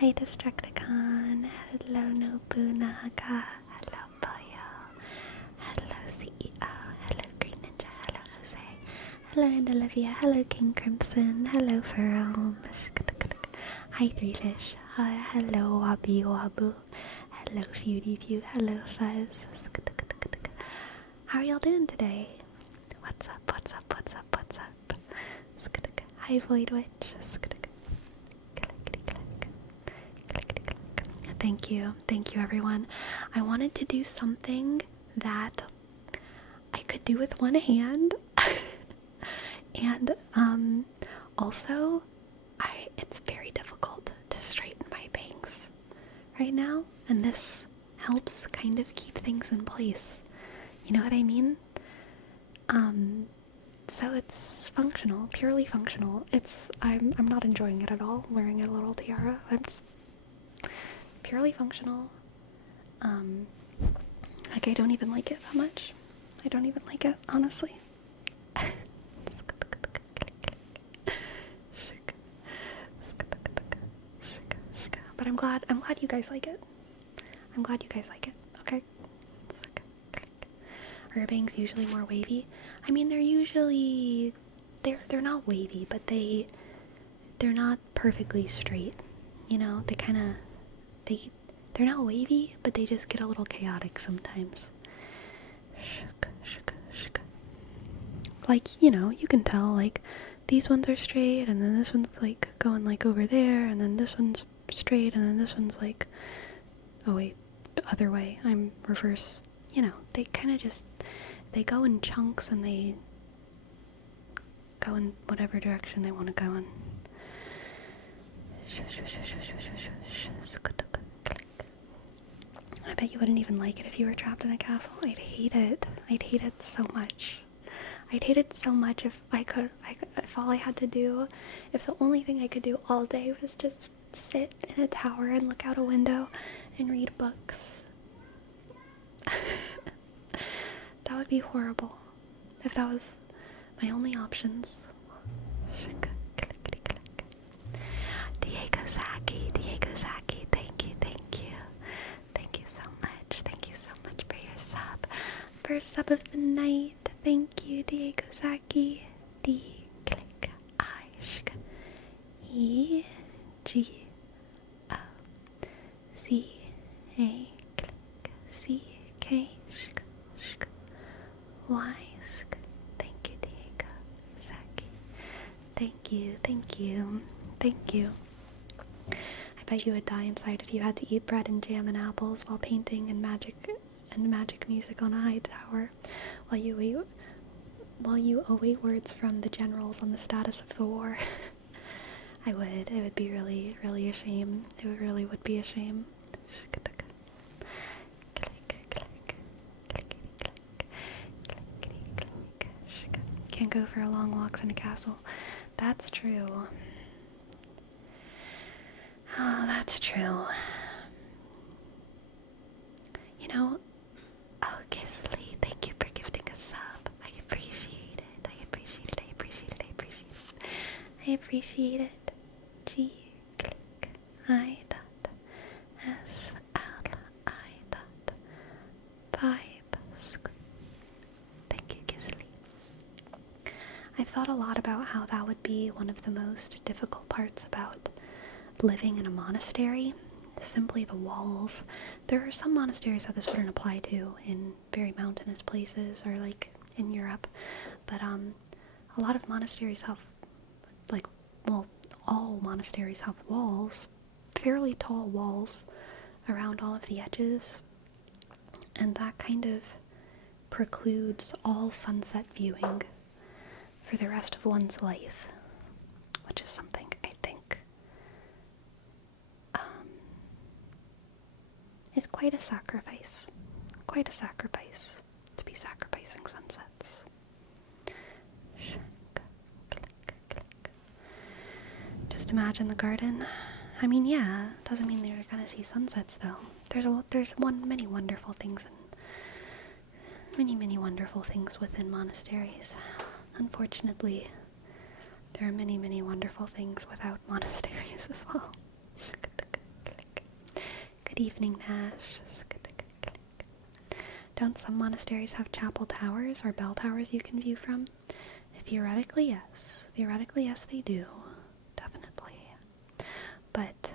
Hi Destructicon, hello Nobunaga, hello Boyo, hello CEO, hello Green Ninja, hello Jose, hello Andalivia, hello King Crimson, hello Furl, hi Three Fish, hello Wabi Wabu, hello Feudy Feud, hello Fuzz. How are y'all doing today? What's up, what's up, what's up, what's up? Hi Void Witch. Thank you everyone. I wanted to do something that I could do with one hand. And also it's very difficult to straighten my bangs right now, and this helps kind of keep things in place. You know what I mean? So it's functional, purely functional. I'm not enjoying it at all, wearing a little tiara. It's purely functional. Like I don't even like it that much. I don't even like it, honestly. But I'm glad you guys like it. I'm glad you guys like it, okay? Are your bangs usually more wavy? I mean, they're not wavy, but they're not perfectly straight. You know, they're not wavy, but they just get a little chaotic sometimes. Like, you know, you can tell, like, these ones are straight, and then this one's, like, going, like, over there, and then this one's straight, and then this one's, like, oh wait, the other way. I'm reverse. You know, they kind of just, they go in chunks, and they go in whatever direction they want to go in. I bet you wouldn't even like it if you were trapped in a castle. I'd hate it. I'd hate it so much. I'd hate it so much if if all I had to do, if the only thing I could do all day was just sit in a tower and look out a window and read books. That would be horrible if that was my only options. Diego Zaki, thank you. Thank you so much. Thank you so much for your sub. First sub of the night. Thank you, Diego Zaki. D click I shk E G O C A click C K shk shk Y sk. Thank you, Diego Zaki. Thank you. I bet you would die inside if you had to eat bread and jam and apples while painting and magic music on a high tower, while you await words from the generals on the status of the war. I would. It would be really, really a shame. It really would be a shame. Can't go for long walks in a castle. That's true. Oh, that's true. You know, oh, Kisley, thank you for gifting a sub. I appreciate it. I appreciate it. G click I dot S L I dot vibe sc. Thank you, Kisley. I've thought a lot about how that would be one of the most difficult parts about living in a monastery. Simply the walls. There are some monasteries that this wouldn't apply to in very mountainous places or like in Europe, but a lot of monasteries have all monasteries have walls, fairly tall walls around all of the edges, and that kind of precludes all sunset viewing for the rest of one's life, which is something I think is quite a sacrifice. Quite a sacrifice to be sacrificing sunsets. Just imagine the garden. I mean, yeah, doesn't mean you're gonna see sunsets though. There's many wonderful things and many wonderful things within monasteries. Unfortunately, there are many wonderful things without monasteries as well. Good evening, Nash. Don't some monasteries have chapel towers or bell towers you can view from? Theoretically, yes. Theoretically, yes, they do. Definitely. But,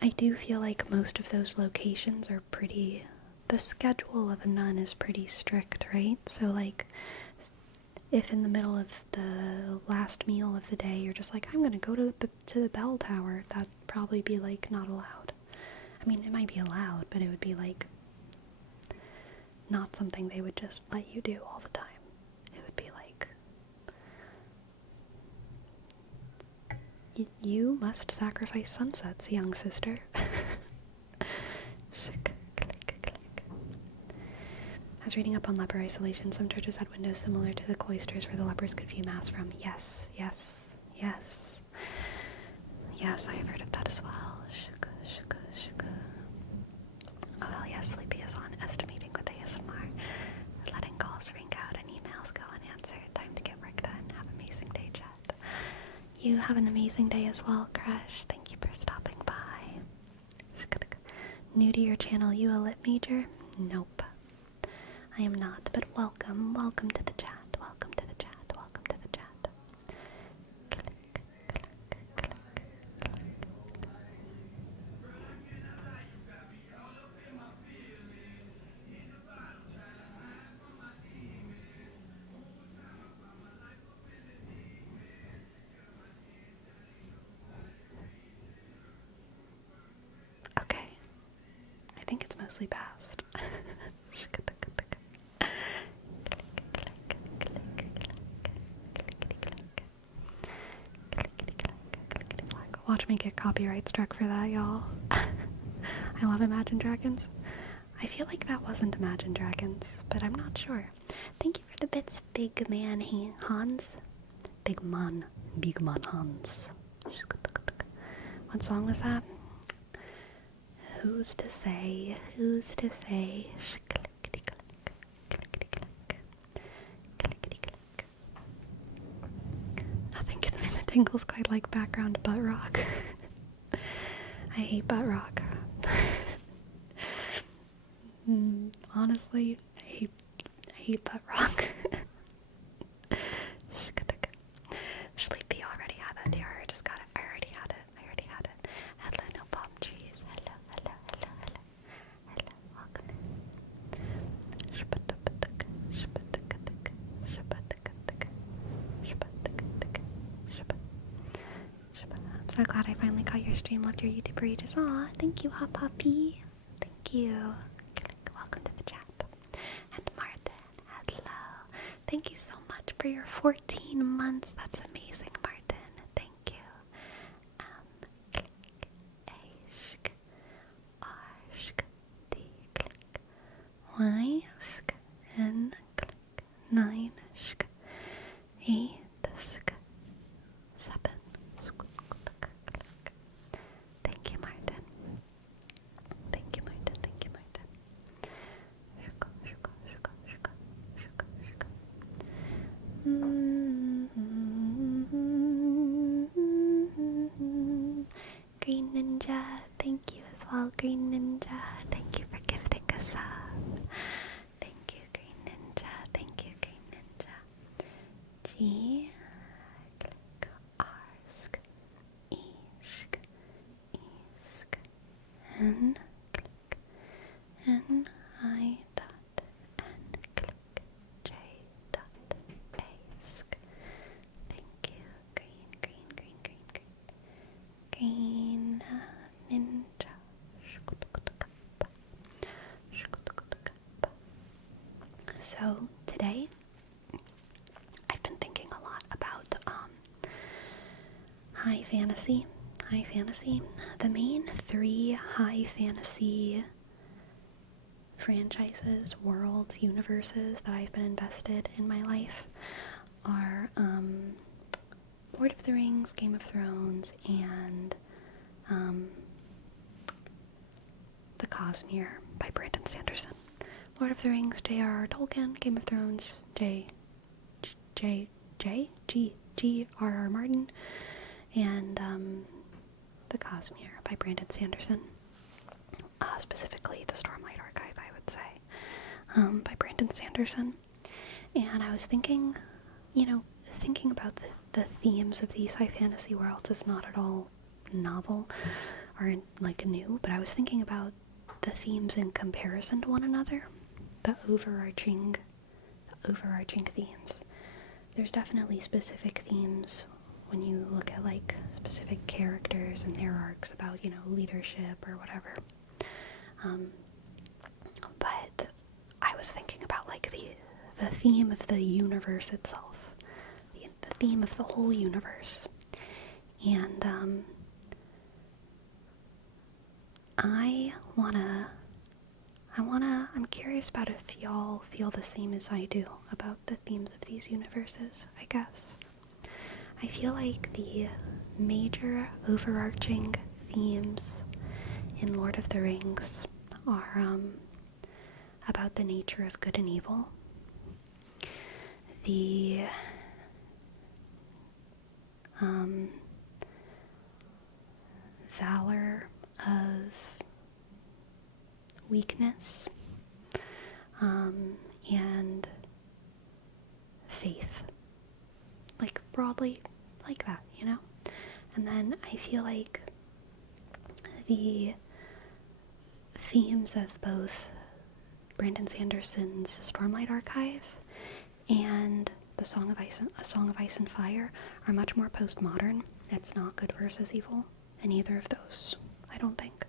I do feel like most of those locations are pretty... The schedule of a nun is pretty strict, right? So, like, if in the middle of the last meal of the day you're just like, I'm gonna go to the bell tower, that'd probably be, like, not allowed. I mean, it might be allowed, but it would be, like, not something they would just let you do all the time. It would be like, you must sacrifice sunsets, young sister. I was reading up on leper isolation. Some churches had windows similar to the cloisters where the lepers could view mass from. Yes, yes, yes. Yes, I have heard of that as well. Oh, hell yes, Sleepy is on estimating with ASMR. Letting calls ring out and emails go unanswered. Time to get work done. Have an amazing day, chat. You have an amazing day as well, Crush. Thank you for stopping by. New to your channel, you a lit major? Nope. I am not, but welcome. Welcome to the chat. Welcome to the chat. Welcome to the chat. Okay. I think it's mostly past. Watch me get copyright struck for that, y'all. I love Imagine Dragons. I feel like that wasn't Imagine Dragons, but I'm not sure. Thank you for the bits, Big Man Hans. Big Man Hans. What song was that? Who's to say? Who's to say? Nothing gives me the tingles quite like background butt rock. I hate butt rock. Honestly, I hate butt rock. Sleepy already had that. I just got it. I already had it. Hello, no palm trees. Hello. Welcome in. I'm so glad I finally caught your stream. Loved your YouTube pages. Aw, thank you, Hot Puppy. Thank you. Welcome to the chat. And Martin, hello. Thank you so much for your 14 months. That's amazing, Martin. Thank you. Click, A-shk, R-shk, D, click, Y-shk, N, click, 9, shk, 8, shk, 7, click. Thank you, Martin. Thank you, Martin. Thank you, Martin. Green Ninja, thank you as well, Green Ninja. Thank you for gifting a sub. Thank you, Green Ninja. Thank you, Green Ninja. G, click, R, sk, E, shk, E, sk, N, click, N, I, dot, N, click, J, dot, A, sk. Thank you, Green Ninja. So today I've been thinking a lot about high fantasy. The main 3 high fantasy franchises, worlds, universes that I've been invested in my life are Lord of the Rings, Game of Thrones, and The Cosmere by Brandon Sanderson. Lord of the Rings, J.R.R. Tolkien. Game of Thrones, G.R.R. Martin. and The Cosmere by Brandon Sanderson. Specifically the Stormlight Archive, I would say, by Brandon Sanderson. And I was thinking, thinking about the themes of these high fantasy worlds is not at all novel or like new, but I was thinking about the themes in comparison to one another, the overarching themes. There's definitely specific themes when you look at like specific characters and their arcs about, leadership or whatever. But I was thinking about like the theme of the universe itself, the theme of the whole universe. And I'm curious about if y'all feel the same as I do about the themes of these universes, I guess. I feel like the major overarching themes in Lord of the Rings are about the nature of good and evil, the valor of weakness, and faith, like broadly like that, And then I feel like the themes of both Brandon Sanderson's Stormlight Archive and A Song of Ice and Fire are much more postmodern. It's not good versus evil in either of those, I don't think.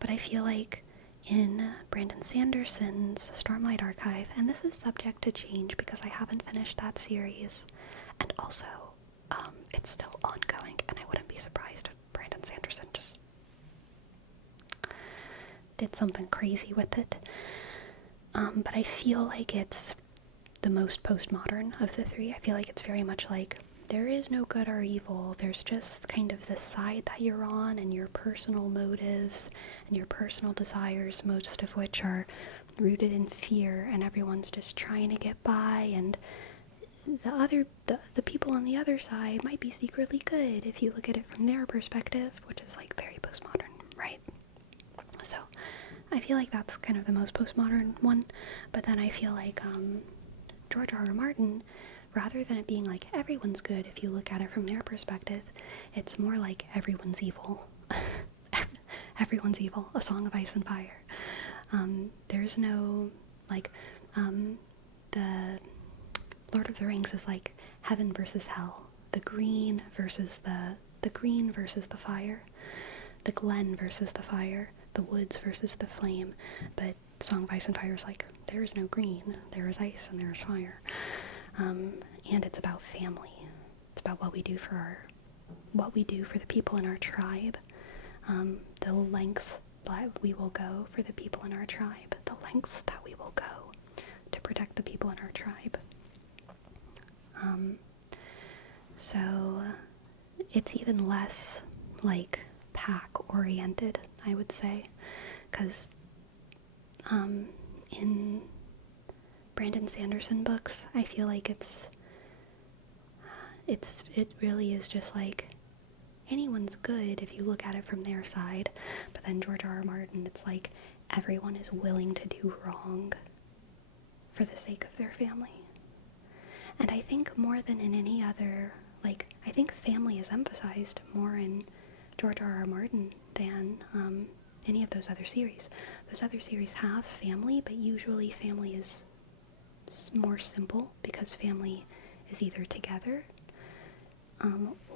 But I feel like in Brandon Sanderson's Stormlight Archive, and this is subject to change because I haven't finished that series, and also it's still ongoing, and I wouldn't be surprised if Brandon Sanderson just did something crazy with it. But I feel like it's the most postmodern of the three. I feel like it's very much like there is no good or evil. There's just kind of the side that you're on and your personal motives and your personal desires, most of which are rooted in fear, and everyone's just trying to get by, and the people on the other side might be secretly good if you look at it from their perspective, which is like very postmodern, right? So I feel like that's kind of the most postmodern one. But then I feel like George R.R. Martin, rather than it being like everyone's good if you look at it from their perspective, it's more like everyone's evil. Everyone's evil. A Song of Ice and Fire. There's no like the Lord of the Rings is like heaven versus hell, the green versus the fire, the glen versus the fire, the woods versus the flame. But Song of Ice and Fire is like, there is no green, there is ice and there is fire. And it's about family. It's about what we do for the people in our tribe, the lengths that we will go for the people in our tribe, the lengths that we will go to protect the people in our tribe. So it's even less like pack oriented, I would say, because in Brandon Sanderson books, I feel like it really is just like anyone's good if you look at it from their side. But then George R.R. Martin, it's like everyone is willing to do wrong for the sake of their family. And I think more than in any other, like, I think family is emphasized more in George R.R. Martin than any of those other series. Those other series have family, but usually family is more simple because family is either together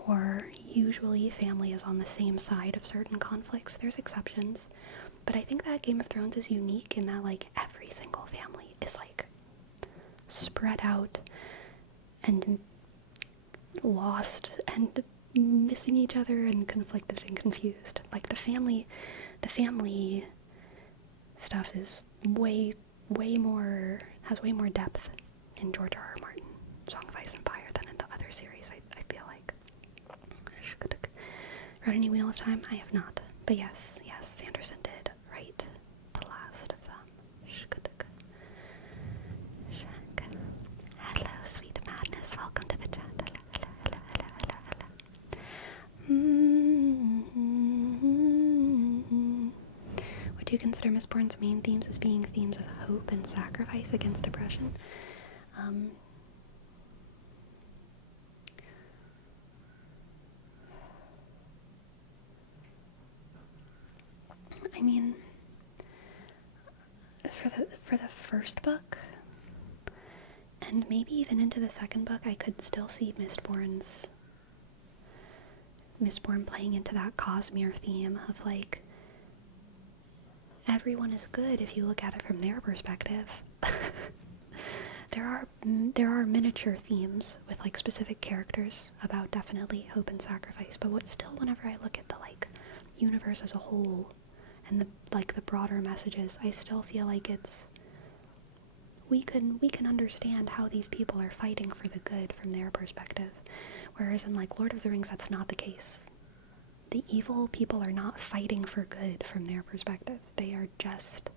or usually family is on the same side of certain conflicts. There's exceptions, but I think that Game of Thrones is unique in that like every single family is like spread out and lost and missing each other and conflicted and confused. Like the family stuff is way more, has way more depth in George R.R. Martin, Song of Ice and Fire, than in the other series, I feel like. Read any Wheel of Time? I have not. But yes, Sanderson did write the last of them. Hello, sweet madness. Welcome to the chat. Hello. do consider Mistborn's main themes as being themes of hope and sacrifice against oppression. I mean, for the first book, and maybe even into the second book, I could still see Mistborn playing into that Cosmere theme of, like, everyone is good if you look at it from their perspective. There are miniature themes with, like, specific characters about definitely hope and sacrifice, but whenever I look at the, like, universe as a whole and the broader messages, I still feel like we can understand how these people are fighting for the good from their perspective. Whereas in, like, Lord of the Rings, that's not the case. The evil people are not fighting for good from their perspective. They are just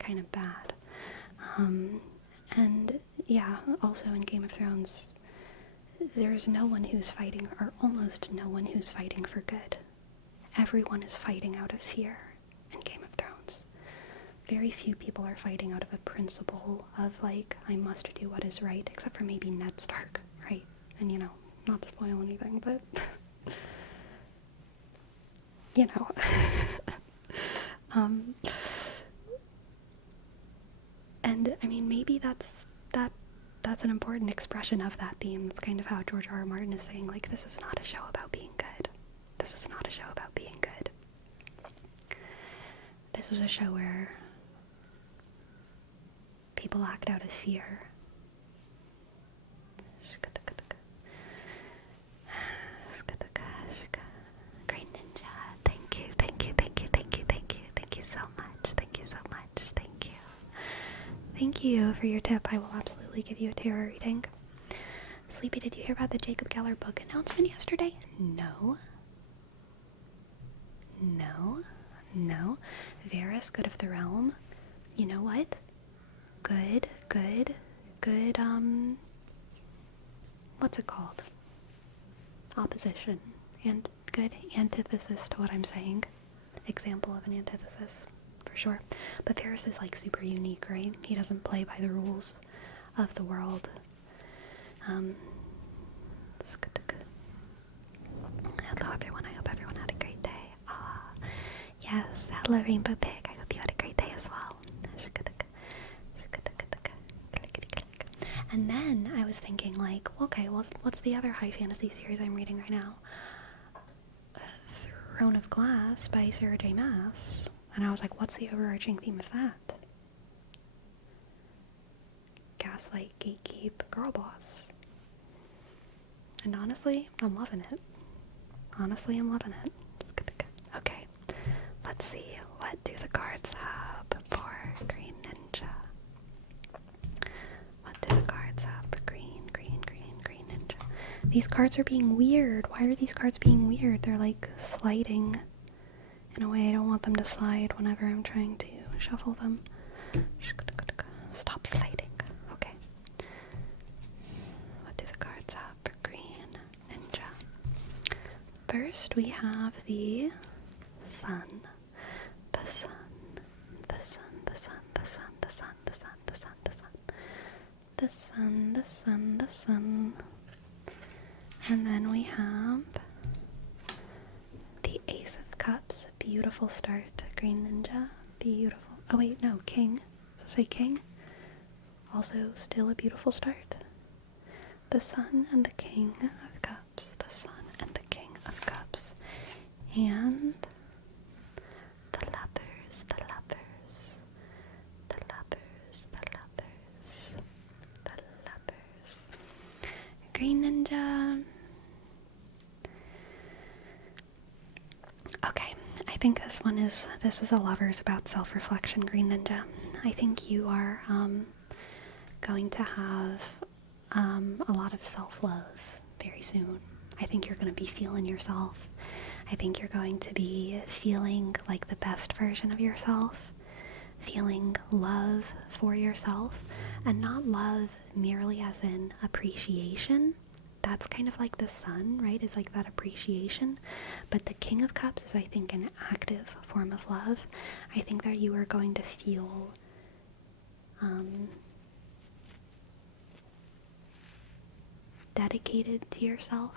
kind of bad. And yeah, also in Game of Thrones, there's no one who's fighting, or almost no one who's fighting for good. Everyone is fighting out of fear in Game of Thrones. Very few people are fighting out of a principle of, like, I must do what is right, except for maybe Ned Stark, right? And, you know, not to spoil anything, but you know. And I mean, maybe that's an important expression of that theme. It's kind of how George R. R. Martin is saying, like, this is not a show about being good. This is not a show about being good. This is a show where people act out of fear. Great Ninja, thank you so much. Thank you for your tip. I will absolutely give you a tarot reading. Sleepy, did you hear about the Jacob Geller book announcement yesterday? No. Varys, Good of the Realm. You know what? Good, what's it called? Opposition. And good antithesis to what I'm saying. Example of an antithesis, for sure. But Varys is, like, super unique, right? He doesn't play by the rules of the world. Hello everyone, I hope everyone had a great day. Yes, hello Rainbow Pig, I hope you had a great day as well. And then I was thinking, like, okay, well, what's the other high fantasy series I'm reading right now? Throne of Glass by Sarah J. Maas. And I was like, what's the overarching theme of that? Gaslight, gatekeep, girl boss. And honestly, I'm loving it. Okay, let's see. What do the cards have for Green Ninja? What do the cards have for Green Ninja? These cards are being weird. Why are these cards being weird? They're, like, sliding in a way I don't want them to slide whenever I'm trying to shuffle them. Stop sliding. Okay. What do the cards have for Green Ninja? First, we have the sun. The sun. And then we have the Ace of Cups. Beautiful start, Green Ninja. Beautiful. Oh wait, no, King. Does it say King? Also still a beautiful start. The Sun and the King of Cups. The Sun and the King of Cups. And the lovers. Green Ninja. Okay, I think this is a lovers about self-reflection, Green Ninja. I think you are going to have a lot of self-love very soon. I think you're going to be feeling yourself. I think you're going to be feeling like the best version of yourself, feeling love for yourself, and not love merely as in appreciation, that's kind of like the sun, right? Is like that appreciation. But the King of Cups is, I think, an active form of love. I think that you are going to feel dedicated to yourself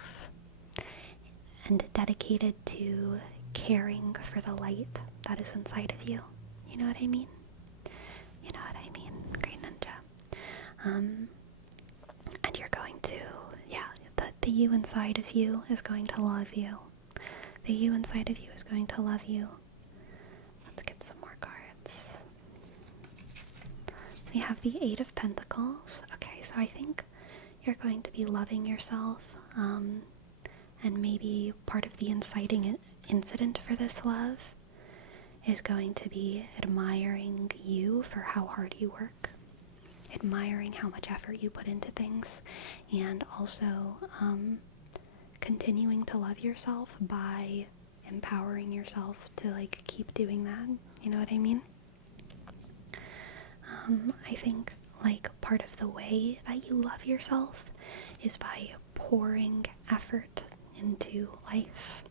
and dedicated to caring for the light that is inside of you. You know what I mean? You know what I mean, Green Ninja. And you're going to, yeah, the you inside of you is going to love you. The you inside of you is going to love you. Let's get some more cards. We have the Eight of Pentacles. Okay, so I think you're going to be loving yourself, and maybe part of the inciting incident for this love is going to be admiring you for how hard you work, admiring how much effort you put into things, and also continuing to love yourself by empowering yourself to like keep doing that. You know what I mean? I think like part of the way that you love yourself is by pouring effort into life.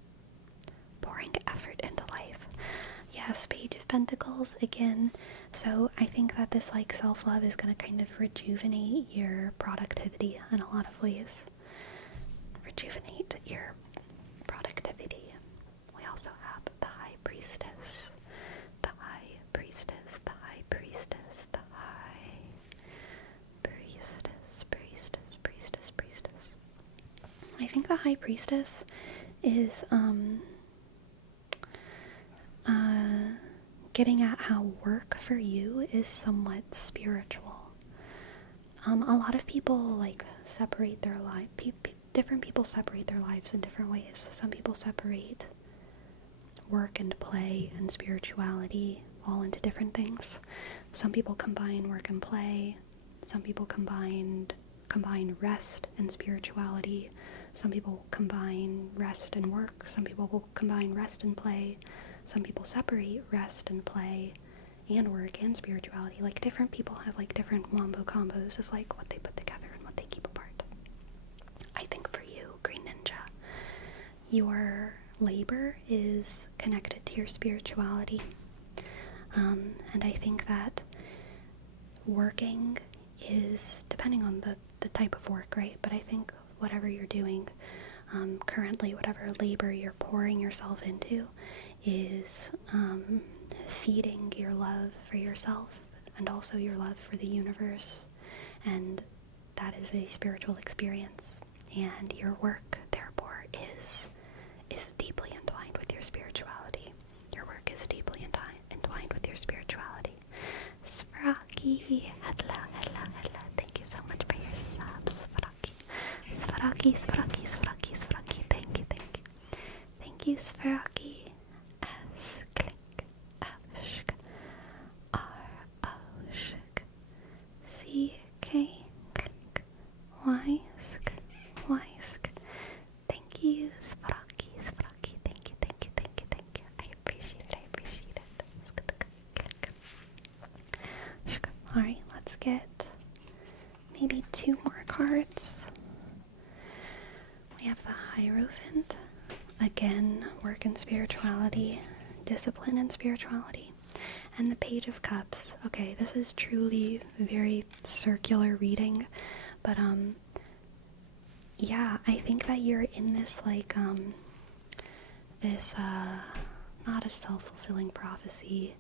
Pouring effort into life. Yes, Page of Pentacles again. So I think that this like self-love is going to kind of rejuvenate your productivity in a lot of ways. Rejuvenate your productivity. We also have the High Priestess. The High Priestess. The High Priestess. The High Priestess. Priestess. I think the High Priestess is getting at how work for you is somewhat spiritual. A lot of people like separate their life. Different people separate their lives in different ways. Some people separate work and play and spirituality all into different things. Some people combine work and play. Some people combine rest and spirituality. Some people combine rest and work. Some people will combine rest and play. Some people separate rest and play and work and spirituality. Like different people have like different wombo combos of like what they put together and what they keep apart. I think for you, Green Ninja, your labor is connected to your spirituality. And I think that working is, depending on the type of work, right? But I think whatever you're doing currently, whatever labor you're pouring yourself into is feeding your love for yourself and also your love for the universe. And that is a spiritual experience. And your work, therefore, is deeply entwined with your spirituality. Your work is deeply entwined with your spirituality. Sparaki, hello. Thank you so much for your subs, Sparaki. Thank you. Thank you, Sparaki. S, click, F, R, O, C, K, click, Y, Thank you, Sparaki. Thank you. I appreciate it. Alright, let's get maybe 2 more cards. We have the Hierophant. Again, work and spirituality, discipline and spirituality. And the Page of Cups. Okay, this is truly a very circular reading, but yeah, I think that you're in this like not a self-fulfilling prophecy,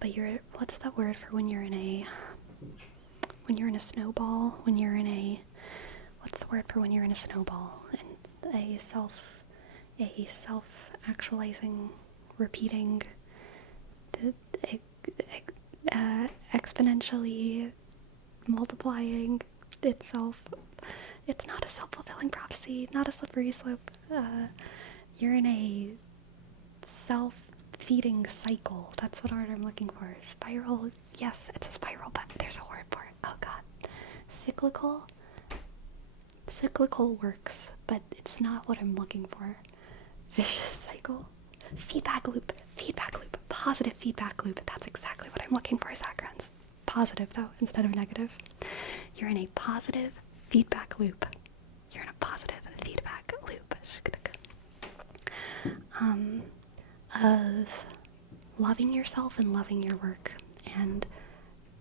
but what's the word for when you're in a snowball, what's the word for when you're in a snowball and a self-actualizing, repeating, exponentially multiplying itself. It's not a self-fulfilling prophecy, not a slippery slope. You're in a self-feeding cycle. That's what word I'm looking for. Spiral. Yes, it's a spiral, but there's a word for it. Oh god. Cyclical works, but it's not what I'm looking for. Vicious cycle. Feedback loop. Positive feedback loop. That's exactly what I'm looking for, Sakrans. Positive, though, instead of negative. You're in a positive feedback loop. You're in a positive feedback loop. Of loving yourself and loving your work, and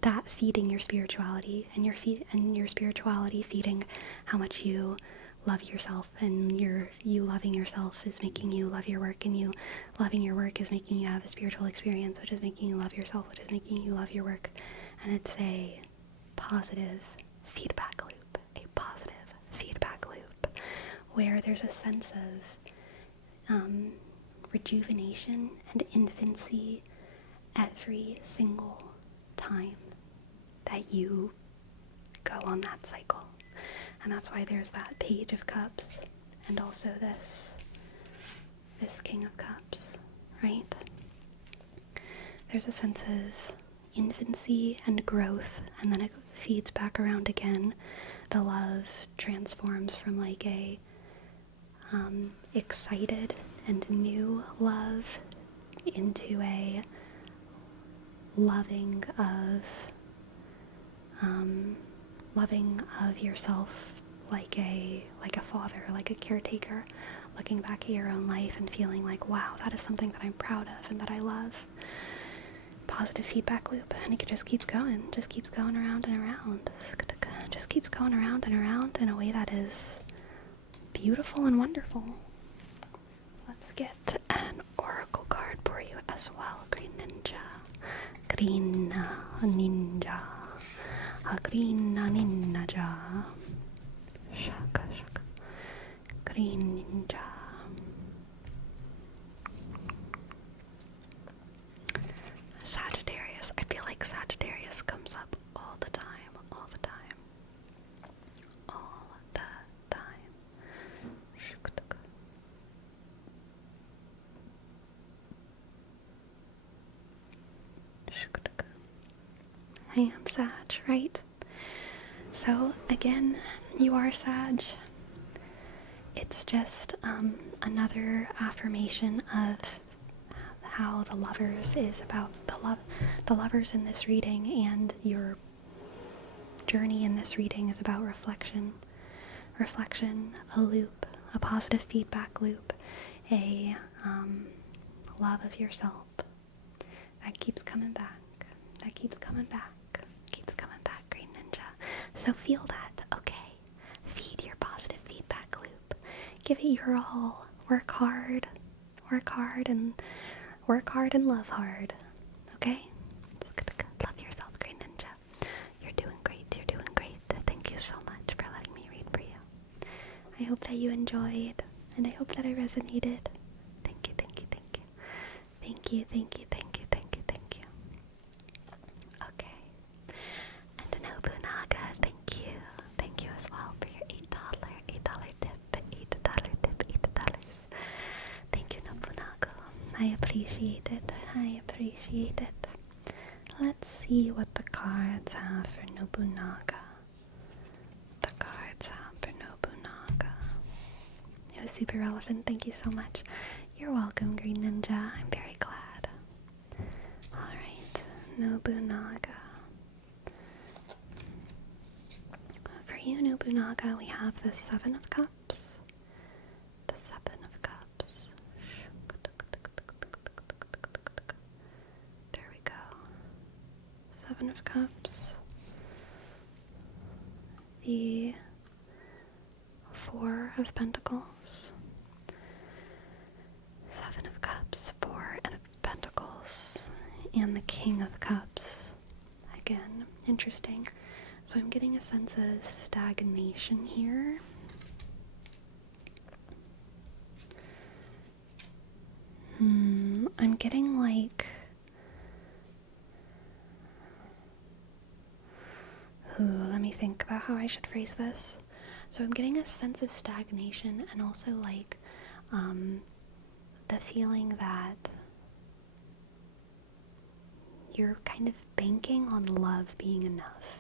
that feeding your spirituality, and your spirituality feeding how much you love yourself, and you loving yourself is making you love your work, and you loving your work is making you have a spiritual experience, which is making you love yourself, which is making you love your work. And it's a positive feedback loop, where there's a sense of rejuvenation and infancy every single time that you go on that cycle. And that's why there's that Page of Cups and also this King of Cups, right? There's a sense of infancy and growth, and then it feeds back around again. The love transforms from like a excited and new love into a loving of yourself, like a father, like a caretaker, looking back at your own life and feeling like, wow, that is something that I'm proud of and that I love. Positive feedback loop, and it just keeps going around and around, just keeps going around and around in a way that is beautiful and wonderful. Let's get an oracle card for you as well. Green ninja, a green ninja, shaka, green ninja. Sagittarius. I feel like Sagittarius comes up all the time. I am Sag, right? So again, you are Sag. It's just another affirmation of how the lovers is about the lovers in this reading, and your journey in this reading is about reflection, a loop, a positive feedback loop, a love of yourself that keeps coming back, Green Ninja. So feel that, okay? Feed your positive feedback loop. Give it your all. Work hard and love hard, okay? Love yourself, Green Ninja. You're doing great. Thank you so much for letting me read for you. I hope that you enjoyed, and I hope that I resonated. Thank you. Okay. And Nobunaga, thank you as well for your $8 tip, $8. Thank you, Nobunaga. I appreciate it. Let's see what the cards have for Nobunaga. It was super relevant. Thank you so much. You're welcome, Green Ninja. I'm very glad. Alright, Nobunaga. For you, Nobunaga, we have the Seven of Cups. There we go. Seven of Cups. The Four of Pentacles. Seven of Cups, Four of Pentacles, and the King of Cups. Again, interesting. So I'm getting a sense of stagnation here. I'm getting like... let me think about how I should phrase this. So I'm getting a sense of stagnation, and also like the feeling that you're kind of banking on love being enough.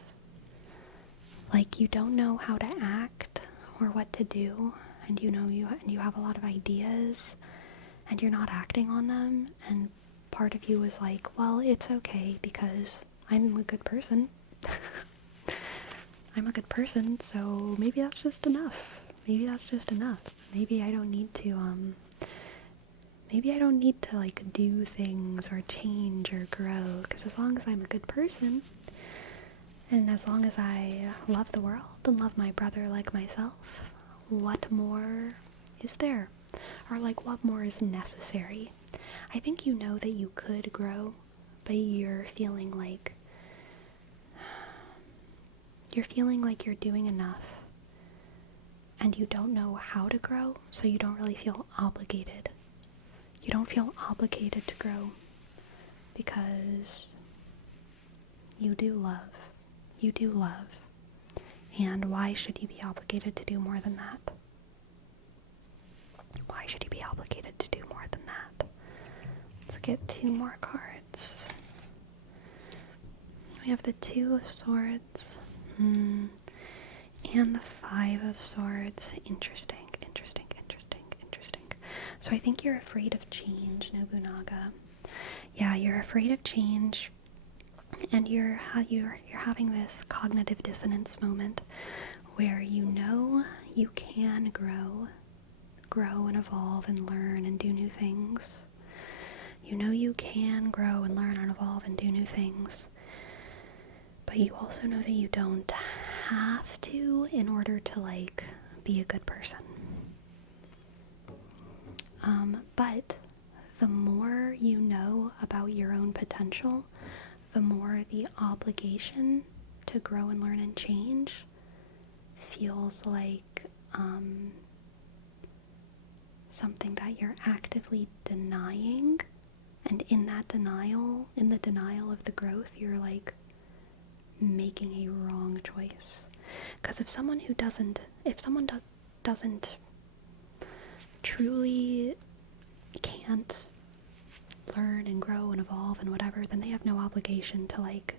Like you don't know how to act or what to do, and you have a lot of ideas and you're not acting on them, and part of you is like, well, it's okay because I'm a good person. So maybe that's just enough. maybe that's just enough. Maybe I don't need to, like do things or change or grow, because as long as I'm a good person, and as long as I love the world and love my brother like myself, what more is there? Or like, what more is necessary? I think you know that you could grow, but you're feeling like you're doing enough, and you don't know how to grow, so you don't really feel obligated. You don't feel obligated to grow because you do love. You do love. And why should you be obligated to do more than that? Why should you be obligated to do more than that? Let's get 2 more cards. We have the 2 of Swords. And the 5 of Swords. Interesting. So I think you're afraid of change, Nobunaga. Yeah, you're afraid of change, and you're having this cognitive dissonance moment where you know you can grow and evolve and learn and do new things. You know you can grow and learn and evolve and do new things, but you also know that you don't have to in order to like be a good person. But the more you know about your own potential, the more the obligation to grow and learn and change feels like something that you're actively denying. And in that denial, in the denial of the growth, you're like making a wrong choice. Because if someone doesn't truly can't learn and grow and evolve and whatever, then they have no obligation to like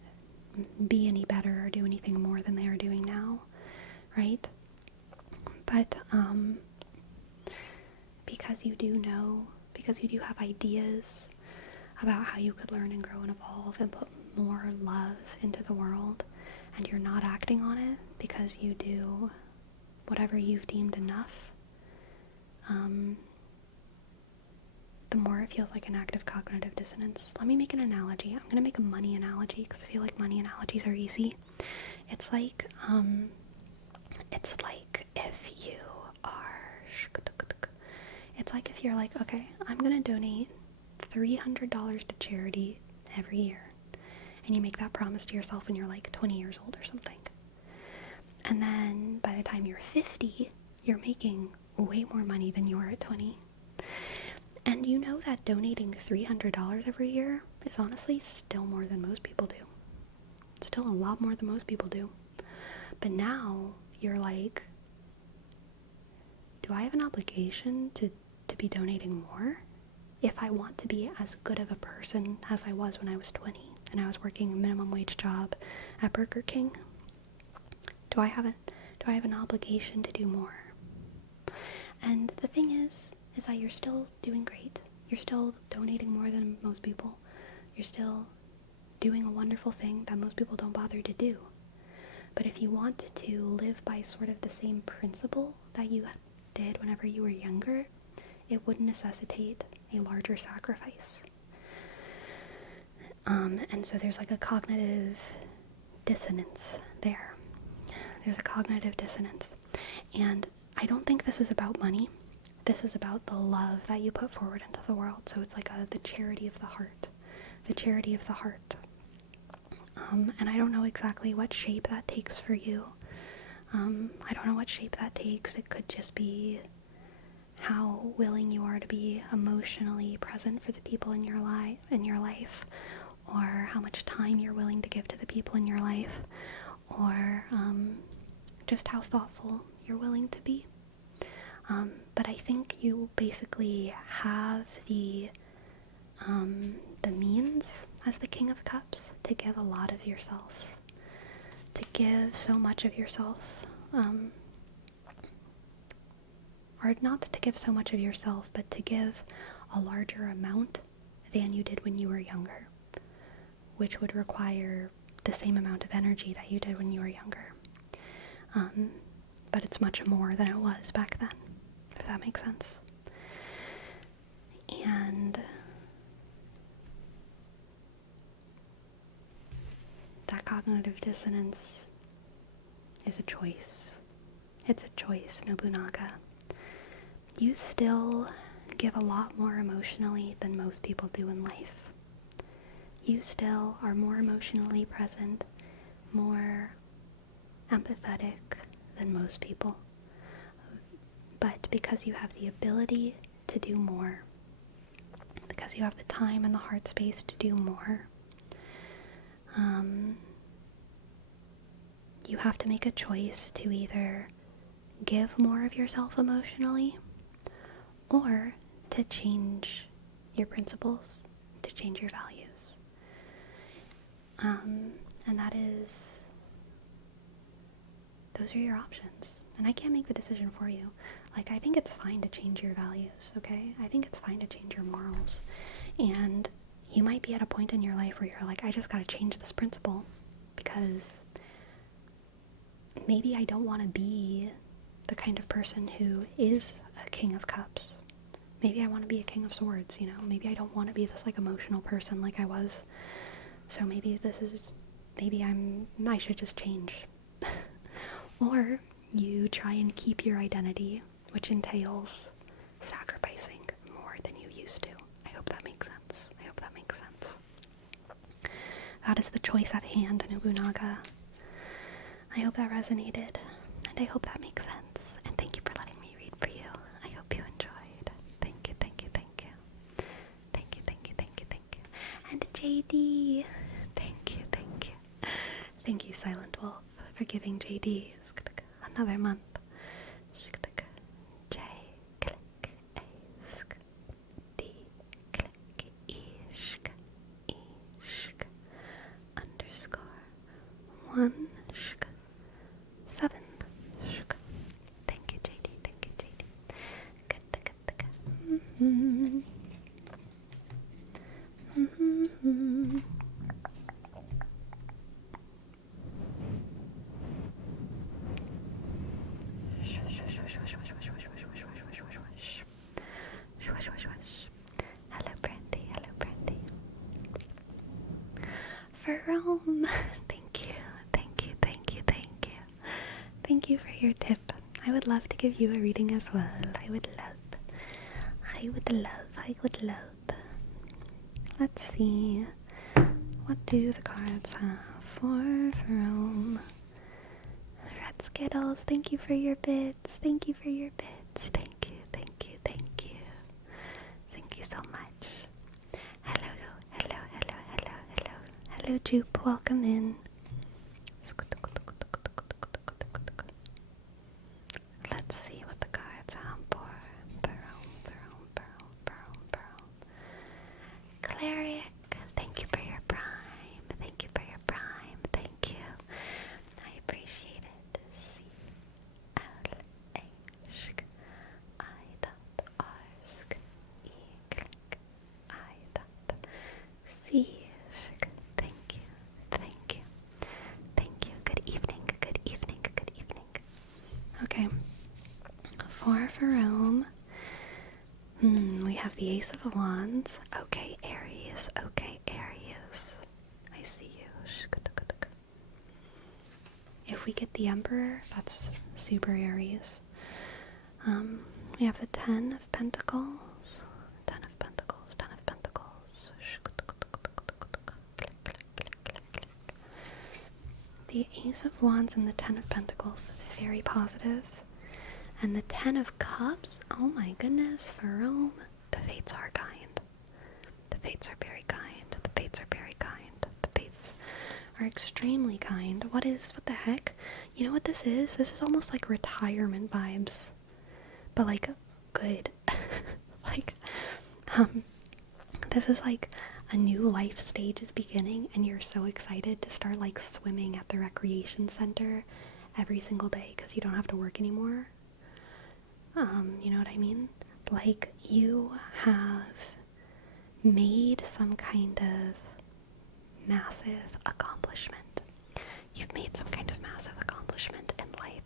be any better or do anything more than they are doing now, right? But because you do have ideas about how you could learn and grow and evolve and put more love into the world, and you're not acting on it because you do whatever you've deemed enough, the more it feels like an act of cognitive dissonance. Let me make an analogy. I'm going to make a money analogy because I feel like money analogies are easy. It's like if you're like, okay, I'm going to donate $300 to charity every year. And you make that promise to yourself when you're like 20 years old or something. And then by the time you're 50, you're making way more money than you were at 20. And you know that donating $300 every year is honestly still more than most people do. Still a lot more than most people do. But now you're like, do I have an obligation to be donating more if I want to be as good of a person as I was when I was 20 and I was working a minimum wage job at Burger King? Do I have an obligation to do more? And the thing is that you're still doing great. You're still donating more than most people. You're still doing a wonderful thing that most people don't bother to do. But if you want to live by sort of the same principle that you did whenever you were younger, it would necessitate a larger sacrifice. And so there's like a cognitive dissonance there. There's a cognitive dissonance. And I don't think this is about money. This is about the love that you put forward into the world. So it's like the charity of the heart. The charity of the heart. And I don't know exactly what shape that takes for you. I don't know what shape that takes. It could just be how willing you are to be emotionally present for the people in your life, or how much time you're willing to give to the people in your life, or just how thoughtful you're willing to be. But I think you basically have the means as the King of Cups to give a lot of yourself, to give so much of yourself, or not to give so much of yourself, but to give a larger amount than you did when you were younger, which would require the same amount of energy that you did when you were younger. but it's much more than it was back then, if that makes sense. And that cognitive dissonance is a choice. It's a choice, Nobunaga. You still give a lot more emotionally than most people do in life. You still are more emotionally present, more empathetic than most people. But because you have the ability to do more, because you have the time and the heart space to do more, you have to make a choice to either give more of yourself emotionally or to change your principles, to change your values. And that is, those are your options. And I can't make the decision for you. Like, I think it's fine to change your values, okay? I think it's fine to change your morals. And you might be at a point in your life where you're like, I just gotta change this principle because maybe I don't want to be the kind of person who is a king of cups. Maybe I want to be a king of swords, you know? Maybe I don't want to be this, like, emotional person like I was. So maybe I should just change. Or you try and keep your identity, which entails sacrificing more than you used to. I hope that makes sense. That is the choice at hand, Nobunaga. I hope that resonated, and I hope that makes sense. And thank you for letting me read for you. I hope you enjoyed. Thank you. And JD, thank you. Thank you, Silent Wolf, for giving JD another month. J, click, A, sk, D, click, E, shk, underscore, 1, shk, 7, shk. Thank you, JD. Good. Hello, Brandy. For Rome, thank you. Thank you for your tip. I would love to give you a reading as well. I would love. Let's see. What do the cards have for Rome? Red Skittles, thank you for your bits. Thank you. Thank you so much. Hello, Jupe. Welcome in. Let's see what the cards have for Rome. Cleric, thank you for your prime. Thank you. I appreciate it. Thank you. Good evening. Okay. For Rome, we have the Ace of Wands. Okay, Aries. I see you. If we get the Emperor, that's super Aries. We have the Ten of Pentacles. The Ace of Wands and the Ten of Pentacles is very positive. And the Ten of Cups, oh my goodness, for Rome, the fates are kind. The fates are very kind. The fates are extremely kind. What the heck? You know what this is? This is almost like retirement vibes. But like, good. This is like a new life stage is beginning and you're so excited to start like swimming at the recreation center every single day because you don't have to work anymore. You know what I mean? Like, you have made some kind of massive accomplishment. You've made some kind of massive accomplishment in life.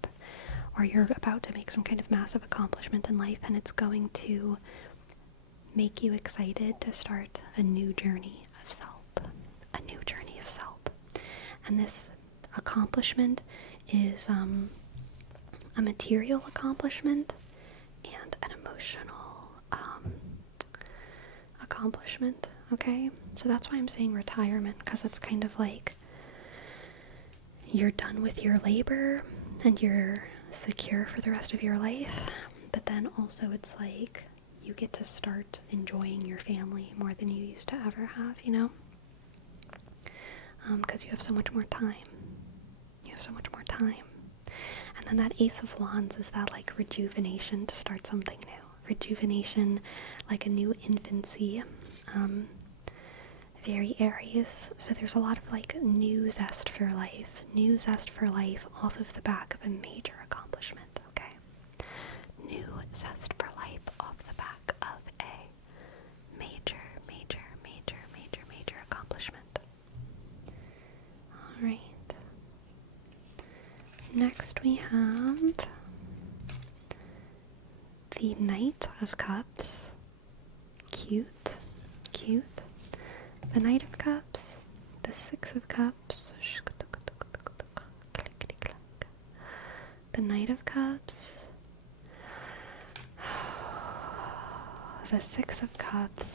or you're about to make some kind of massive accomplishment in life, and it's going to make you excited to start a new journey of self. A new journey of self. And this accomplishment is a material accomplishment and an emotional accomplishment, okay? So that's why I'm saying retirement, because it's kind of like you're done with your labor and you're secure for the rest of your life, but then also it's like you get to start enjoying your family more than you used to ever have, you know? Because you have so much more time. You have so much more time. And then that Ace of Wands is that like rejuvenation to start something new. Rejuvenation, like a new infancy. Very Aries. So there's a lot of like new zest for life. New zest for life off of the back of a major accomplishment, okay? New zest for life off the back of a major accomplishment. Alright. Next we have the Knight of Cups. Cute. The Knight of Cups. The Six of Cups. The Knight of Cups. The Six of Cups.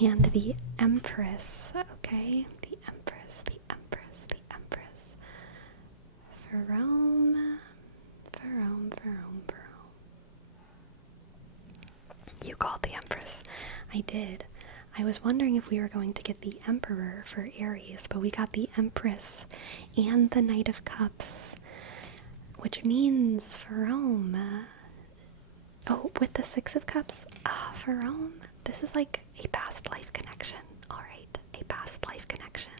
And the Empress. Okay? The Empress. Verome. You called the Empress. I did. I was wondering if we were going to get the Emperor for Aries, but we got the Empress and the Knight of Cups, which means Verome. Oh, with the Six of Cups? Verome. This is like a past life connection. Alright, a past life connection.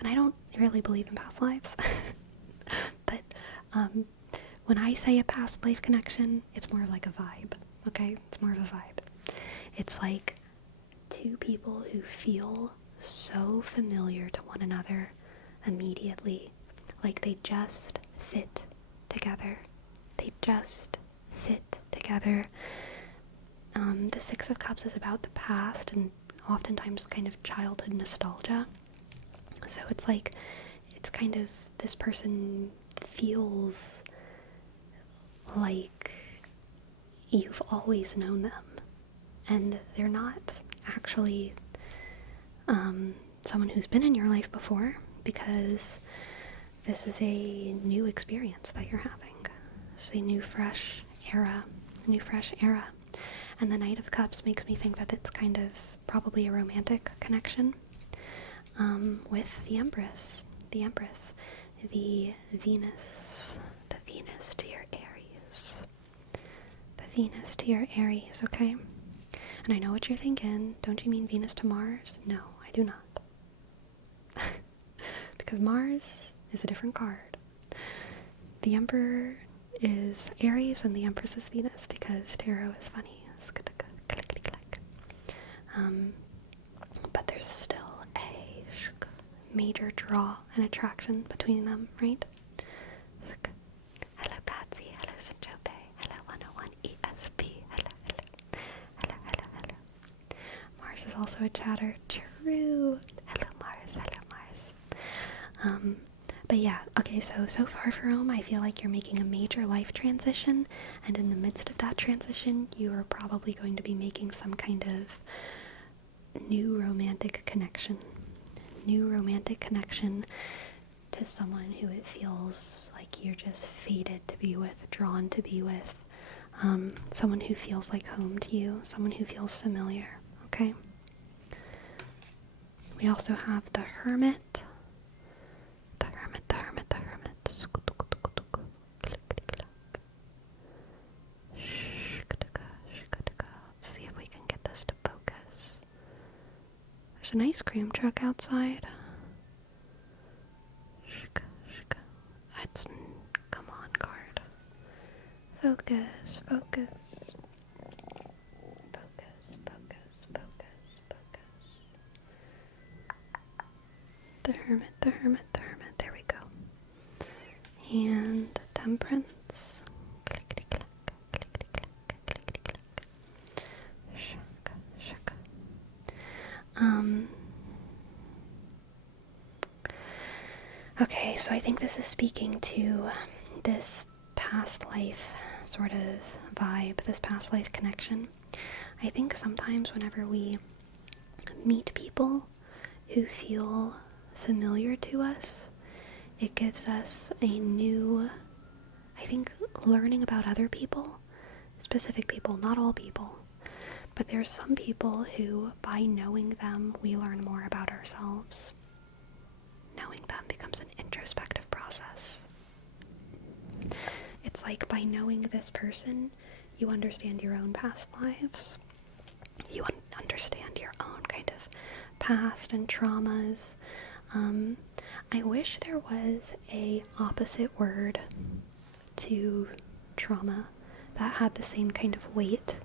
And I don't really believe in past lives. But when I say a past life connection, it's more like a vibe, okay? It's more of a vibe. It's like two people who feel so familiar to one another immediately. Like they just fit together. They just fit together. The Six of Cups is about the past and oftentimes kind of childhood nostalgia. So it's like, it's kind of, this person feels like you've always known them, and they're not actually someone who's been in your life before, because this is a new experience that you're having. It's a new fresh era. And the Knight of Cups makes me think that it's kind of probably a romantic connection with the Empress. The Venus to your Aries. The Venus to your Aries, okay? And I know what you're thinking. Don't you mean Venus to Mars? No, I do not. Because Mars is a different card. The Emperor is Aries and the Empress is Venus, because tarot is funny. But there's still a major draw and attraction between them, right? Hello Patsy, hello Sinjope, hello 101 ESP, hello. Mars is also a chatter, true. Hello Mars. But yeah, okay, so far Verome, I feel like you're making a major life transition, and in the midst of that transition, you are probably going to be making some kind of new romantic connection to someone who it feels like you're just fated to be with, drawn to be with, someone who feels like home to you, someone who feels familiar, okay? We also have the Hermit. Let's see if we can get this to focus. There's an ice cream truck outside. Come on, card. Focus. The Hermit. There we go. And Temperance. Clickety-clack, clickety-clack, clickety-clack. Shaka, shaka. Okay, so I think this is speaking to this past life sort of vibe, this past life connection. I think sometimes whenever we meet people who feel familiar to us, it gives us a new, I think, learning about other people, specific people, not all people, but there's some people who, by knowing them, we learn more about ourselves. Knowing them becomes an introspective process. It's like by knowing this person, you understand your own past lives. You understand your own kind of past and traumas. I wish there was a opposite word to trauma that had the same kind of weight.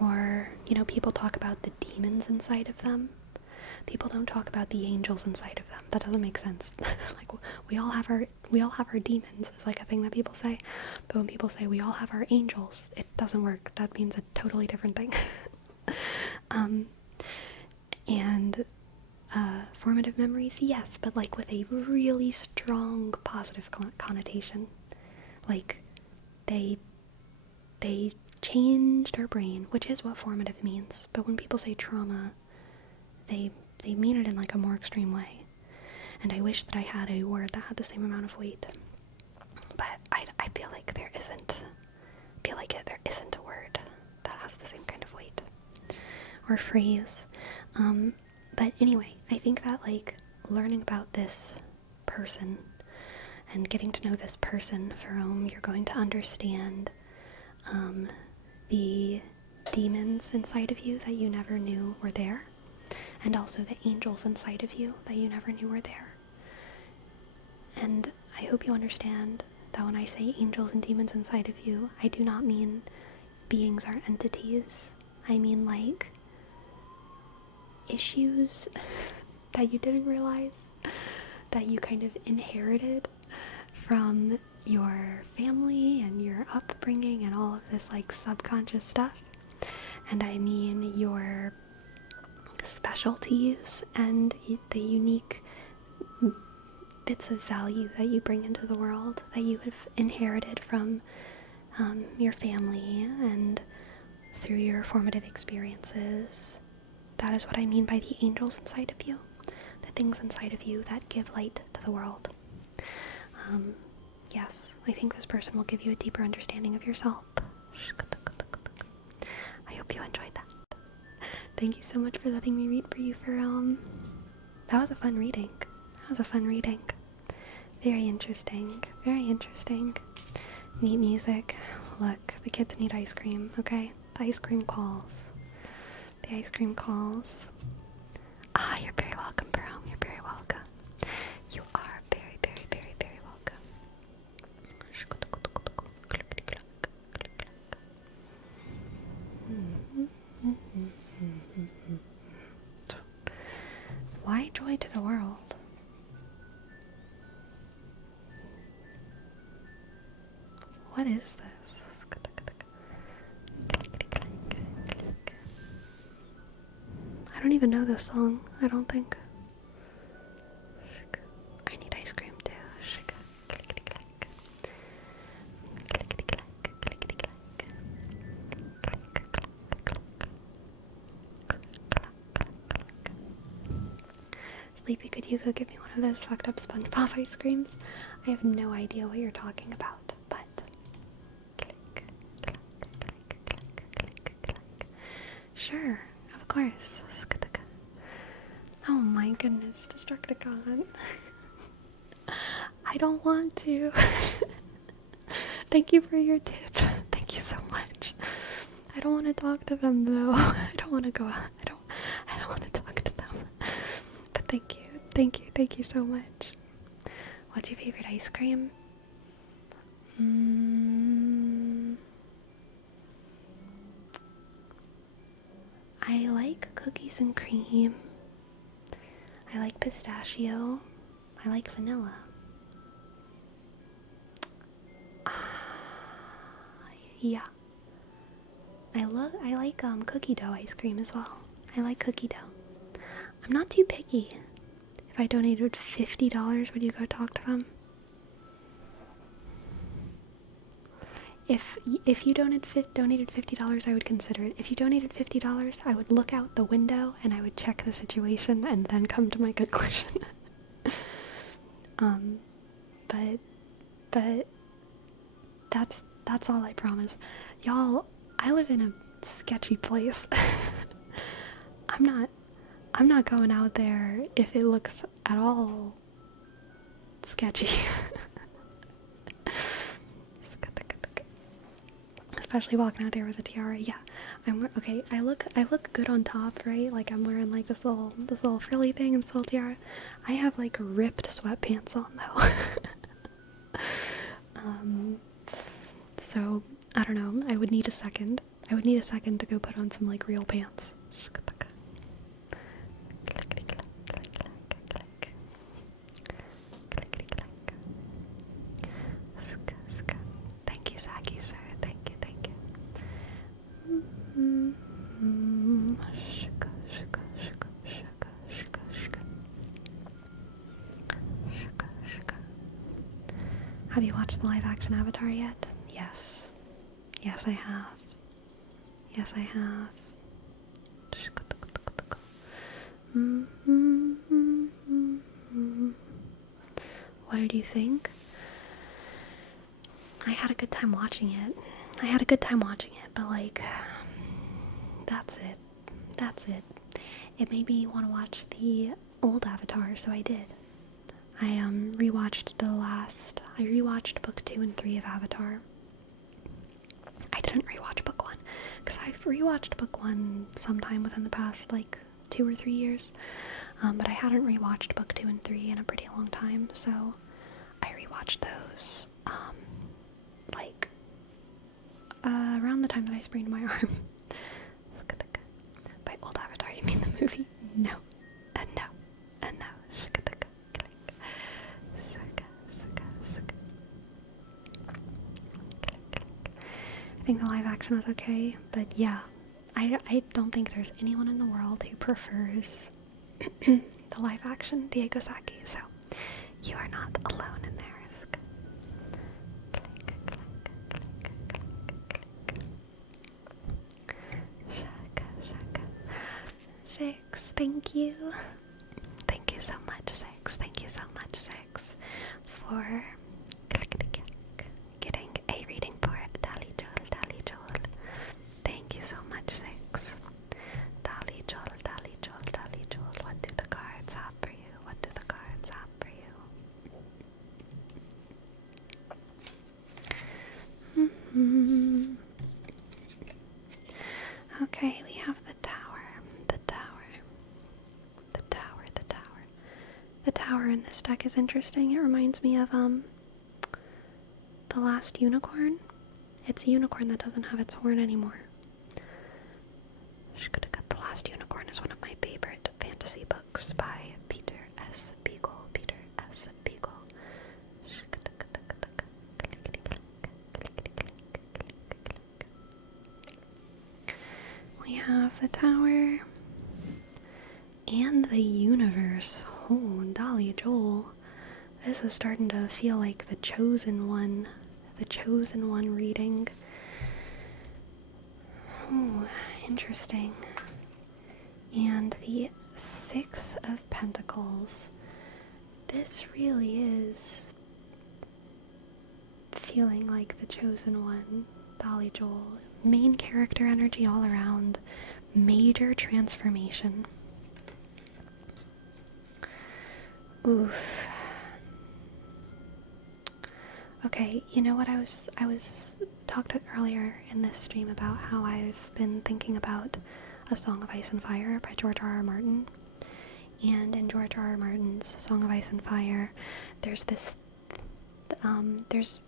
Or, people talk about the demons inside of them. People don't talk about the angels inside of them. That doesn't make sense. Like, we all have our demons is like a thing that people say. But when people say we all have our angels, it doesn't work. That means a totally different thing. And formative memories, yes, but like with a really strong positive connotation. Like, they changed our brain, which is what formative means. But when people say trauma, they mean it in like a more extreme way. And I wish that I had a word that had the same amount of weight. But I feel like there isn't. There isn't a word that has the same kind of weight. Or phrase. But anyway, I think that like learning about this person and getting to know this person for whom you're going to understand the demons inside of you that you never knew were there, and also the angels inside of you that you never knew were there. And I hope you understand that when I say angels and demons inside of you, I do not mean beings or entities. I mean like issues that you didn't realize that you kind of inherited from your family and your upbringing and all of this like subconscious stuff. And I mean your specialties and the unique bits of value that you bring into the world that you have inherited from your family and through your formative experiences. That is what I mean by the angels inside of you, the things inside of you that give light to the world. Yes, I think this person will give you a deeper understanding of yourself. I hope you enjoyed that. Thank you so much for letting me read for you that was a fun reading. Very interesting. Neat music. Look, the kids need ice cream, okay? The ice cream calls. Ah, you're very welcome, bro. You're very welcome. You are very, very, very, very welcome. Why joy to the world? What is this? I don't even know this song, I don't think. I need ice cream too. Sleepy, could you go give me one of those fucked up SpongeBob ice creams? I have no idea what you're talking about, but sure, of course. Oh my goodness, Destructicon. I don't want to. Thank you for your tip. Thank you so much. I don't want to talk to them though. I don't want to go out. I don't want to talk to them. But thank you so much. What's your favorite ice cream? I like cookies and cream. I like pistachio. I like vanilla. Yeah. I like cookie dough ice cream as well. I like cookie dough. I'm not too picky. If I donated $50, would you go talk to them? If you donated $50, I would consider it. If you donated $50, I would look out the window and I would check the situation and then come to my conclusion. But that's all I promise. Y'all, I live in a sketchy place. I'm not going out there if it looks at all sketchy. Especially walking out there with a tiara. Yeah, okay. I look good on top, right? Like I'm wearing like this little frilly thing and this little tiara. I have like ripped sweatpants on though. So I don't know. I would need a second. To go put on some like real pants. Thank you, Saki, sir. Thank you. Have you watched the live action Avatar yet? Yes. Yes, I have. What did you think? I had a good time watching it, but like, that's it. It made me want to watch the old Avatar, so I did. I rewatched book 2 and 3 of Avatar. I didn't rewatch book 1, because I've rewatched book 1 sometime within the past, like, 2 or 3 years, but I hadn't rewatched book 2 and 3 in a pretty long time, so I rewatched those, around the time that I sprained my arm. By old Avatar, you mean the movie? No. No. I think the live action was okay, but yeah, I don't think there's anyone in the world who prefers the live action Diego Saki, so you are not alone in there. 6, thank you. Thank you so much, 6. Thank you so much, 6, for getting a reading for Dali Joel. Thank you so much, 6. Dali Joel. What do the cards have for you? Okay, we have the tower. The tower in this deck is interesting. It reminds me of the last unicorn. It's a unicorn that doesn't have its horn anymore. The Last Unicorn is one of my favorite fantasy books by Peter S. Beagle. We have the tower and the universe. Oh, Dolly Joel. This is starting to feel like the chosen one reading. Oh, interesting. And the 6 of Pentacles. This really is feeling like the chosen one, Dolly Joel. Main character energy all around. Major transformation. Oof. Okay, you know what I was talked earlier in this stream about how I've been thinking about A Song of Ice and Fire by George R.R. Martin. And in George R.R. Martin's Song of Ice and Fire, there's this there's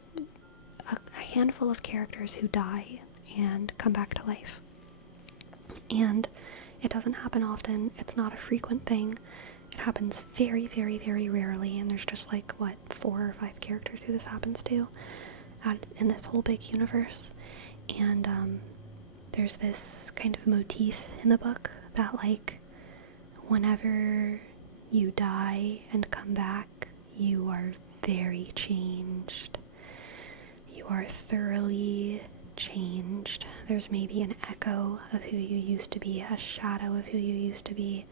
a handful of characters who die and come back to life. And it doesn't happen often. It's not a frequent thing. It happens very, very, very rarely, and there's just like, 4 or 5 characters who this happens to in this whole big universe. And there's this kind of motif in the book that, like, whenever you die and come back, you are very changed. You are thoroughly changed. There's maybe an echo of who you used to be, a shadow of who you used to be.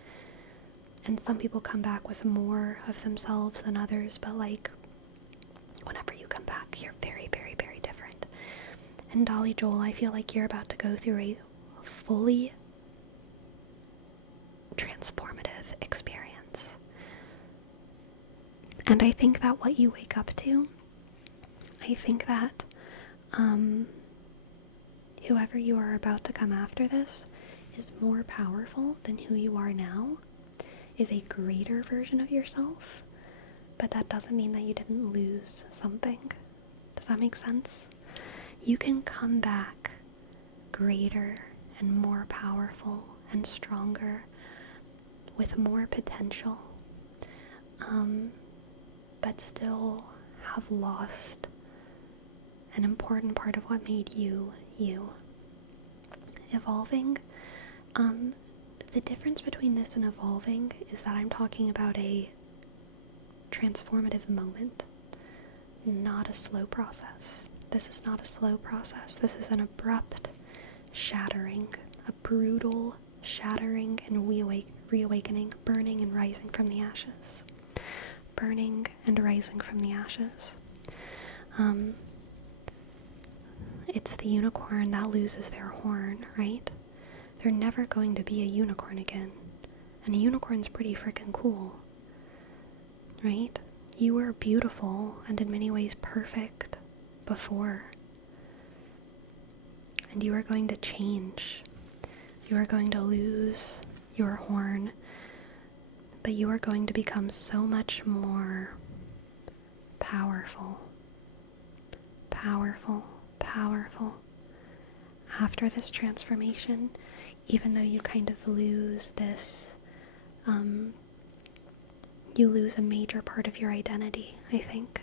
And some people come back with more of themselves than others, but like, whenever you come back, you're very, very, very different. And Dolly Joel, I feel like you're about to go through a fully transformative experience. And I think that what you wake up to, I think that whoever you are about to come after this is more powerful than who you are now, is a greater version of yourself, but that doesn't mean that you didn't lose something. Does that make sense? You can come back greater and more powerful and stronger with more potential, but still have lost an important part of what made you, you. Evolving, the difference between this and evolving is that I'm talking about a transformative moment, not a slow process. This is not a slow process. This is an abrupt shattering, a brutal shattering and reawakening, burning and rising from the ashes. Burning and rising from the ashes. It's the unicorn that loses their horn, right? They're never going to be a unicorn again. And a unicorn's pretty freaking cool, right? You were beautiful and in many ways perfect before. And you are going to change. You are going to lose your horn, but you are going to become so much more powerful. Powerful. Powerful. After this transformation, even though you kind of lose this, you lose a major part of your identity, I think.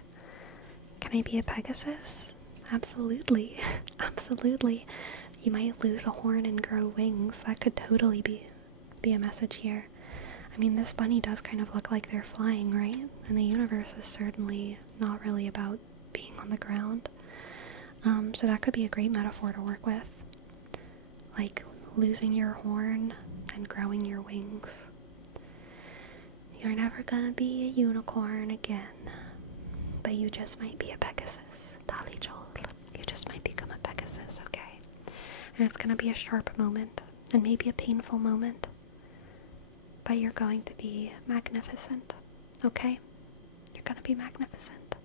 Can I be a Pegasus? Absolutely. Absolutely. You might lose a horn and grow wings. That could totally be a message here. I mean, this bunny does kind of look like they're flying, right? And the universe is certainly not really about being on the ground. So that could be a great metaphor to work with. Like losing your horn and growing your wings. You're never gonna be a unicorn again, but you just might be a Pegasus. Dolly Joel, you just might become a Pegasus, okay? And it's gonna be a sharp moment, and maybe a painful moment, but you're going to be magnificent, okay? You're gonna be magnificent.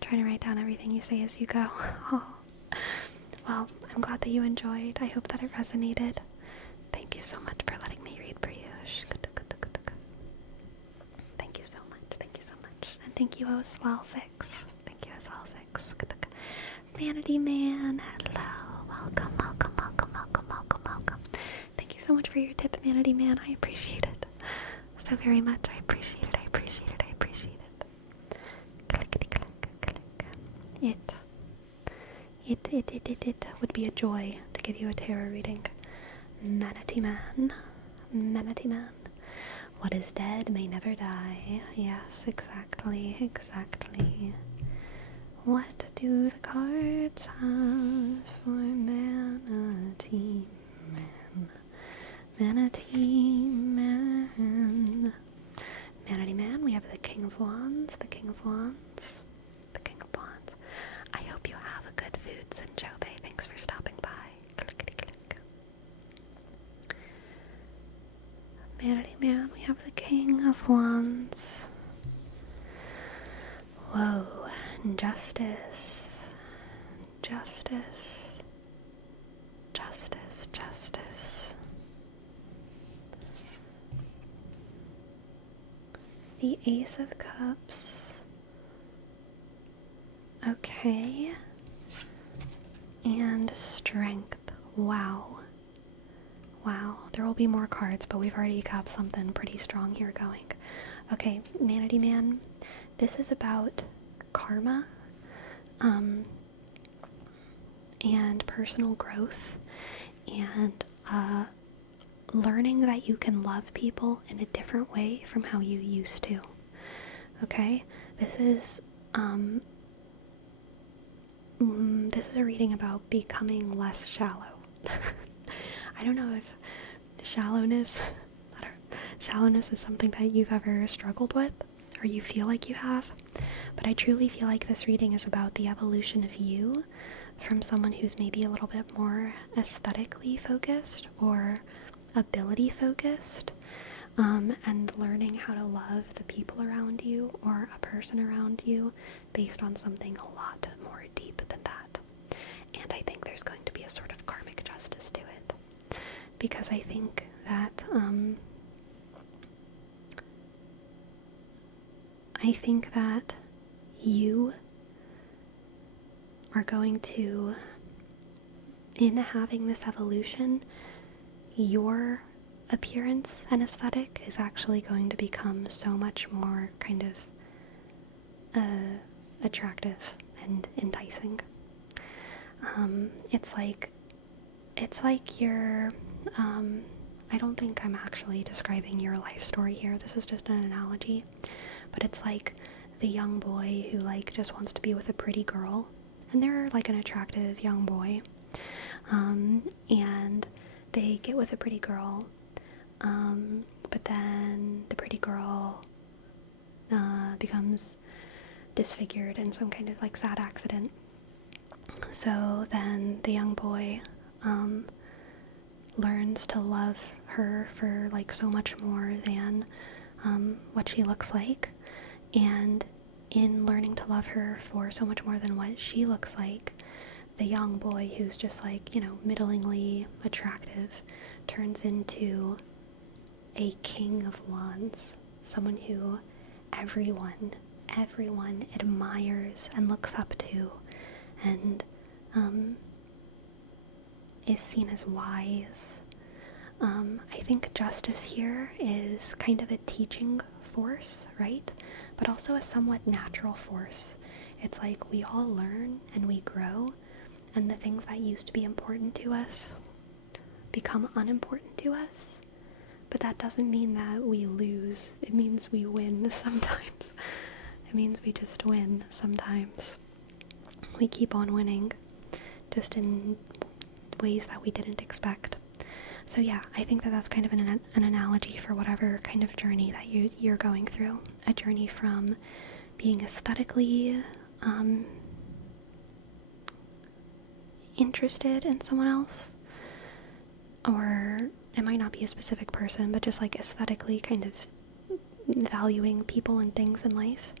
Trying to write down everything you say as you go. Oh. Well, I'm glad that you enjoyed. I hope that it resonated. Thank you so much for letting me read for you. Thank you so much. Thank you so much. And thank you as well, Six. Thank you as well, Six. Vanity Man, hello. Welcome, welcome, welcome, welcome, welcome, welcome. Thank you so much for your tip, Vanity Man. I appreciate it so very much. I appreciate it. I appreciate it. I appreciate it. It would be a joy to give you a tarot reading. Manatee Man. Manatee Man. What is dead may never die. Yes, exactly, exactly. What do the cards have for Manatee Man? Manatee Man. Manatee Man, we have the King of Wands, the King of Wands, the King of Wands. I hope you have a good food, Sinchobe. Thanks for stopping by. Clickety click. Manatee Man, we have the King of Wands. Whoa. Justice. Justice. Justice. Justice. The Ace of Cups. Okay. And Strength. Wow. Wow. There will be more cards, but we've already got something pretty strong here going. Okay, Manatee Man, this is about karma. and personal growth and learning that you can love people in a different way from how you used to. Okay? This is a reading about becoming less shallow. I don't know if shallowness is something that you've ever struggled with or you feel like you have, but I truly feel like this reading is about the evolution of you from someone who's maybe a little bit more aesthetically focused or ability focused, and learning how to love the people around you or a person around you based on something a lot more deep than that. And I think there's going to be a sort of karmic justice to it, because I think that you are going to, in having this evolution, your appearance and aesthetic is actually going to become so much more kind of attractive and enticing. It's like you're, I don't think I'm actually describing your life story here. This is just an analogy, but it's like the young boy who like just wants to be with a pretty girl, and they're like an attractive young boy, and they get with a pretty girl, but then the pretty girl becomes disfigured in some kind of like sad accident. So then the young boy learns to love her for like so much more than what she looks like, and in learning to love her for so much more than what she looks like, the young boy who's just like, you know, middlingly attractive turns into a king of wands, someone who everyone admires and looks up to, and is seen as wise. I think justice here is kind of a teaching force, right? But also a somewhat natural force. It's like we all learn and we grow, and the things that used to be important to us become unimportant to us. But that doesn't mean that we lose. It means we win sometimes. It means we just win sometimes. We keep on winning, just in ways that we didn't expect. So yeah, I think that that's kind of an analogy for whatever kind of journey that you're going through. A journey from being aesthetically interested in someone else, or it might not be a specific person, but just like aesthetically kind of valuing people and things in life,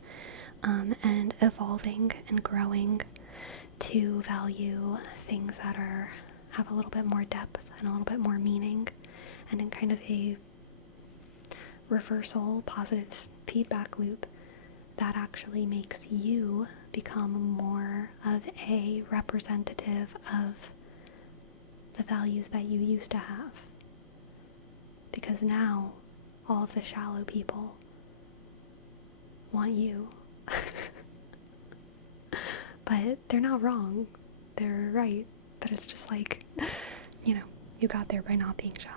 and evolving and growing to value things that have a little bit more depth and a little bit more meaning, and in kind of a reversal positive feedback loop that actually makes you become more of a representative of the values that you used to have. Because now all of the shallow people want you. But they're not wrong. They're right. But it's just like, you know, you got there by not being shallow.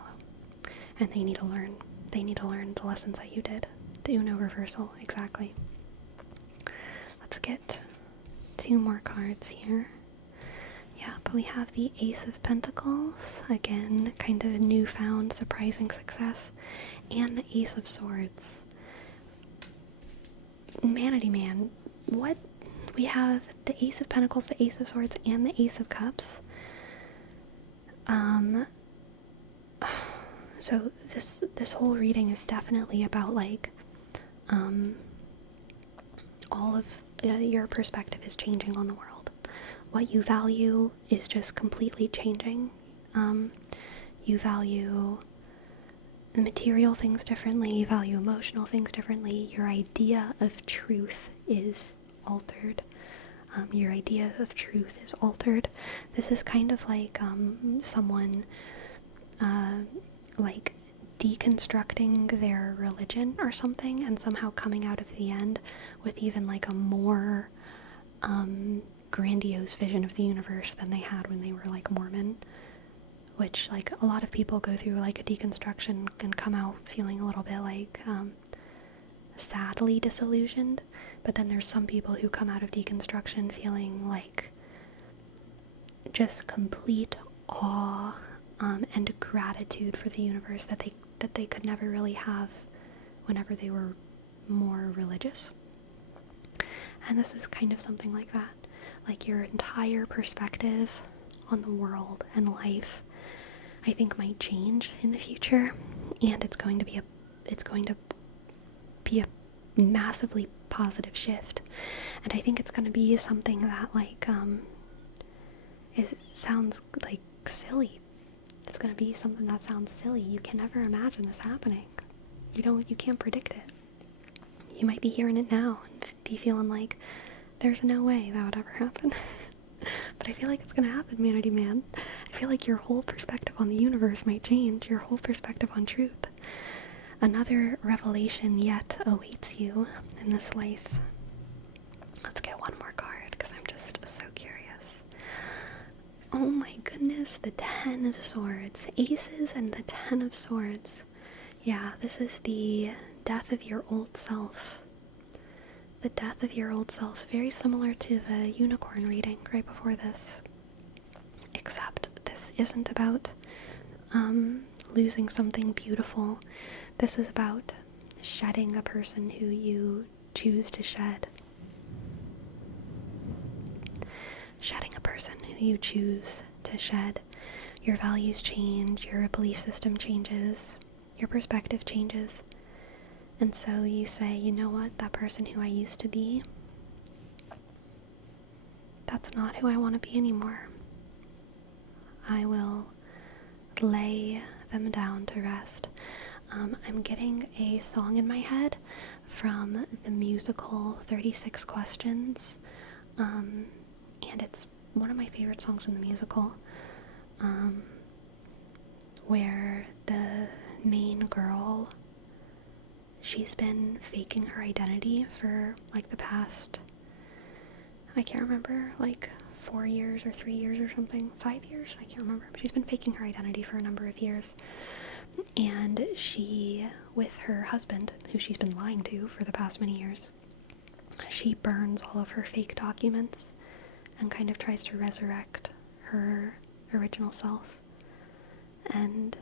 And they need to learn. They need to learn the lessons that you did. The Uno reversal, exactly. Let's get 2 more cards here. Yeah, but we have the Ace of Pentacles. Again, kind of a newfound surprising success. And the Ace of Swords. Manatee Man, what? We have the Ace of Pentacles, the Ace of Swords, and the Ace of Cups. So this whole reading is definitely about like all of your perspective is changing on the world. What you value is just completely changing. You value the material things differently, you value emotional things differently. Your idea of truth is altered. Your idea of truth is altered. This is kind of like someone like deconstructing their religion or something, and somehow coming out of the end with even like a more grandiose vision of the universe than they had when they were like Mormon, which like a lot of people go through like a deconstruction and come out feeling a little bit like sadly disillusioned, but then there's some people who come out of deconstruction feeling like just complete awe and gratitude for the universe that they could never really have whenever they were more religious. And this is kind of something like that. Like your entire perspective on the world and life, I think, might change in the future, and it's going to be a massively positive shift. And I think it's going to be something that like it sounds like silly. It's going to be something that sounds silly. You can never imagine this happening. You can't predict it. You might be hearing it now and be feeling like there's no way that would ever happen. But I feel like it's gonna happen, Manatee Man. I feel like your whole perspective on the universe might change, your whole perspective on truth. Another revelation yet awaits you in this life. Let's get one more card, because I'm just so curious. Oh my goodness, the Ten of Swords. Aces and the Ten of Swords. Yeah, this is the death of your old self. The death of your old self. Very similar to the unicorn reading right before this. Except this isn't about losing something beautiful. This is about shedding a person who you choose to shed. Shedding a person who you choose to shed. Your values change, your belief system changes, your perspective changes. And so you say, you know what, that person who I used to be, that's not who I want to be anymore. I will lay them down to rest. I'm getting a song in my head from the musical 36 Questions, and it's one of my favorite songs from the musical, where the main girl, she's been faking her identity for like the past, I can't remember, like 4 years or 3 years or something, 5 years, I can't remember, but she's been faking her identity for a number of years. And she, with her husband, who she's been lying to for the past many years, she burns all of her fake documents and kind of tries to resurrect her original self. And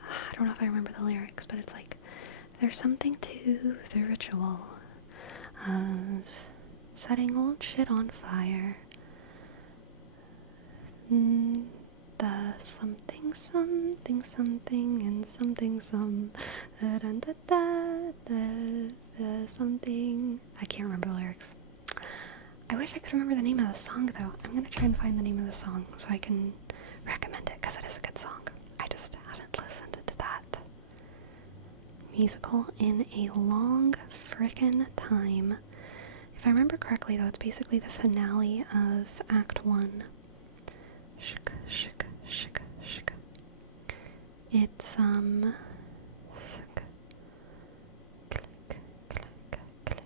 I don't know if I remember the lyrics, but it's like, there's something to the ritual of setting old shit on fire. The something, something, something, and something, some, da da da da da, something. I can't remember the lyrics. I wish I could remember the name of the song, though. I'm gonna try and find the name of the song so I can recommend it, because it is a good song. I just haven't listened to that musical in a long frickin' time. If I remember correctly, though, it's basically the finale of Act 1. Shk, shk, shk, shk. It's, shk. Click, click, click.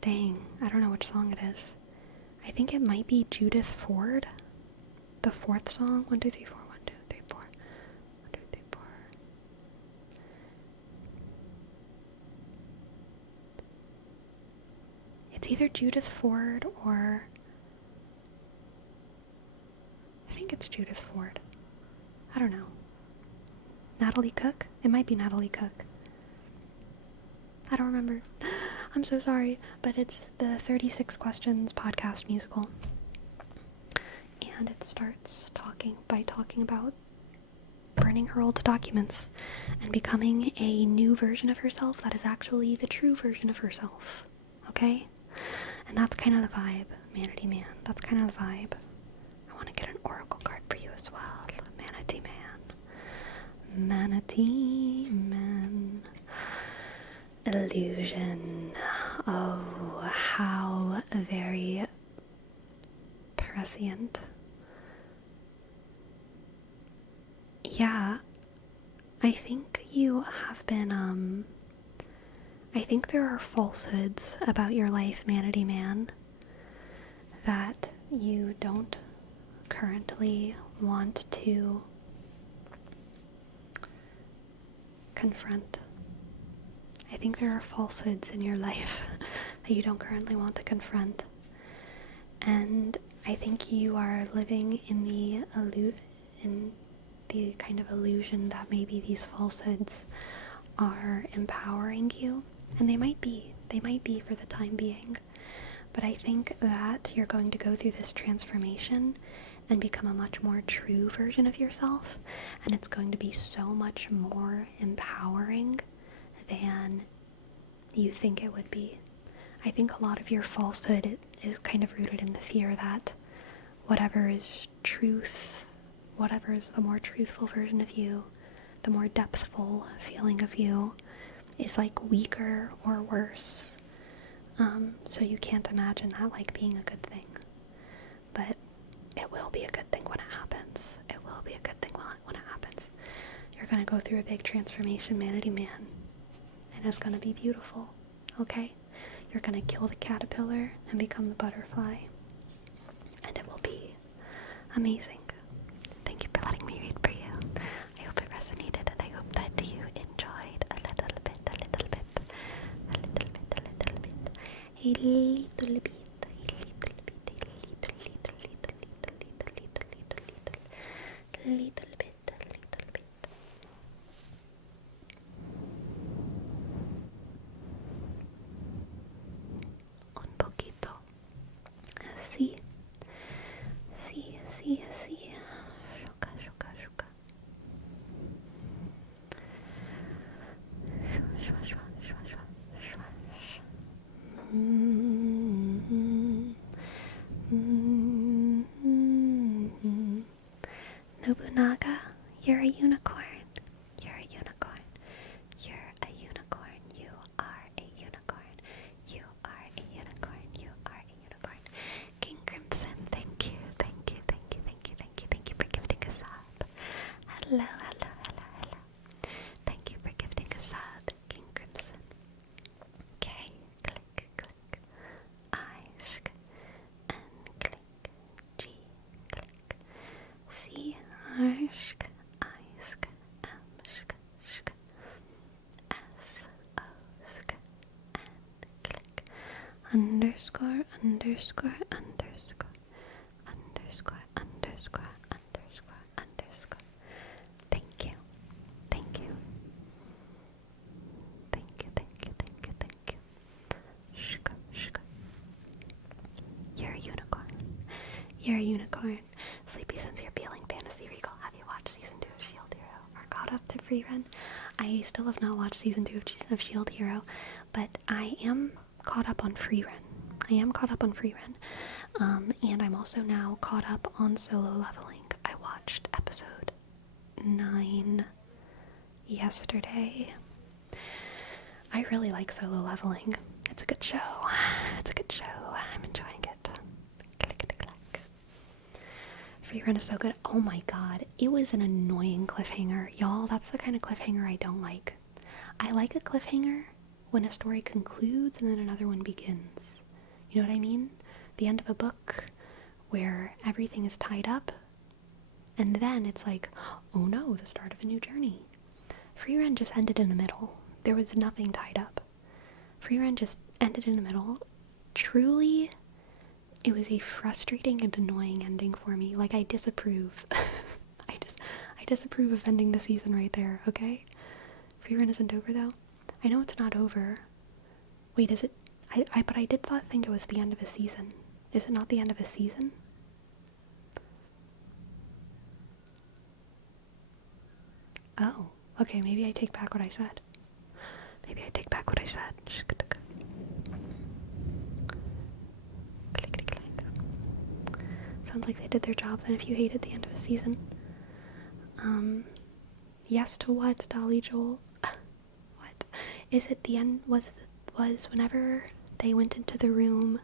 Dang, I don't know which song it is. I think it might be Judith Ford. The fourth song. 1, 2, 3, 4. 1, 2, 3, 4. 1, 2, 3, 4. It's either Judith Ford or... I think it's Judith Ford. I don't know. Natalie Cook? It might be Natalie Cook. I don't remember. I'm so sorry, but it's the 36 Questions podcast musical. And it starts by talking about burning her old documents and becoming a new version of herself that is actually the true version of herself. Okay? And that's kind of the vibe, Manatee Man. That's kind of the vibe. I want to get an oracle card for you as well, Manatee Man. Manatee Man. Illusion. Oh, how very prescient. Yeah, I think you have been, I think there are falsehoods about your life, Manatee Man, that you don't currently want to confront. I think there are falsehoods in your life that you don't currently want to confront. And I think you are living in the kind of illusion that maybe these falsehoods are empowering you. And they might be for the time being. But I think that you're going to go through this transformation and become a much more true version of yourself. And it's going to be so much more empowering than you think it would be. I think a lot of your falsehood is kind of rooted in the fear that whatever is truth, whatever is a more truthful version of you, the more depthful feeling of you, is like weaker or worse. So you can't imagine that like being a good thing. But it will be a good thing when it happens. It will be a good thing when it happens. You're gonna go through a big transformation, Manatee Man. And it's gonna be beautiful, okay? You're gonna kill the caterpillar and become the butterfly. And it will be amazing. Thank you for letting me read for you. I hope it resonated, and I hope that you enjoyed a little bit. Un poquito. Así. Sí, así, así. Shuka, shuka, shuka. Shua, shua, shua, shua, shua, shua. Nobunaga, you're a unicorn. You're a unicorn. You're a unicorn. You are a unicorn. You are a unicorn. You are a unicorn. King Crimson, thank you, thank you, thank you, thank you, thank you, thank you for gifting a sub. Hello, hello, hello, hello. Thank you for gifting a sub, King Crimson. K, click, click. I, sk, N, click. G, click. C, R, sk, I, sk, M, sk, sk. S, O, sk, N, click. Underscore, underscore, underscore. Underscore, underscore, underscore, underscore. Thank you. Thank you. Thank you, thank you, thank you, thank you. Shka, shka. You're a unicorn. You're a unicorn. Sleepy, since you're feeling Fantasy Regal, have you watched season 2 of Shield Hero or caught up to Free Run? I still have not watched season 2 of Shield Hero, but I am caught up on Free Run. I am caught up on Free Run. And I'm also now caught up on Solo Leveling. I watched episode 9 yesterday. I really like Solo Leveling. It's a good show. It's a good show. I'm enjoying it. Click, click, click. Free Run is so good. Oh my god. It was an annoying cliffhanger. Y'all, that's the kind of cliffhanger I don't like. I like a cliffhanger when a story concludes and then another one begins. You know what I mean? The end of a book where everything is tied up and then it's like, oh no, the start of a new journey. Free Run just ended in the middle. There was nothing tied up. Free Run just ended in the middle. Truly, it was a frustrating and annoying ending for me. Like, I disapprove. I disapprove of ending the season right there, okay? Free Run isn't over, though. I know it's not over. Wait, is it? But I did think it was the end of a season. Is it not the end of a season? Oh, okay, maybe I take back what I said. Maybe I take back what I said. Click, click, click. Sounds like they did their job then if you hated the end of a season. Yes to what, Dolly Joel? What? Is it the end? Was whenever they went into the room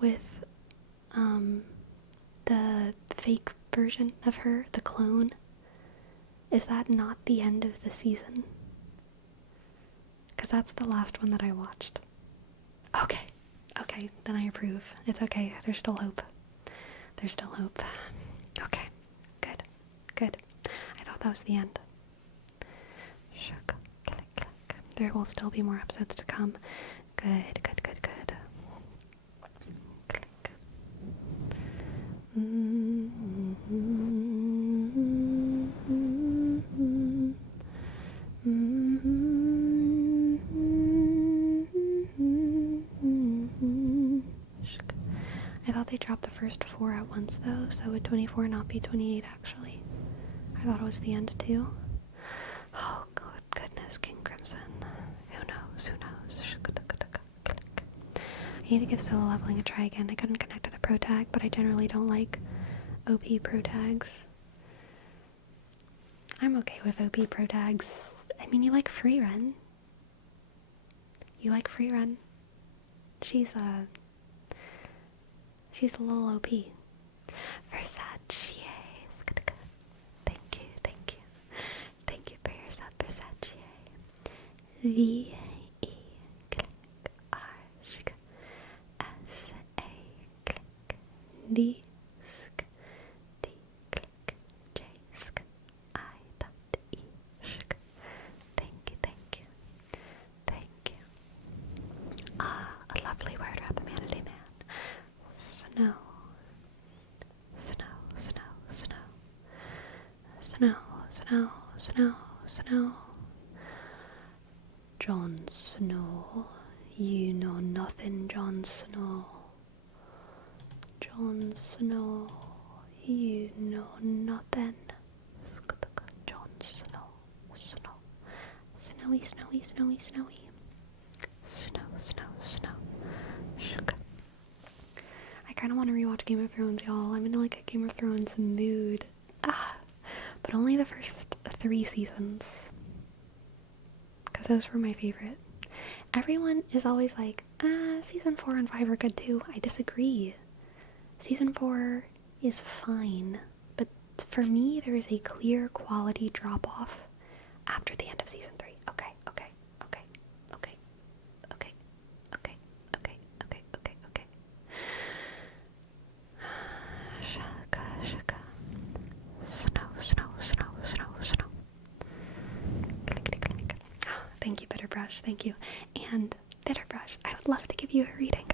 with, the fake version of her, the clone? Is that not the end of the season? Because that's the last one that I watched. Okay. Okay, then I approve. It's okay. There's still hope. There's still hope. Okay. Good. Good. I thought that was the end. Shuck. Click, click. There will still be more episodes to come. Good, good, good, good. Click. I thought they dropped the first 4 at once though, so would 24 not be 28 actually? I thought it was the end too. Oh god, goodness, King Crimson. Who knows, who knows? I need to give solo leveling a try again. I couldn't connect to the pro tag, but I generally don't like OP pro tags. I'm okay with OP pro tags. I mean, you like Freerun. You like Freerun. She's a little OP. Versace. Thank you, thank you. Thank you for your sub, Versace. V-E click R-S-A click D-sk D-click J-sk I-E-sk. Thank you, thank you. Thank you. A lovely word wrap humanity man. Snow. Snow, snow, snow. Snow, snow, snow, snow. Jon Snow, you know nothing, Jon Snow. Jon Snow, you know nothing. Jon Snow, snow. Snowy, snowy, snowy, snowy. Snow, snow, snow. Sugar. I kind of want to rewatch Game of Thrones, y'all. I'm in like a Game of Thrones mood. But only the first 3 seasons. Because those were my favorite. Everyone is always like, season 4 and 5 are good too. I disagree. Season 4 is fine. But for me, there is a clear quality drop-off after the end of season 3. Okay. Shaka. Snow. Thank you, Bitterbrush. Thank you. And Bitterbrush, I would love to give you a reading.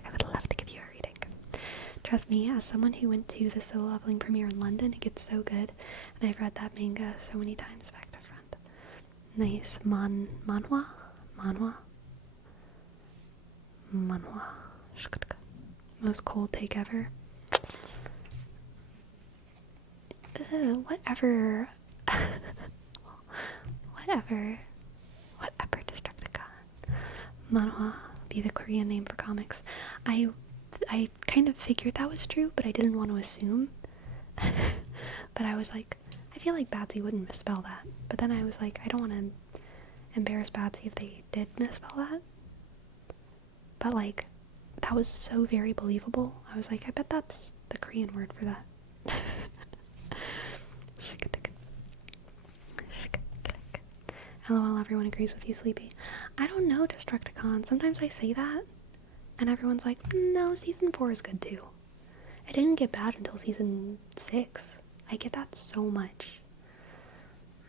Trust me, as someone who went to the solo leveling premiere in London, it gets so good. And I've read that manga so many times back to front. Nice. Manhwa? Most cold take ever. Whatever. Whatever, Destructicon. Manhwa, be the Korean name for comics. I kind of figured that was true, but I didn't want to assume. But I was like, I feel like Batsy wouldn't misspell that. But then I was like, I don't want to embarrass Batsy if they did misspell that. But like, that was so very believable. I was like, I bet that's the Korean word for that. LOL, everyone agrees with you, Sleepy. I don't know, Destructicon. Sometimes I say that, and everyone's like, no, season 4 is good too. It didn't get bad until season 6. I get that so much.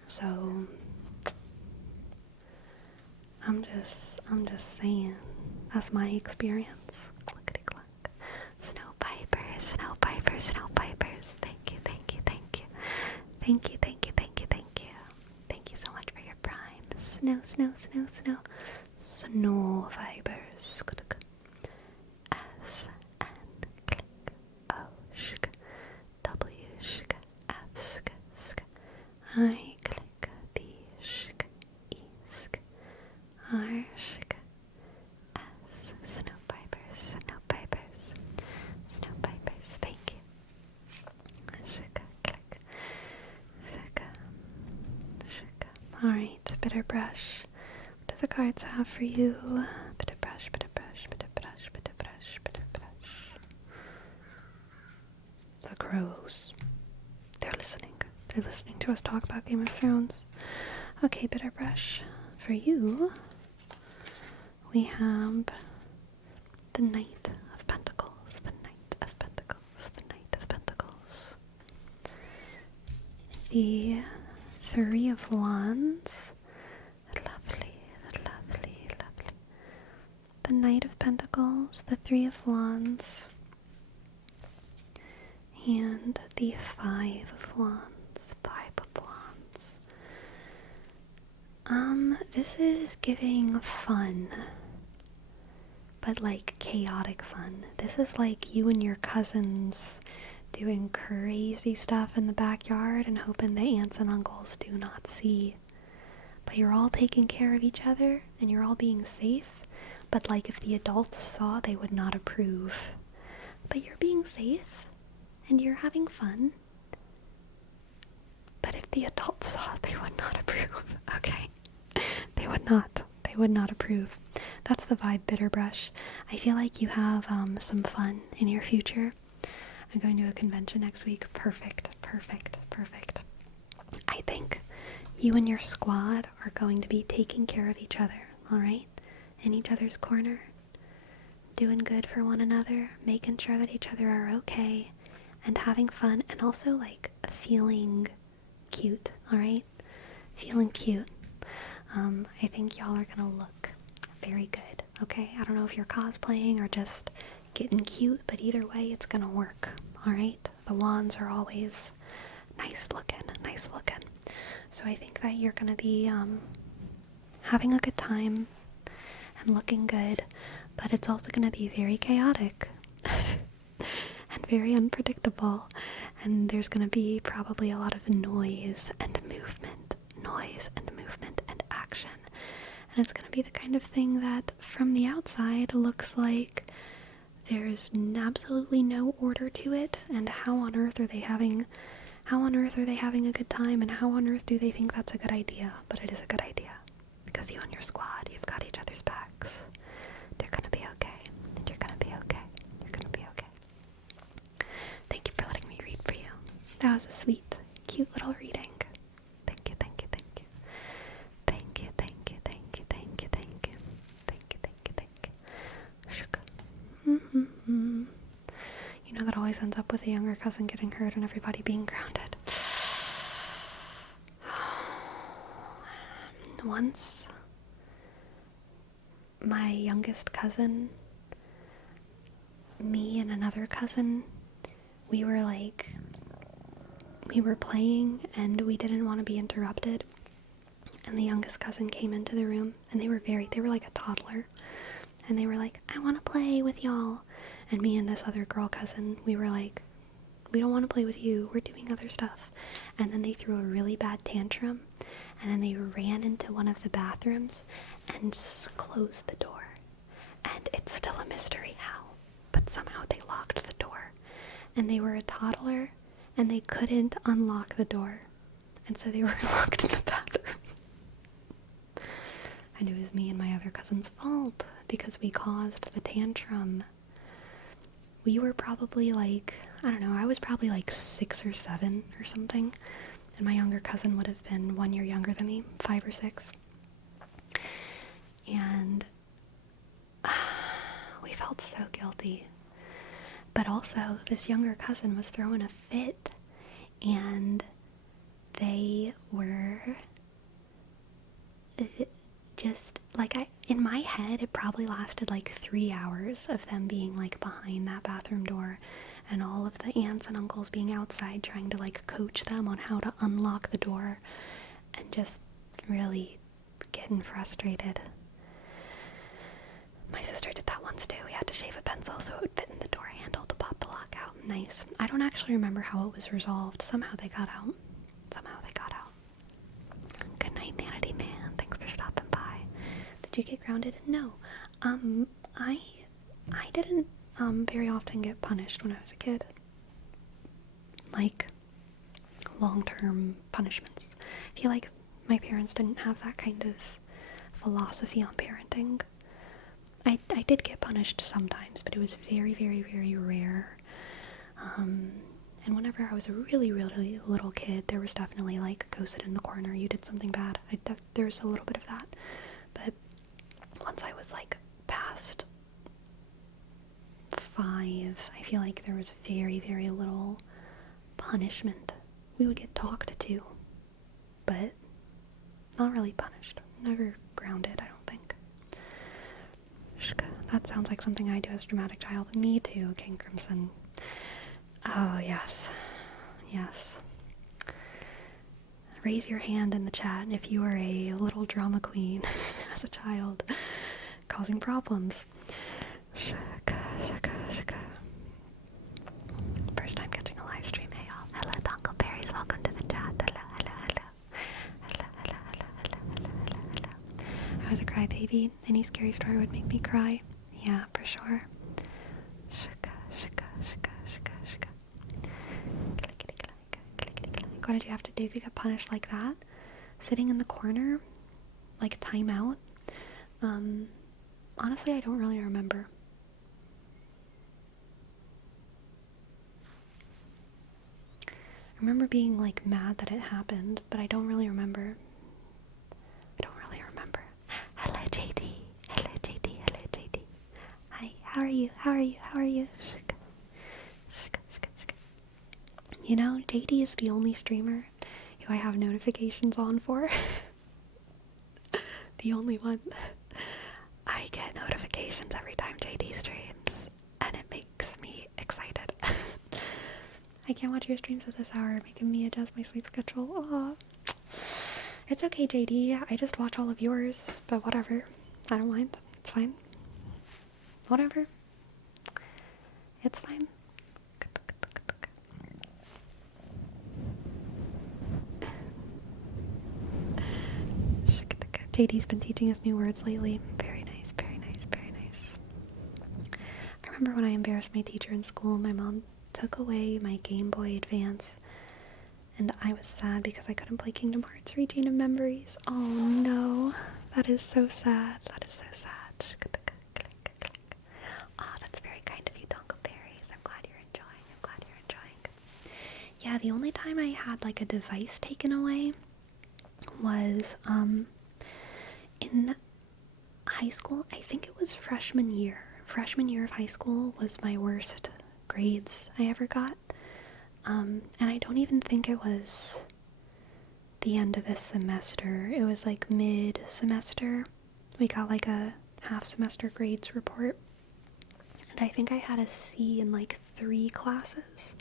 So, I'm just saying. That's my experience. Clickety clack. Snow pipers. Thank you. Thank you so much for your prime. Snow. Snow fibers. S N click O shk W shk F sk sk I click the shk E sk R shk S. Snow pipers. Thank you. Shka click. Shka. Alright, Bitterbrush. What do the cards have for you? Bitterbrush. The crows. They're actually listening to us talk about Game of Thrones. Okay, bitter brush. For you, we have the Knight of Pentacles, the Knight of Pentacles, the Knight of Pentacles. The Three of Wands. Lovely, lovely, lovely. The Knight of Pentacles, the Three of Wands, and the Five of Wands. Five of Wands. This is giving fun, but like chaotic fun. This is like you and your cousins doing crazy stuff in the backyard and hoping the aunts and uncles do not see. But you're all taking care of each other and you're all being safe. But like if the adults saw, they would not approve. But you're being safe and you're having fun. But if the adults saw, they would not approve. Okay. They would not. They would not approve. That's the vibe, bitter brush. I feel like you have some fun in your future. I'm going to a convention next week. Perfect, perfect, perfect. I think you and your squad are going to be taking care of each other, alright? In each other's corner. Doing good for one another. Making sure that each other are okay. And having fun. And also, like, feeling cute, alright? Feeling cute. I think y'all are gonna look very good, okay? I don't know if you're cosplaying or just getting cute, but either way, it's gonna work, alright? The wands are always nice looking, nice looking. So I think that you're gonna be, having a good time and looking good, but it's also gonna be very chaotic and very unpredictable, and there's gonna be probably a lot of noise and movement and action. And it's gonna be the kind of thing that from the outside looks like there's absolutely no order to it, and how on earth are they having a good time, and how on earth do they think that's a good idea? But it is a good idea, because you and your squad, you've got each other's backs. They're gonna be okay. You're gonna be okay. You're gonna be okay. Thank you for letting me read for you. That was a sweet, cute little reading. Thank you, thank you, thank you. Thank you, thank you, thank you, thank you, thank you. Thank you, thank you, thank you. Shuka. You know that always ends up with a younger cousin getting hurt and everybody being grounded. Once, my youngest cousin, me and another cousin, we were playing and we didn't want to be interrupted. And the youngest cousin came into the room and they were like a toddler. And they were like, I want to play with y'all. And me and this other girl cousin, we were like, we don't want to play with you. We're doing other stuff. And then they threw a really bad tantrum. And then they ran into one of the bathrooms and closed the door. And it's still a mystery how. But somehow they locked the door. And they were a toddler and they couldn't unlock the door. And so they were locked in the bathroom. And it was me and my other cousin's fault because we caused the tantrum. We were probably like, I don't know, I was probably like 6 or 7 or something. And my younger cousin would have been 1 year younger than me, 5 or 6. And we felt so guilty. But also, this younger cousin was throwing a fit. And they were just like, in my head it probably lasted like 3 hours of them being like behind that bathroom door and all of the aunts and uncles being outside trying to like coach them on how to unlock the door and just really getting frustrated. My sister did that once too. We had to shave a pencil so it would fit in the door handle to pop the lock out. Nice. I don't actually remember how it was resolved. Somehow they got out. Good night, Manatee Man. Thanks for stopping by. Did you get grounded? No. I didn't very often get punished when I was a kid. Like long-term punishments. I feel like my parents didn't have that kind of philosophy on parenting. I did get punished sometimes, but it was very, very, very rare. And whenever I was a really, really little kid, there was definitely like, go sit in the corner, you did something bad. There's a little bit of that. But once I was like past 5, I feel like there was very, very little punishment. We would get talked to, but not really punished. Never grounded, I don't think. That sounds like something I do as a dramatic child. Me too, King Crimson. Oh, yes. Yes. Raise your hand in the chat if you are a little drama queen as a child causing problems. First time catching a live stream. Hey all. Hello, Donko Berries. Welcome to the chat. Hello, hello, hello. Hello, hello, hello, hello, hello, hello, hello. I was a crybaby. Any scary story would make me cry. Yeah, for sure. What did you have to do to get punished like that? Sitting in the corner? Like timeout? Honestly, I don't really remember. I remember being like mad that it happened, but I don't really remember. Hello, JD. Hello, JD. Hello, JD. Hi, how are you? How are you? How are you? You know, JD is the only streamer who I have notifications on for. The only one. I get notifications every time JD streams, and it makes me excited. I can't watch your streams at this hour, making me adjust my sleep schedule. Aw. It's okay, JD. I just watch all of yours, but whatever. I don't mind. It's fine. Whatever. It's fine. JD's been teaching us new words lately. Very nice, very nice, very nice. I remember when I embarrassed my teacher in school, my mom took away my Game Boy Advance, and I was sad because I couldn't play Kingdom Hearts Rechain of Memories. Oh no, that is so sad. That is so sad. Oh, that's very kind of you, Donko Berries. I'm glad you're enjoying. I'm glad you're enjoying. Yeah, the only time I had like a device taken away was in high school. I think it was freshman year. Freshman year of high school was my worst grades I ever got. And I don't even think it was the end of a semester. It was like mid-semester. We got like a half-semester grades report. And I think I had a C in like 3 classes,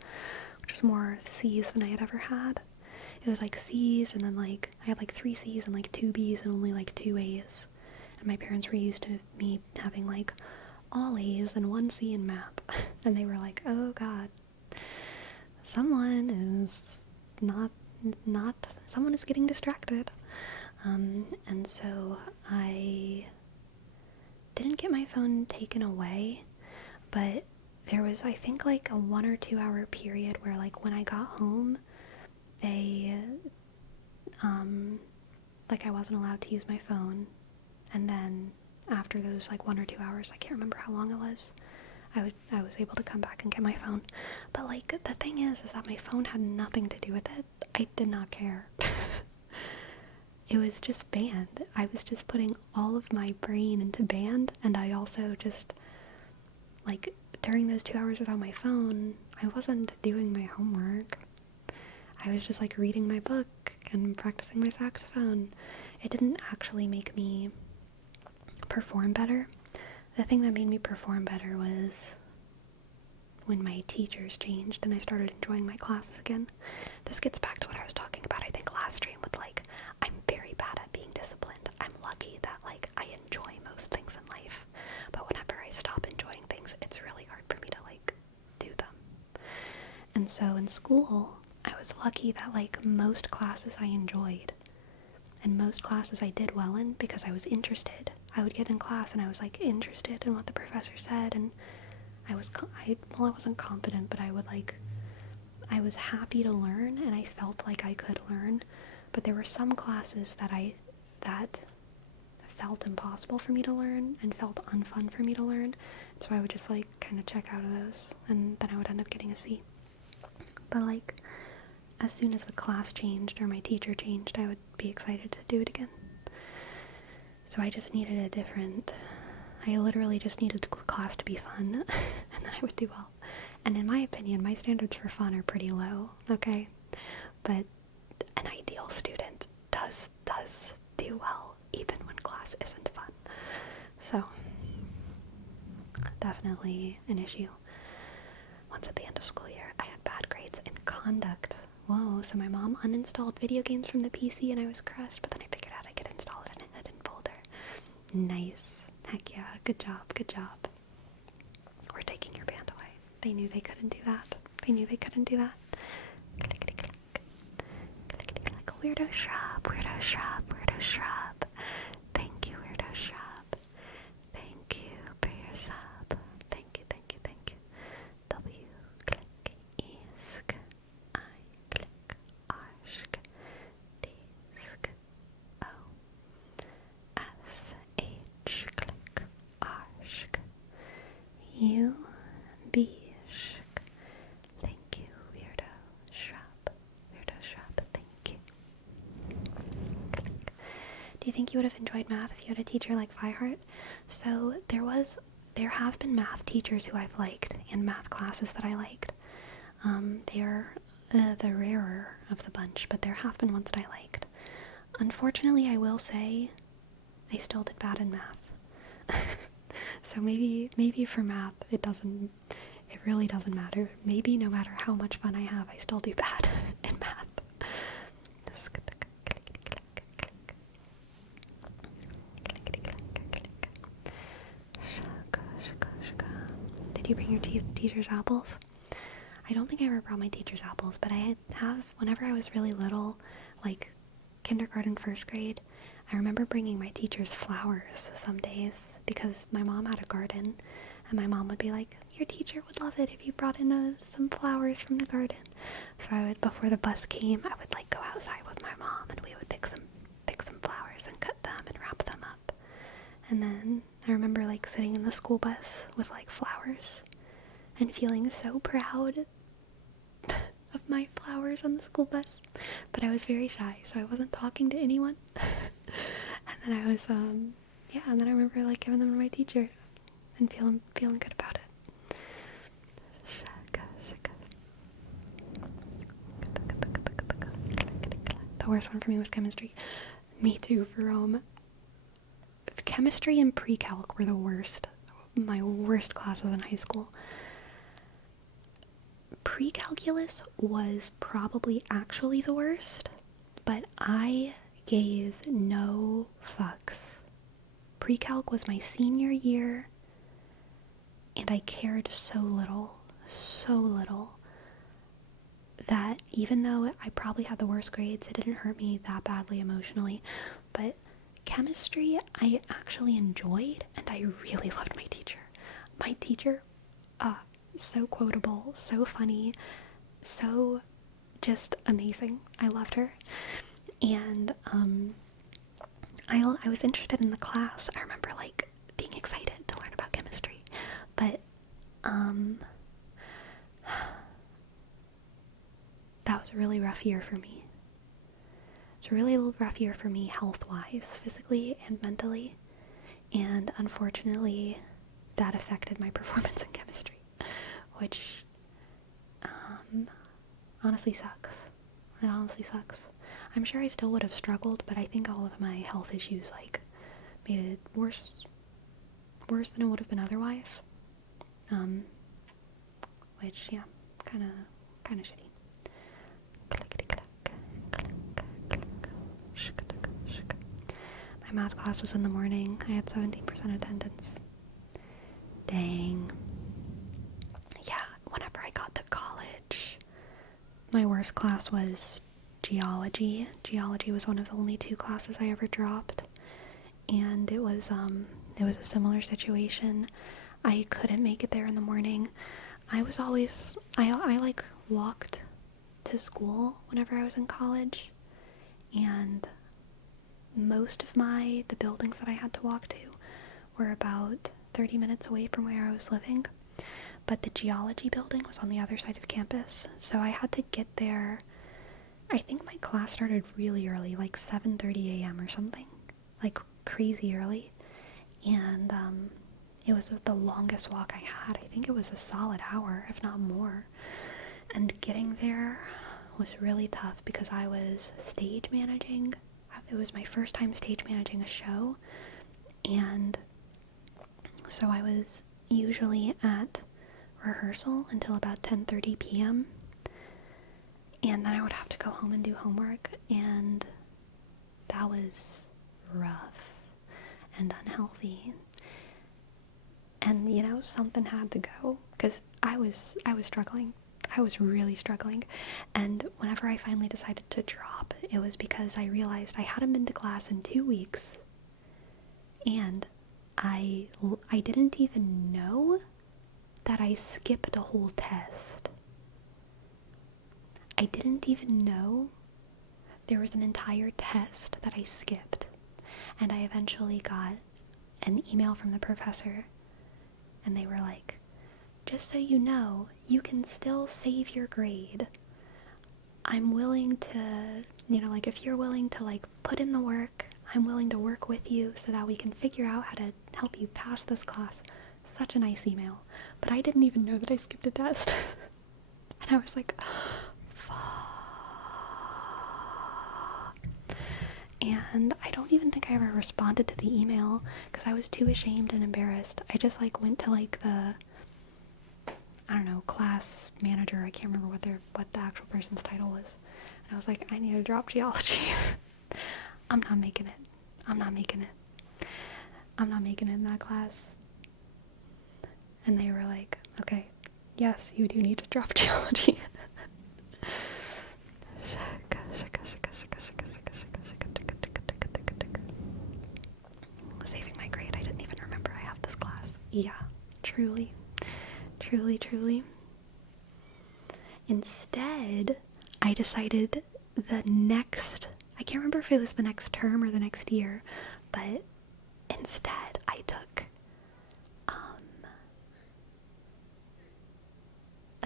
which was more C's than I had ever had. It was like C's, and then like I had like 3 C's and like 2 B's and only like 2 A's. And my parents were used to me having like all A's and 1 C in math. And they were like, oh god, someone is someone is getting distracted. And so I didn't get my phone taken away, but there was, I think, like a 1 or 2 hour period where like when I got home, they, like I wasn't allowed to use my phone, and then after those like 1 or 2 hours, I can't remember how long it was, I was able to come back and get my phone. But like the thing is that my phone had nothing to do with it. I did not care. It was just band. I was just putting all of my brain into band, and I also just like during those 2 hours without my phone, I wasn't doing my homework. I was just like reading my book and practicing my saxophone. It didn't actually make me perform better. The thing that made me perform better was when my teachers changed and I started enjoying my classes again. This gets back to what I was talking about, I think, last stream with like, I'm very bad at being disciplined. I'm lucky that like I enjoy most things in life, but whenever I stop enjoying things, it's really hard for me to like do them. And so in school, I was lucky that like most classes I enjoyed, and most classes I did well in because I was interested. I would get in class and I was like interested in what the professor said, and I wasn't confident, but I was happy to learn, and I felt like I could learn. But there were some classes that felt impossible for me to learn and felt unfun for me to learn. So I would just like kind of check out of those, and then I would end up getting a C. But like, as soon as the class changed or my teacher changed, I would be excited to do it again. So I just needed I literally just needed the class to be fun, and then I would do well. And in my opinion, my standards for fun are pretty low, okay? But an ideal student does do well, even when class isn't fun. So, definitely an issue. Once at the end of school year, I had bad grades in conduct. Whoa, so my mom uninstalled video games from the PC and I was crushed, but then I figured out I could install it in a hidden folder. Nice. Heck yeah, good job, good job. We're taking your band away. They knew they couldn't do that. They knew they couldn't do that. Clickety click. Clickety click. Weirdo shrub, weirdo shrub, weirdo shrub. Thank you, weirdo shrub. Thank you for your sub. Thank you, thank you, thank you. W click esk. I click arsk. Disk. O S H click arsk. U B shk. Thank you, weirdo shrub. Weirdo shrub, thank you. Click. Do you think you would have enjoyed math if you had a teacher like Vihart? So there have been math teachers who I've liked and math classes that I liked. They are the rarer of the bunch, but there have been ones that I liked. Unfortunately, I will say I still did bad in math. So maybe for math it really doesn't matter. Maybe no matter how much fun I have, I still do bad in math. Did you bring your teacher's apples? I don't think I ever brought my teacher's apples, but I have whenever I was really little, like kindergarten, first grade. I remember bringing my teacher's flowers some days because my mom had a garden, and my mom would be like, your teacher would love it if you brought in some flowers from the garden. So I would, before the bus came, I would like go outside with my mom and we would pick some flowers and cut them and wrap them up. And then I remember like sitting in the school bus with like flowers and feeling so proud of my flowers on the school bus. But I was very shy, so I wasn't talking to anyone. And then I was, and then I remember like giving them to my teacher and feeling good about it. The worst one for me was chemistry. Me too, Jerome. Chemistry and pre-calc were the worst. My worst classes in high school. Pre-calculus was probably actually the worst, but I gave no fucks. Pre-calc was my senior year, and I cared so little, that even though I probably had the worst grades, it didn't hurt me that badly emotionally. But chemistry, I actually enjoyed, and I really loved my teacher. My teacher, so quotable, so funny, so just amazing. I loved her. And I was interested in the class. I remember like being excited to learn about chemistry. But that was a really rough year for me. It's a really rough year for me health-wise, physically and mentally. And unfortunately, that affected my performance in chemistry, which honestly sucks. It honestly sucks. I'm sure I still would have struggled, but I think all of my health issues like made it worse than it would have been otherwise. Which yeah, kind of shitty. My math class was in the morning. I had 17% attendance. Dang. Yeah, whenever I got to college, my worst class was geology. Geology was one of the only 2 classes I ever dropped. And it was a similar situation. I couldn't make it there in the morning. I like walked to school whenever I was in college, and most of the buildings that I had to walk to were about 30 minutes away from where I was living. but the geology building was on the other side of campus, so I had to get there. I think my class started really early, like 7:30 a.m. or something, like crazy early, and it was the longest walk I had. I think it was a solid hour, if not more, and getting there was really tough because I was stage managing. It was my first time stage managing a show, and so I was usually at rehearsal until about 10:30 p.m. and then I would have to go home and do homework, and that was rough and unhealthy. And you know, something had to go because I was struggling. I was really struggling, and whenever I finally decided to drop, it was because I realized I hadn't been to class in 2 weeks, and I didn't even know that I skipped a whole test. I didn't even know there was an entire test that I skipped, and I eventually got an email from the professor, and they were like, just so you know, you can still save your grade. I'm willing to, you know, like, if you're willing to, like, put in the work, I'm willing to work with you so that we can figure out how to help you pass this class. Such a nice email. But I didn't even know that I skipped a test. And I was like, fuck. And I don't even think I ever responded to the email because I was too ashamed and embarrassed. I just, like, went to, like, the, I don't know, class manager. I can't remember what the actual person's title was. And I was like, I need to drop geology. I'm not making it. I'm not making it. I'm not making it in that class. And they were like, okay, yes, you do need to drop geology. Saving my grade. I didn't even remember I have this class. Yeah, truly. Truly. Instead, I decided I can't remember if it was the next term or the next year, but instead I took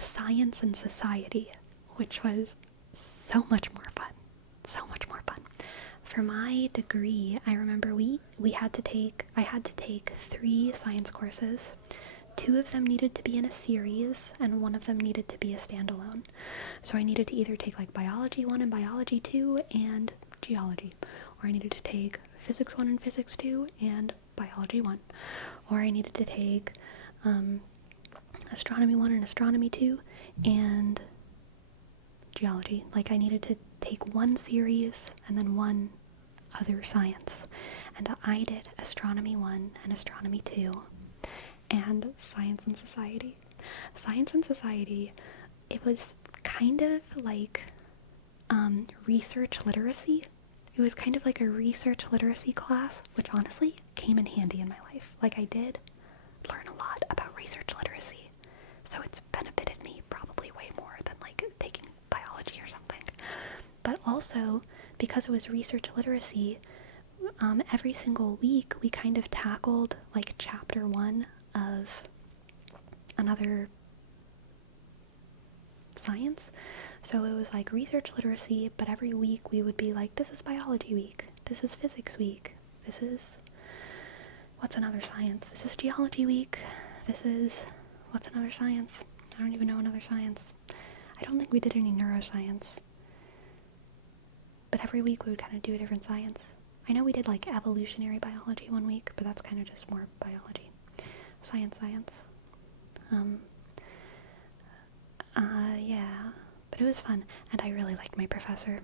Science and Society, which was so much more fun. So much more fun. For my degree, I remember I had to take 3 science courses. 2 of them needed to be in a series, and 1 of them needed to be a standalone. So I needed to either take like Biology 1 and Biology 2 and Geology, or I needed to take Physics 1 and Physics 2 and Biology 1, or I needed to take Astronomy 1 and Astronomy 2 and Geology. Like, I needed to take 1 series and then 1 other science. And I did Astronomy 1 and Astronomy 2 and Science and Society. Science and Society, it was kind of like research literacy. It was kind of like a research literacy class, which honestly came in handy in my life. Like, I did learn a lot about research literacy, so it's benefited me probably way more than like taking biology or something. But also, because it was research literacy, every single week we kind of tackled like chapter 1 of another science. So it was like research literacy, but every week we would be like, this is biology week, this is physics week, this is, what's another science? This is geology week, this is, what's another science? I don't even know another science. I don't think we did any neuroscience. But every week we would kind of do a different science. I know we did like evolutionary biology one week, but that's kind of just more biology. Science. Yeah. But it was fun, and I really liked my professor.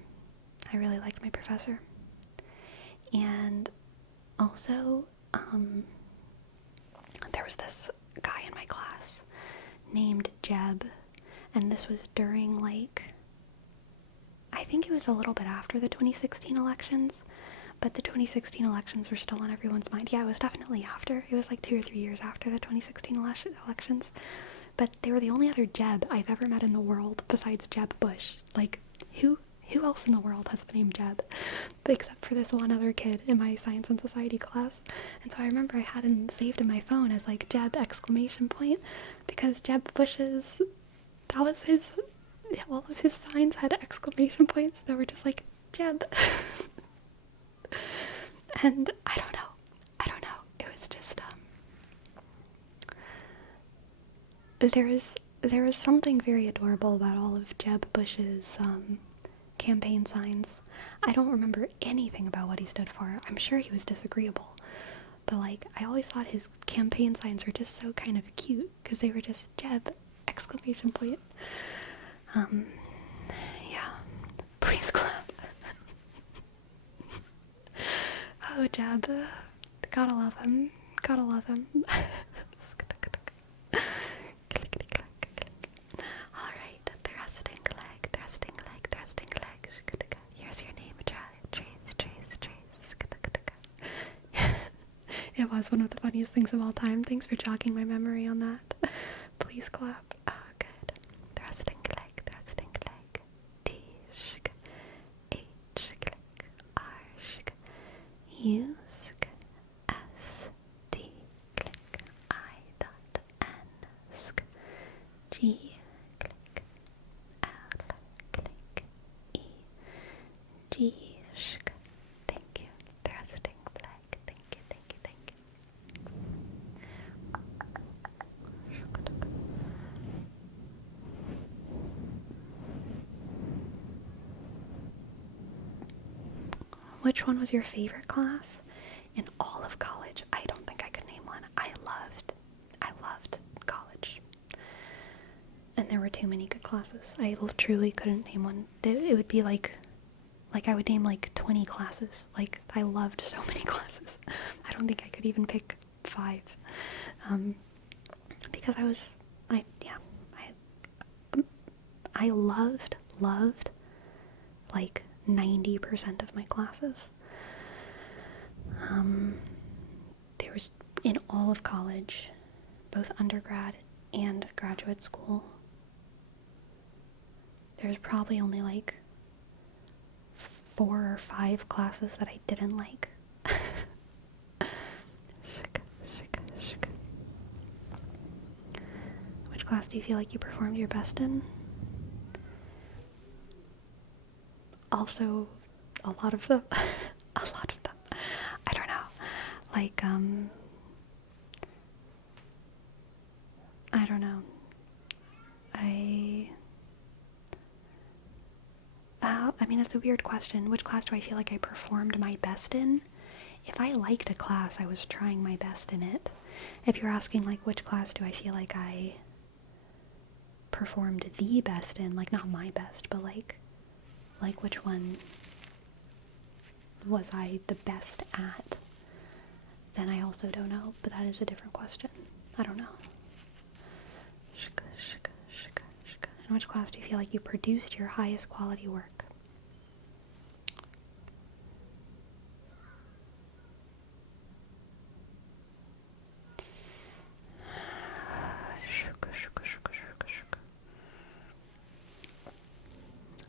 And also, there was this guy in my class named Jeb, and this was during, like, I think it was a little bit after the 2016 elections, but the 2016 elections were still on everyone's mind. Yeah, it was definitely after. It was like 2 or 3 years after the 2016 elections. But they were the only other Jeb I've ever met in the world besides Jeb Bush. Like, who who else in the world has the name Jeb? Except for this one other kid in my science and society class. And so I remember I had him saved in my phone as like Jeb exclamation point, because Jeb Bush's, that was his, all of his signs had exclamation points that were just like Jeb. And I don't know. It was just there was something very adorable about all of Jeb Bush's campaign signs. I don't remember anything about what he stood for. I'm sure he was disagreeable, but like I always thought his campaign signs were just so kind of cute because they were just Jeb exclamation point. Yeah, please clap. Oh, Jeb, gotta love him. Alright, thrusting leg. Here's your name, Trace. It was one of the funniest things of all time. Thanks for jogging my memory on that. Please clap. Oh, good. Thrusting leg. T, shk, H, click, R, shk, U, shk, S, T, click, I, dot, N, shk, G, click, L, click, E, G, shk. Thank you. Thrusting leg. Thank you. Which one was your favorite class in all of college? I don't think I could name one. I loved college. And there were too many good classes. I truly couldn't name one. It would be like I would name like 20 classes. Like, I loved so many classes. I don't think I could even pick 5. Because I loved like 90% of my classes. There was, in all of college, both undergrad and graduate school, there's probably only like 4 or 5 classes that I didn't like. Which class do you feel like you performed your best in? Also, a lot of them. I don't know. Like, I don't know. I mean, it's a weird question. Which class do I feel like I performed my best in? If I liked a class, I was trying my best in it. If you're asking, like, which class do I feel like I performed the best in, like, not my best, but like which one was I the best at, then I also don't know, but that is a different question. I don't know. In which class do you feel like you produced your highest quality work?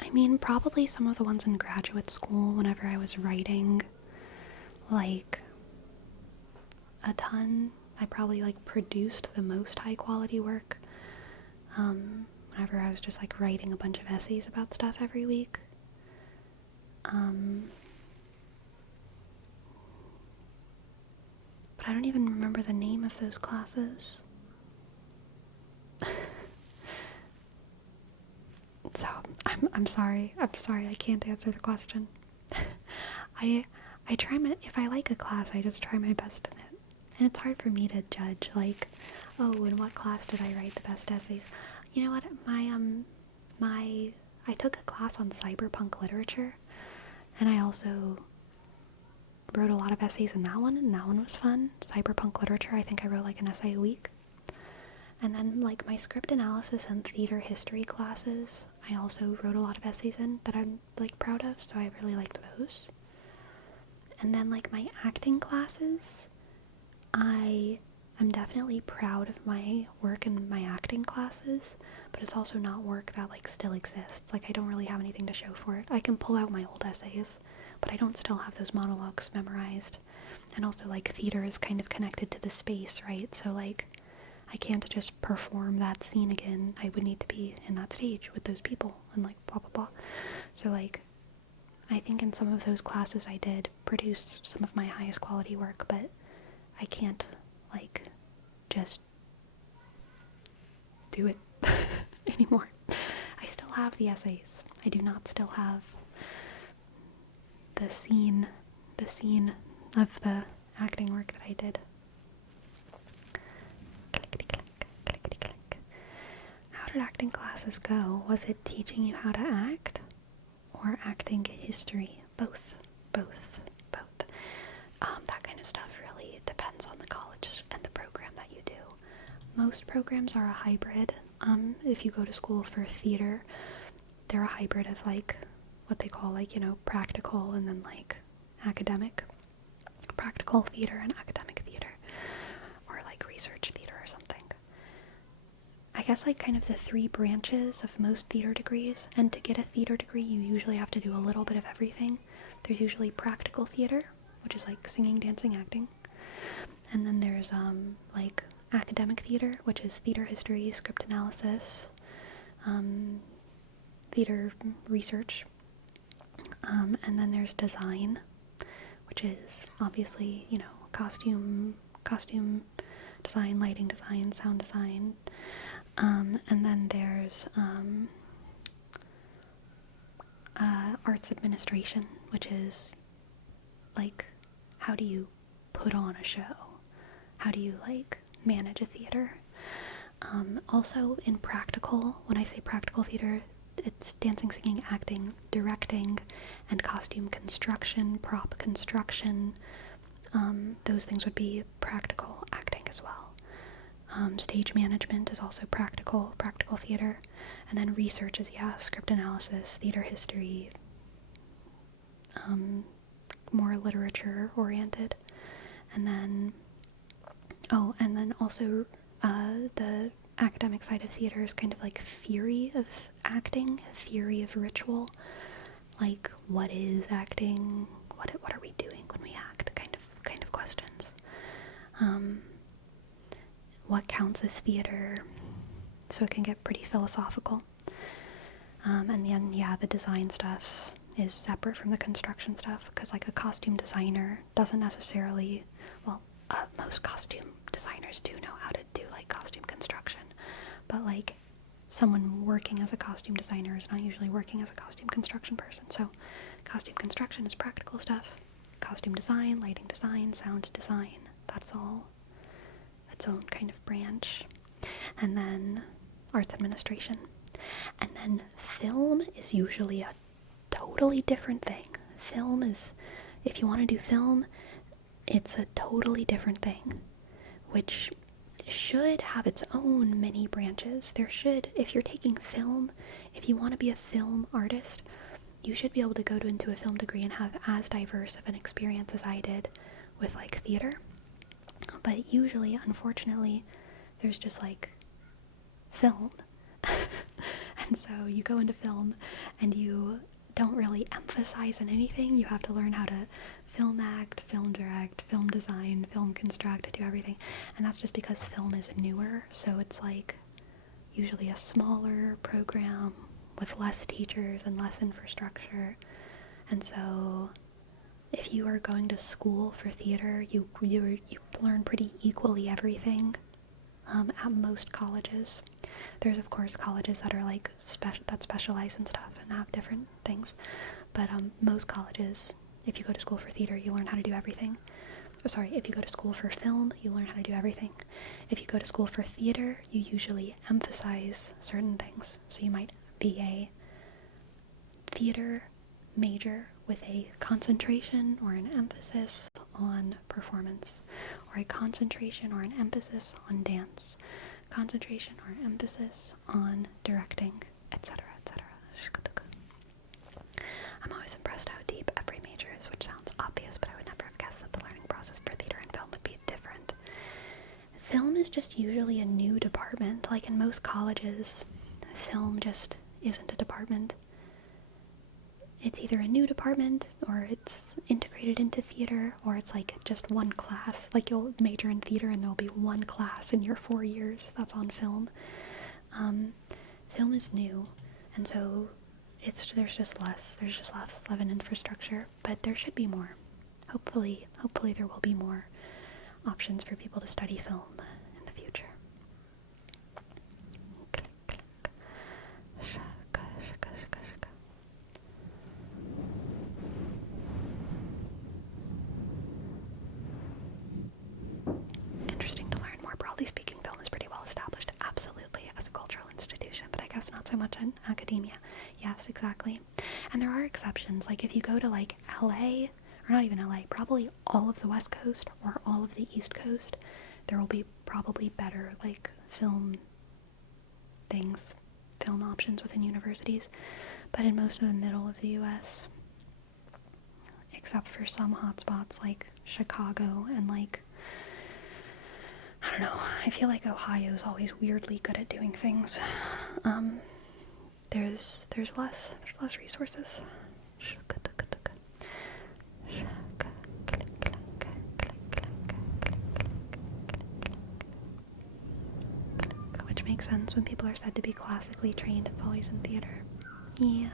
I mean, probably some of the ones in graduate school whenever I was writing, like, a ton. I probably, like, produced the most high quality work. Whenever I was just, like, writing a bunch of essays about stuff every week. But I don't even remember the name of those classes. So, I'm sorry, I can't answer the question. I try if I like a class, I just try my best in it. And it's hard for me to judge, like, oh, in what class did I write the best essays? You know what, I took a class on cyberpunk literature, and I also wrote a lot of essays in that one, and that one was fun. Cyberpunk literature, I think I wrote like an essay a week. And then, like, my script analysis and theater history classes, I also wrote a lot of essays in that I'm, like, proud of, so I really liked those. And then, like, my acting classes, I I'm definitely proud of my work in my acting classes, but it's also not work that like still exists. Like I don't really have anything to show for it. I can pull out my old essays, but I don't still have those monologues memorized. And also like theater is kind of connected to the space, right? So like I can't just perform that scene again. I would need to be in that stage with those people and like blah blah blah. So like I think in some of those classes I did produce some of my highest quality work, but I can't like just do it anymore. I still have the essays. I do not still have the scene of the acting work that I did. Clickety click, clickety click. How did acting classes go? Was it teaching you how to act or acting history? Both. That kind of stuff really depends on the college and the program that you do. Most programs are a hybrid. If you go to school for theater, they're a hybrid of like what they call like, practical and then like academic. Practical theater and academic theater, or like research theater or something. I guess like kind of the three branches of most theater degrees, and to get a theater degree you usually have to do a little bit of everything. There's usually practical theater, which is like singing, dancing, acting, and then there's like academic theater, which is theater history, script analysis, theater research, and then there's design, which is obviously, costume design, lighting design, sound design, and then there's arts administration, which is like, how do you put on a show? How do you like manage a theater? Also in practical, when I say practical theater, it's dancing, singing, acting, directing, and costume construction, prop construction. Those things would be practical acting as well. Stage management is also practical theater. And then research is, script analysis, theater history, more literature oriented. And then, also the academic side of theater is kind of like theory of acting, theory of ritual, like what is acting, what are we doing when we act, kind of questions. What counts as theater? So it can get pretty philosophical. And then the design stuff is separate from the construction stuff, because like a costume designer doesn't necessarily, most costume designers do know how to do like costume construction, but like someone working as a costume designer is not usually working as a costume construction person. So costume construction is practical stuff. Costume design, lighting design, sound design, that's all its own kind of branch. And then arts administration. And then film is usually a totally different thing. Film is, if you want to do film, it's a totally different thing, which should have its own many branches. There should, if you're taking film, if you want to be a film artist, you should be able to go into a film degree and have as diverse of an experience as I did with like theater. But usually, unfortunately, there's just like film. And so you go into film and you don't really emphasize on anything. You have to learn how to film act, film direct, film design, film construct, do everything. And that's just because film is newer, so it's like usually a smaller program with less teachers and less infrastructure. And so if you are going to school for theater, you learn pretty equally everything at most colleges. There's of course colleges that are like that specialize in stuff and have different things, but most colleges, if you go to school for theater, you learn how to do everything. If you go to school for film, you learn how to do everything. If you go to school for theater, you usually emphasize certain things. So you might be a theater major with a concentration or an emphasis on performance, or a concentration or an emphasis on dance, concentration or an emphasis on directing, etc., etc. I'm always impressed how deep every major is, which sounds obvious, but I would never have guessed that the learning process for theater and film would be different. is just usually a new department. Like in most colleges, film just isn't a department. It's either a new department, or it's integrated into theater, or it's like just one class. Like you'll major in theater and there'll be one class in your 4 years that's on film. Film is new, and so there's just less of an infrastructure, but there should be more. Hopefully there will be more options for people to study film in the future. Interesting to learn. More broadly speaking, film is pretty well established, absolutely, as a cultural institution, but I guess not so much in academia. Yes, exactly. And there are exceptions. Like if you go to like LA, or not even LA, probably all of the West Coast or all of the East Coast, there will be probably better like film options within universities. But in most of the middle of the US, except for some hotspots like Chicago and like, I don't know, I feel like Ohio's always weirdly good at doing things. There's less resources. Which makes sense. When people are said to be classically trained, it's always in theater. Yeah.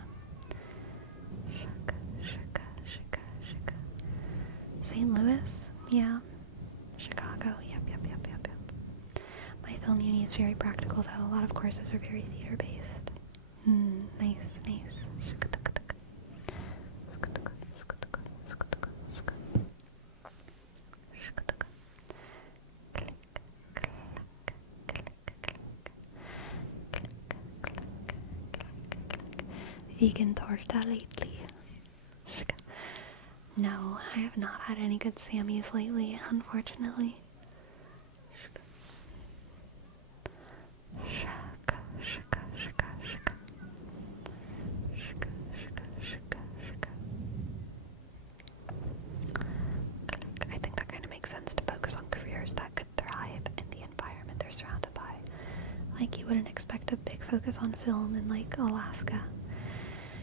St. Louis? Yeah. Chicago? Yep. My film uni is very practical, though. A lot of courses are very theater-based. Nice. Vegan torta lately? No, I have not had any good Sammys lately, unfortunately. I think that kind of makes sense to focus on careers that could thrive in the environment they're surrounded by. Like, you wouldn't expect a big focus on film in, like, Alaska.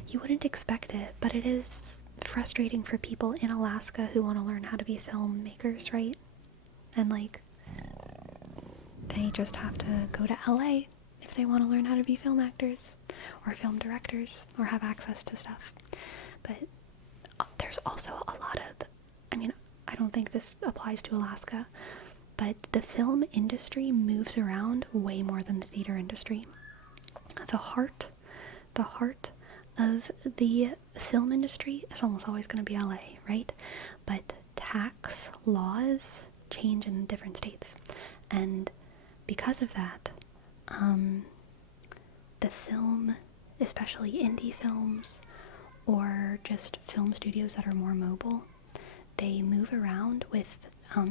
You wouldn't expect it, but it is frustrating for people in Alaska who want to learn how to be filmmakers, right? And, like, they just have to go to LA if they want to learn how to be film actors or film directors or have access to stuff. But there's also a lot of, I mean, I don't think this applies to Alaska, but the film industry moves around way more than the theater industry. The heart of the film industry is almost always going to be LA, right? But tax laws change in different states, and because of that, the film, especially indie films or just film studios that are more mobile, they move around with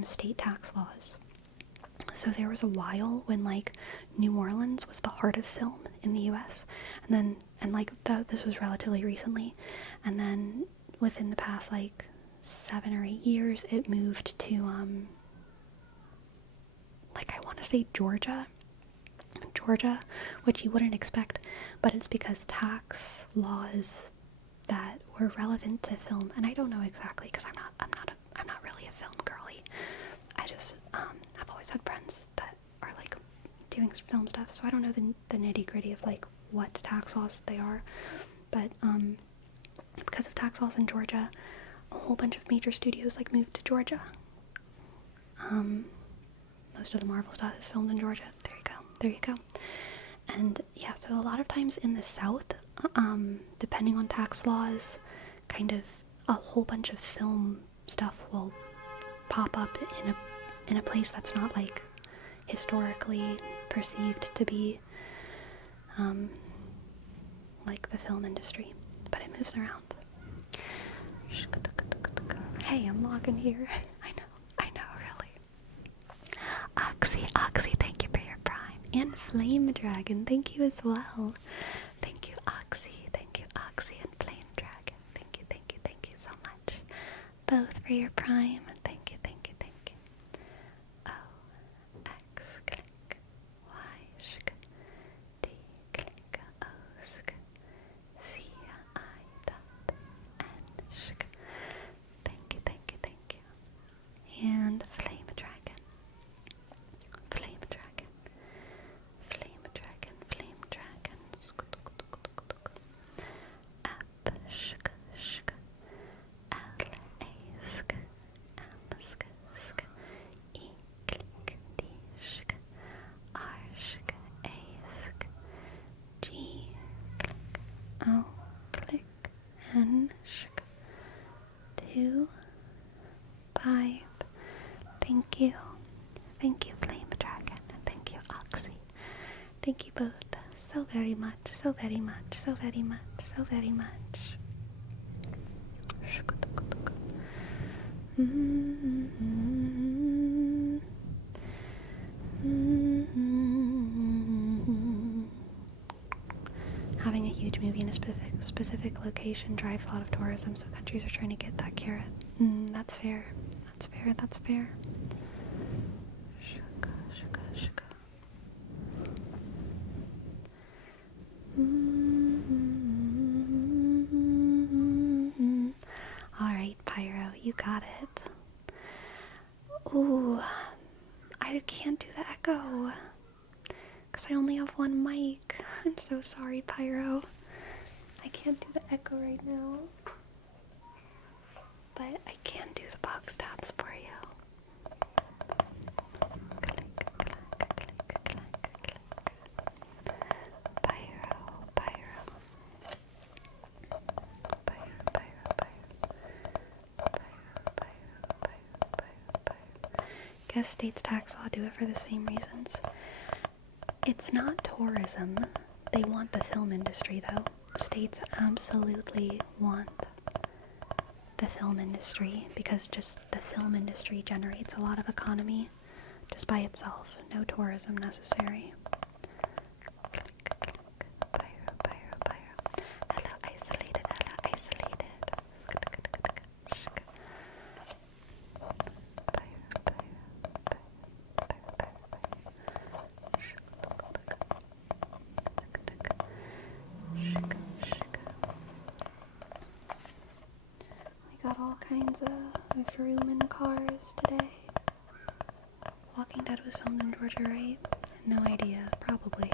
state tax laws. So there was a while when like New Orleans was the heart of film in the US, and this was relatively recently, and then within the past like 7 or 8 years it moved to I want to say Georgia, which you wouldn't expect, but it's because tax laws that were relevant to film, and I don't know exactly because I'm not really a film girly. I just I've always had friends that are like doing film stuff, so I don't know the nitty gritty of like what tax laws they are, but because of tax laws in Georgia, a whole bunch of major studios like moved to Georgia. Most of the Marvel stuff is filmed in Georgia. There you go. And yeah, so a lot of times in the South, depending on tax laws, kind of a whole bunch of film stuff will pop up in a place that's not like historically perceived to be like the film industry, but it moves around. Hey, I'm logging here. I know, really. Oxy, thank you for your prime. And Flame Dragon, thank you as well. Thank you, Oxy, and Flame Dragon. Thank you so much. Both for your prime. Thank you. Oh, X, Thank you both so very much, so very much, so very much, so very much. Having a huge movie in a specific location drives a lot of tourism, so countries are trying to get that carrot. That's fair. That's fair. That's fair. Alright, Pyro, you got it. Ooh, I can't do the echo, because I only have one mic. I'm so sorry, Pyro. I can't do the echo right now, but I can do the box taps for you. Pyro, Pyro. Pyro, Pyro, Pyro. Guess states' tax law do it for the same reasons. It's not tourism. They want the film industry, though. States absolutely want the film industry because just the film industry generates a lot of economy just by itself. No tourism necessary. Pyro, Pyro, Pyro. Hello, isolated. Hello, isolated. We got all kinds of room in cars today. Walking Dead was filmed in Georgia, right? No idea. Probably.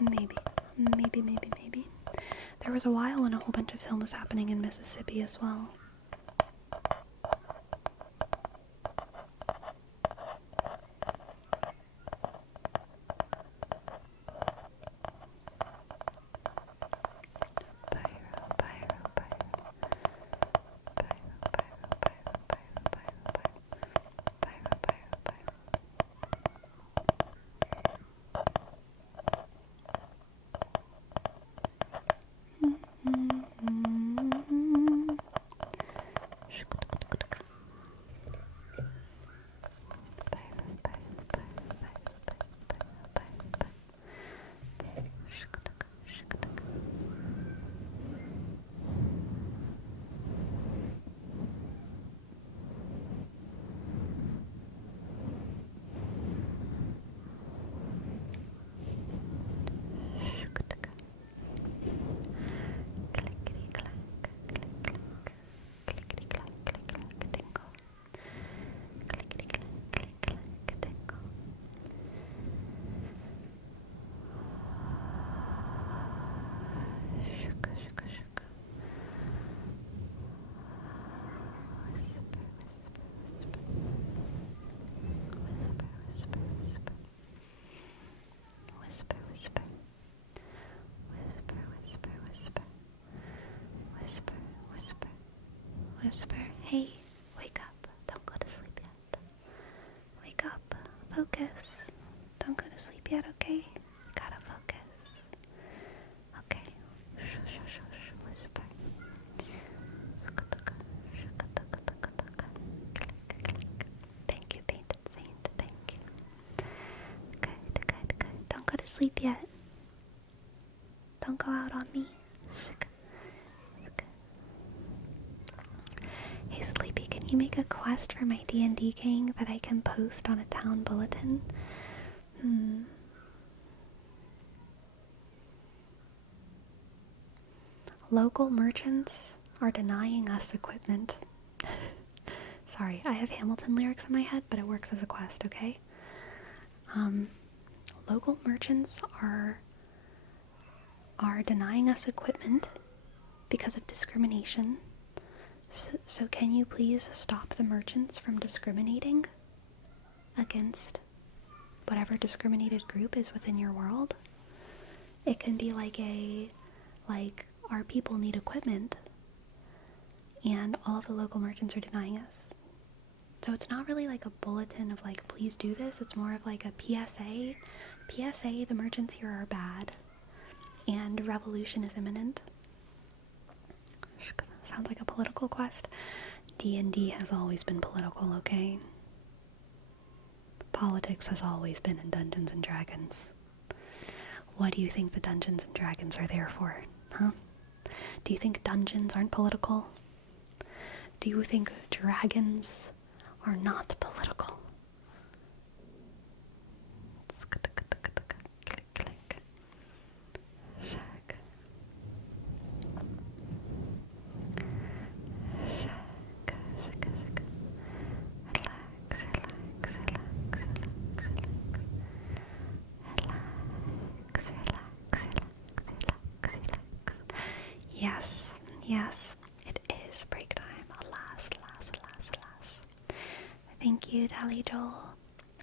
Maybe. There was a while when a whole bunch of film was happening in Mississippi as well. Whisper, hey, wake up. Don't go to sleep yet. Wake up. Focus. Don't go to sleep yet, okay? You gotta focus. Okay. Whisper. Thank you, Painted Saint. Thank you. Good. Don't go to sleep yet. Don't go out on me. Hey Sleepy, can you make a quest for my D&D gang that I can post on a town bulletin? Local merchants are denying us equipment. Sorry, I have Hamilton lyrics in my head, but it works as a quest, okay? Local merchants are denying us equipment because of discrimination. So can you please stop the merchants from discriminating against whatever discriminated group is within your world? It can be like our people need equipment and all of the local merchants are denying us. So it's not really like a bulletin of like, please do this. It's more of like a PSA. PSA, the merchants here are bad. And revolution is imminent. Sounds like a political quest. D&D has always been political, okay? Politics has always been in Dungeons and Dragons. What do you think the Dungeons and Dragons are there for? Huh? Do you think dungeons aren't political? Do you think dragons are not political? Yes, yes, it is break time. Alas, alas, alas, alas. Thank you, Dally Joel.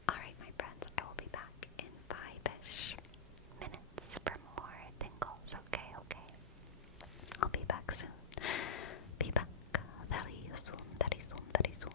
Alright, my friends, I will be back in 5-ish minutes for more tingles. Okay, okay. I'll be back soon. Be back very soon, very soon, very soon.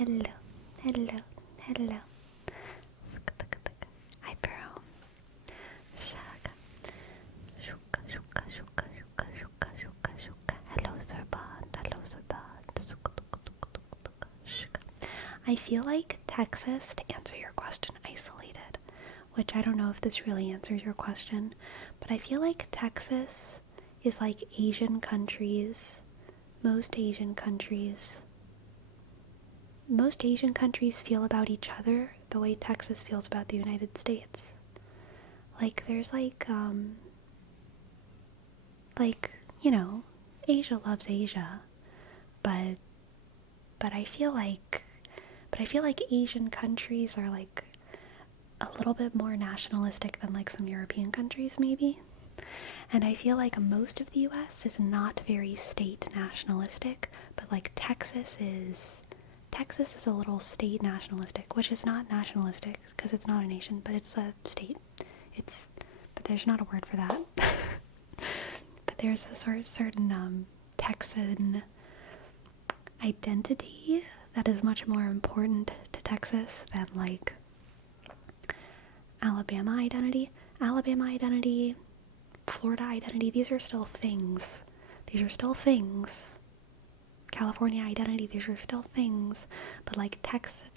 hello, hello, hello. Hi, Pearl. Shaka. Shuka, shuka, shuka, shuka, shuka, shuka, shuka. Hello, Serpent. Hello, Serpent. I feel like Texas, to answer your question, isolated, which I don't know if this really answers your question, but I feel like Texas is like Asian countries. Most Asian countries feel about each other the way Texas feels about the United States. Like, there's Asia loves Asia, but I feel like Asian countries are like a little bit more nationalistic than like some European countries maybe. And I feel like most of the US is not very state nationalistic, but like Texas is a little state nationalistic, which is not nationalistic because it's not a nation, but it's a state. But there's not a word for that. But there's a certain Texan identity that is much more important to Texas than like Alabama identity, Florida identity. These are still things. California identity, these are still things. But like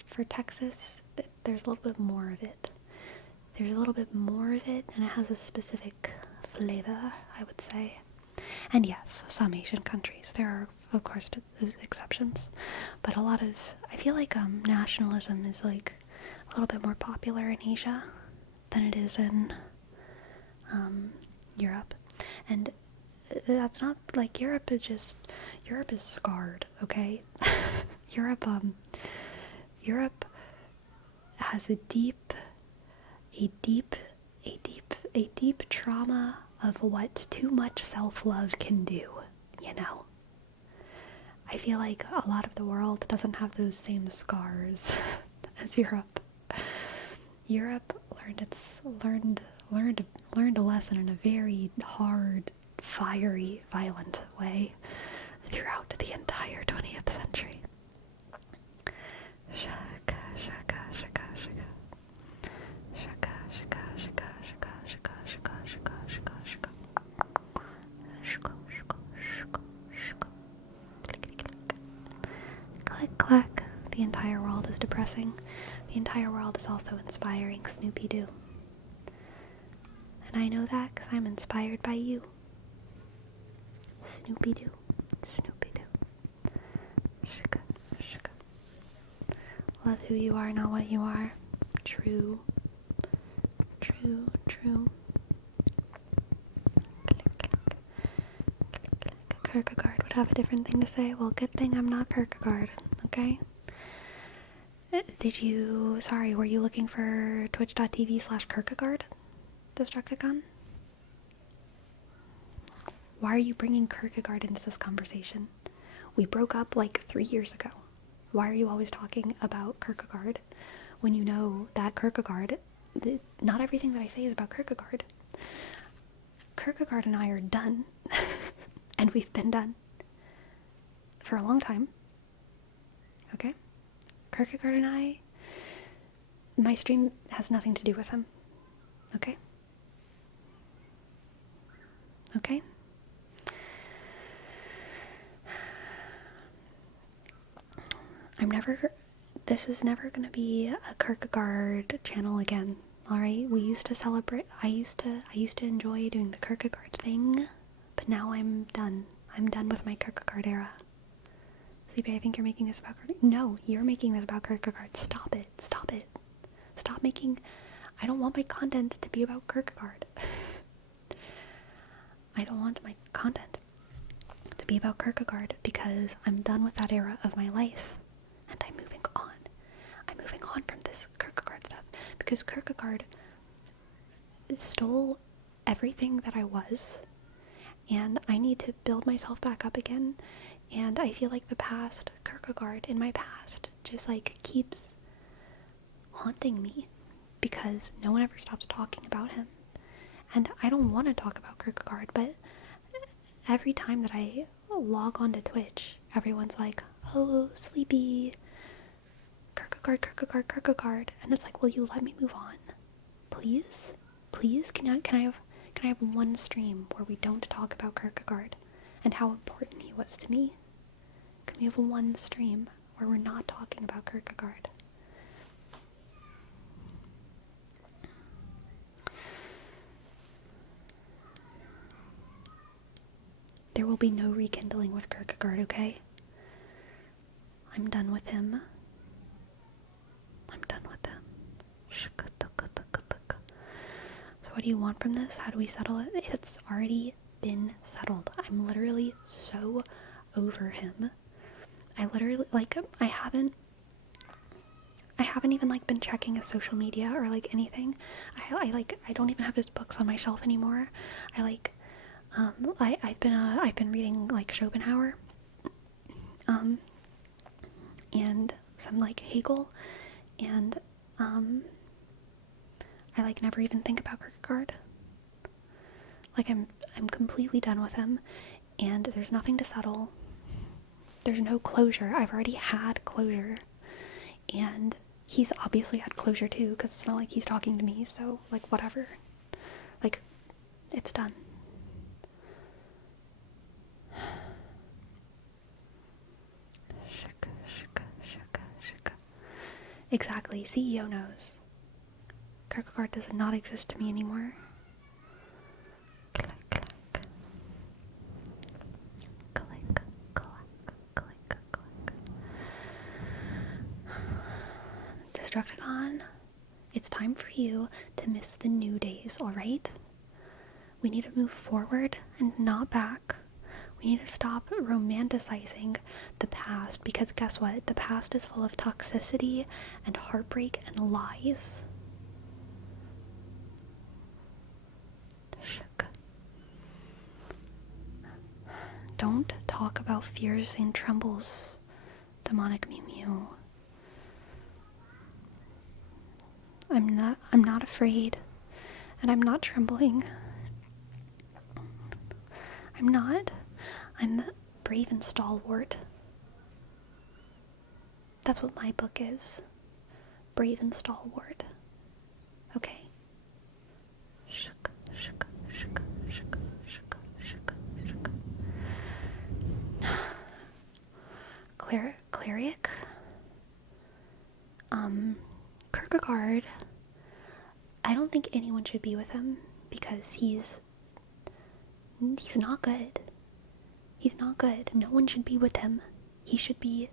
for Texas, there's a little bit more of it. And it has a specific flavor, I would say. And yes, some Asian countries. There are, of course, those exceptions. But I feel like nationalism is like a little bit more popular in Asia than it is in Europe. And that's not like Europe is scarred, okay? Europe has a deep trauma of what too much self-love can do, you know? I feel like a lot of the world doesn't have those same scars as Europe. Europe learned a lesson in a very hard, fiery, violent way throughout the entire 20th century. Shaka, shaka, shaka, shaka. Shaka, shaka, shaka, shaka, shaka, shaka, shaka, shaka, shaka. Shaka, shaka, shaka, shaka. Click, clack. The entire world is depressing. The entire world is also inspiring, Snoopy Doo. And I know that because I'm inspired by you. Snoopy Doo. Snoopy Doo. Shika, shika. Love who you are, not what you are. True. True, true. Kierkegaard would have a different thing to say. Well, good thing I'm not Kierkegaard, okay? Were you looking for twitch.tv/Kierkegaard? Destructicon? Why are you bringing Kierkegaard into this conversation? We broke up like 3 years ago. Why are you always talking about Kierkegaard when you know that Kierkegaard, not everything that I say is about Kierkegaard. Kierkegaard and I are done. And we've been done for a long time. Okay? Kierkegaard and I, my stream has nothing to do with him. Okay? Okay? This is never gonna be a Kierkegaard channel again, alright? I used to enjoy doing the Kierkegaard thing, but now I'm done. I'm done with my Kierkegaard era. Sleepy, I think you're making this about Kierkegaard. No, you're making this about Kierkegaard. Stop it. Stop making... I don't want my content to be about Kierkegaard. I don't want my content to be about Kierkegaard because I'm done with that era of my life. And I'm moving on. I'm moving on from this Kierkegaard stuff because Kierkegaard stole everything that I was, and I need to build myself back up again. And I feel like the past, Kierkegaard in my past, just like keeps haunting me because no one ever stops talking about him. And I don't want to talk about Kierkegaard, but every time that I log onto Twitch, everyone's like, oh, Sleepy, Kierkegaard. And it's like, will you let me move on? Please? Please? Can I have one stream where we don't talk about Kierkegaard and how important he was to me? Can we have one stream where we're not talking about Kierkegaard? There will be no rekindling with Kierkegaard, okay? I'm done with him. I'm done with him. So what do you want from this? How do we settle it? It's already been settled. I'm literally so over him. I literally, like, I haven't even, like, been checking his social media or, like, anything. I don't even have his books on my shelf anymore. I've been reading, like, Schopenhauer, and some, like, Hegel, and, I, like, never even think about Kierkegaard. Like, I'm completely done with him, and there's nothing to settle. There's no closure. I've already had closure, and he's obviously had closure too, because it's not like he's talking to me, so, like, whatever. Like, it's done. Exactly, CEO knows. Kierkegaard does not exist to me anymore. Click, click. Click, click, click, click. Destructicon, it's time for you to miss the new days, alright? We need to move forward and not back. We need to stop romanticizing the past, because guess what? The past is full of toxicity and heartbreak and lies. Don't talk about fears and trembles, demonic Mew Mew. I'm not afraid, and I'm not trembling. I'm brave and stalwart. That's what my book is. Brave and stalwart. Okay? Shook, shook, shook, shook, shook, shook, shook. Cleric? Kierkegaard, I don't think anyone should be with him, because he's not good. He's not good. No one should be with him. He should be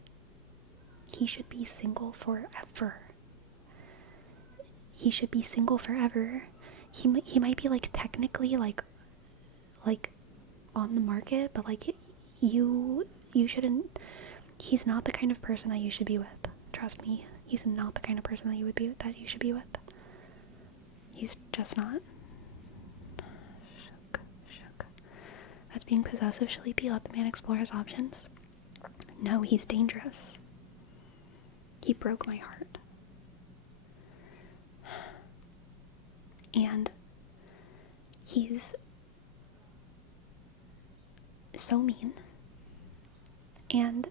single forever. He should be single forever. He might be, like, technically, like on the market, but, like, you shouldn't. He's not the kind of person that you should be with. Trust me. He's not the kind of person that you should be with. He's just not. Shook. That's being possessive, Sleepy. Let the man explore his options. No, he's dangerous. He broke my heart. And he's so mean. And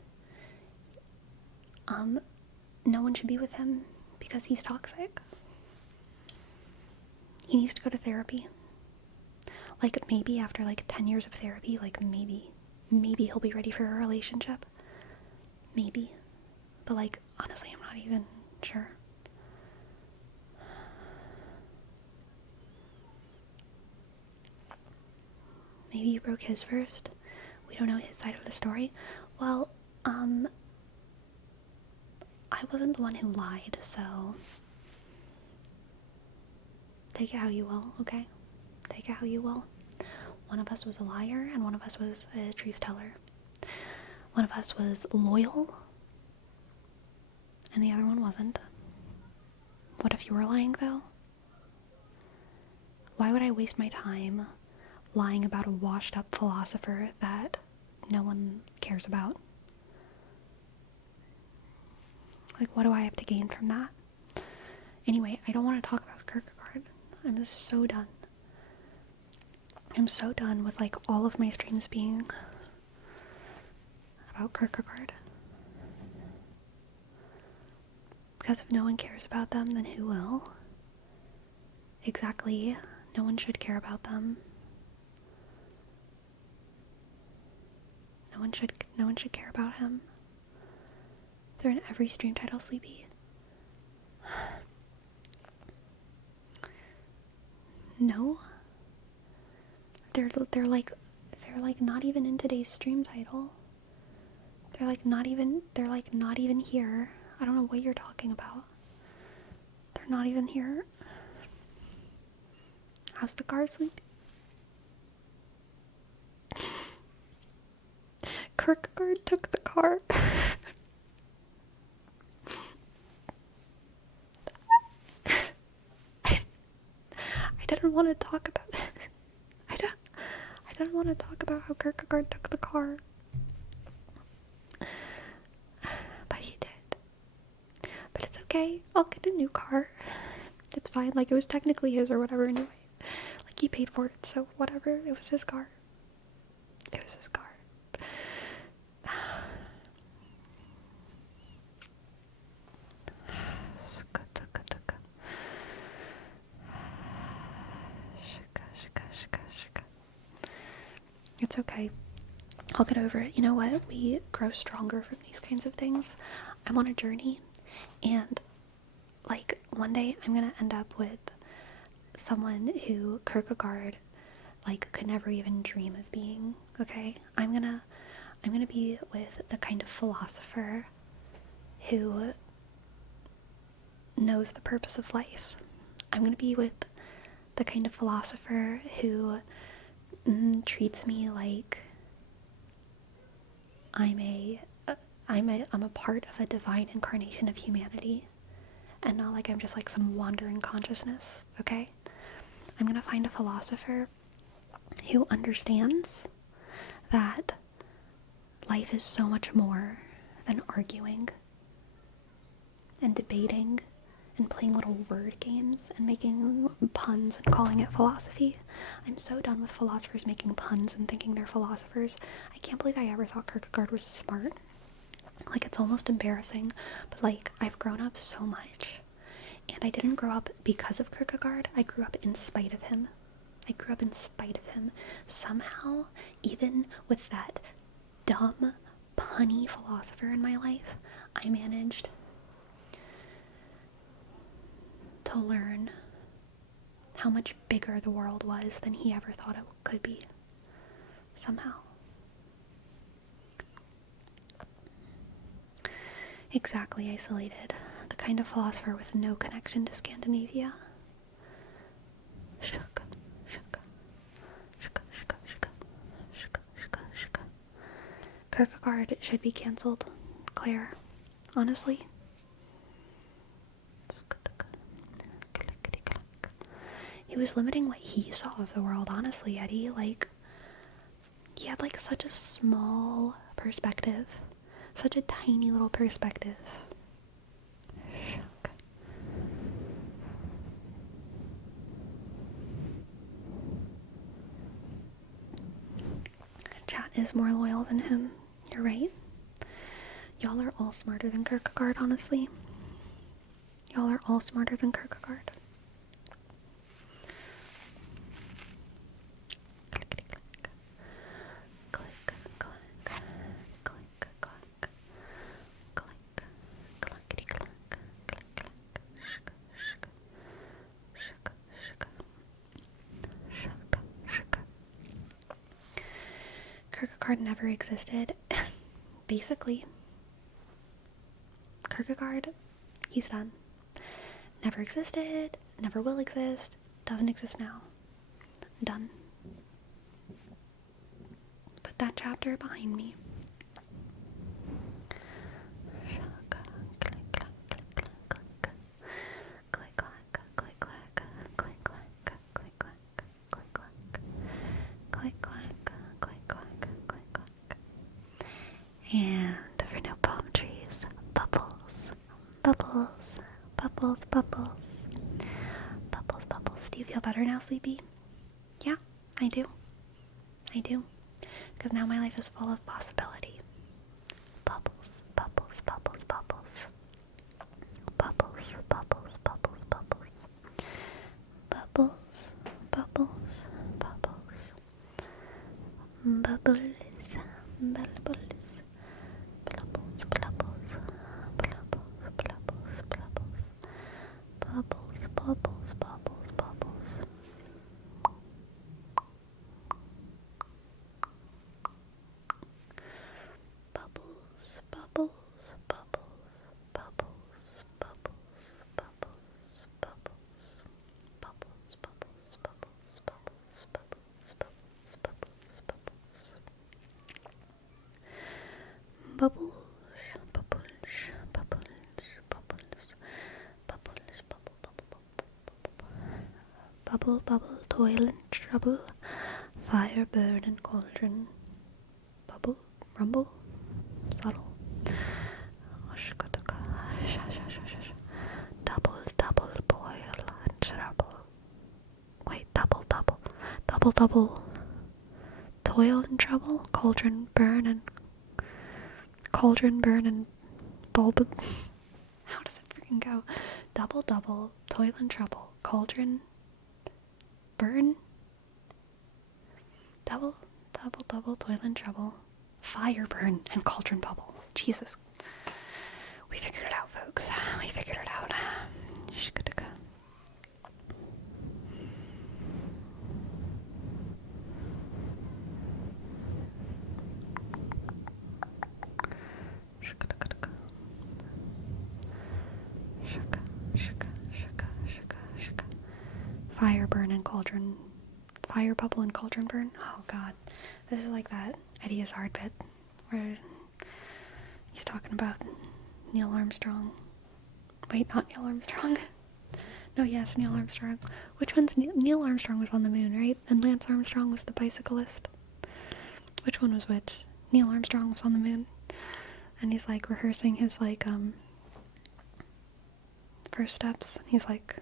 no one should be with him because he's toxic. He needs to go to therapy. Like, maybe after, like, 10 years of therapy, like, maybe he'll be ready for a relationship. Maybe. But, like, honestly, I'm not even sure. Maybe you broke his first. We don't know his side of the story. Well, I wasn't the one who lied, so take it how you will, okay? Take it how you will. One of us was a liar, and one of us was a truth teller. One of us was loyal, and the other one wasn't. What if you were lying, though? Why would I waste my time lying about a washed-up philosopher that no one cares about? Like, what do I have to gain from that? Anyway, I don't want to talk about Kierkegaard. I'm just so done. I'm so done with, like, all of my streams being about Kierkegaard. Because if no one cares about them, then who will? Exactly. No one should care about them. No one should care about him. They're in every stream title, Sleepy. No. They're like not even in today's stream title. They're like not even here. I don't know what you're talking about. They're not even here. How's the car, Sleepy? Kierkegaard took the car. I didn't want to talk about it. I don't want to talk about how Kierkegaard took the car. But he did. But it's okay. I'll get a new car. It's fine. Like, it was technically his or whatever anyway. Like, he paid for it, so whatever. It was his car. It was his car. It's okay. I'll get over it. You know what? We grow stronger from these kinds of things. I'm on a journey, and like one day I'm gonna end up with someone who Kierkegaard like could never even dream of being. Okay? I'm gonna be with the kind of philosopher who knows the purpose of life. I'm gonna be with the kind of philosopher who treats me like I'm a part of a divine incarnation of humanity, and not like I'm just like some wandering consciousness, okay? I'm gonna find a philosopher who understands that life is so much more than arguing and debating and playing little word games and making puns and calling it philosophy. I'm so done with philosophers making puns and thinking they're philosophers. I can't believe I ever thought Kierkegaard was smart. Like, it's almost embarrassing, but like, I've grown up so much, and I didn't grow up because of Kierkegaard. I grew up in spite of him. Somehow, even with that dumb, punny philosopher in my life, I managed to learn how much bigger the world was than he ever thought it could be. Somehow. Exactly isolated. The kind of philosopher with no connection to Scandinavia. Shuka, shuka, shuka, shuka, shuka, shuka, shuka, shuka. Kierkegaard should be cancelled, Claire. Honestly. He was limiting what he saw of the world, honestly, Eddie. Like, he had like such a small perspective. Such a tiny little perspective. Chat is more loyal than him. You're right. Y'all are all smarter than Kierkegaard, honestly. Y'all are all smarter than Kierkegaard. Kierkegaard never existed. Basically, Kierkegaard, he's done. Never existed, never will exist, doesn't exist now. Done. Put that chapter behind me. And for no palm trees, bubbles, bubbles, bubbles, bubbles, bubbles, bubbles. Do you feel better now, Sleepy? Yeah, I do. I do. Because now my life is full of possibility. Bubbles, bubbles, bubbles, bubbles. Bubbles, bubble, bubble, toil and trouble, fire, burn, and cauldron, bubble, rumble, subtle. Double, double, boil and trouble. Wait, double, double, double, double. Toil and trouble, cauldron, burn, and bulb. How does it freaking go? Double, double, toil and trouble, cauldron, burn. Double, double, double, toil and trouble, fire, burn, and cauldron bubble. Jesus. We figured it out, folks. We figured it out. Fire, burn, and cauldron. Fire, bubble, and cauldron burn. Oh god. This is like that Eddie Izzard bit where he's talking about Neil Armstrong. Wait, not Neil Armstrong. No, yes, Neil Armstrong. Which one's Neil Armstrong was on the moon, right? And Lance Armstrong was the bicyclist. Which one was which? Neil Armstrong was on the moon. And he's like rehearsing his first steps. He's like,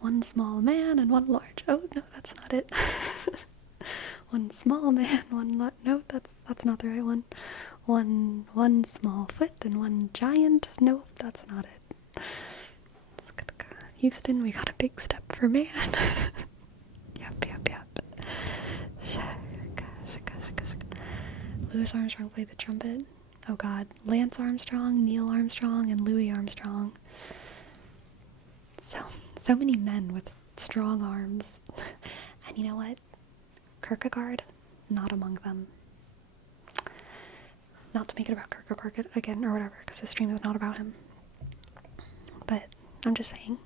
one small man and one large. Oh no, that's not it. One small man, no, that's not the right one. One small foot and one giant. No, that's not it. Houston, we got a big step for man. Yep. Louis Armstrong played the trumpet. Oh god. Lance Armstrong, Neil Armstrong, and Louis Armstrong. So many men with strong arms. And you know what? Kierkegaard, not among them. Not to make it about Kierkegaard again or whatever, because this stream is not about him. But I'm just saying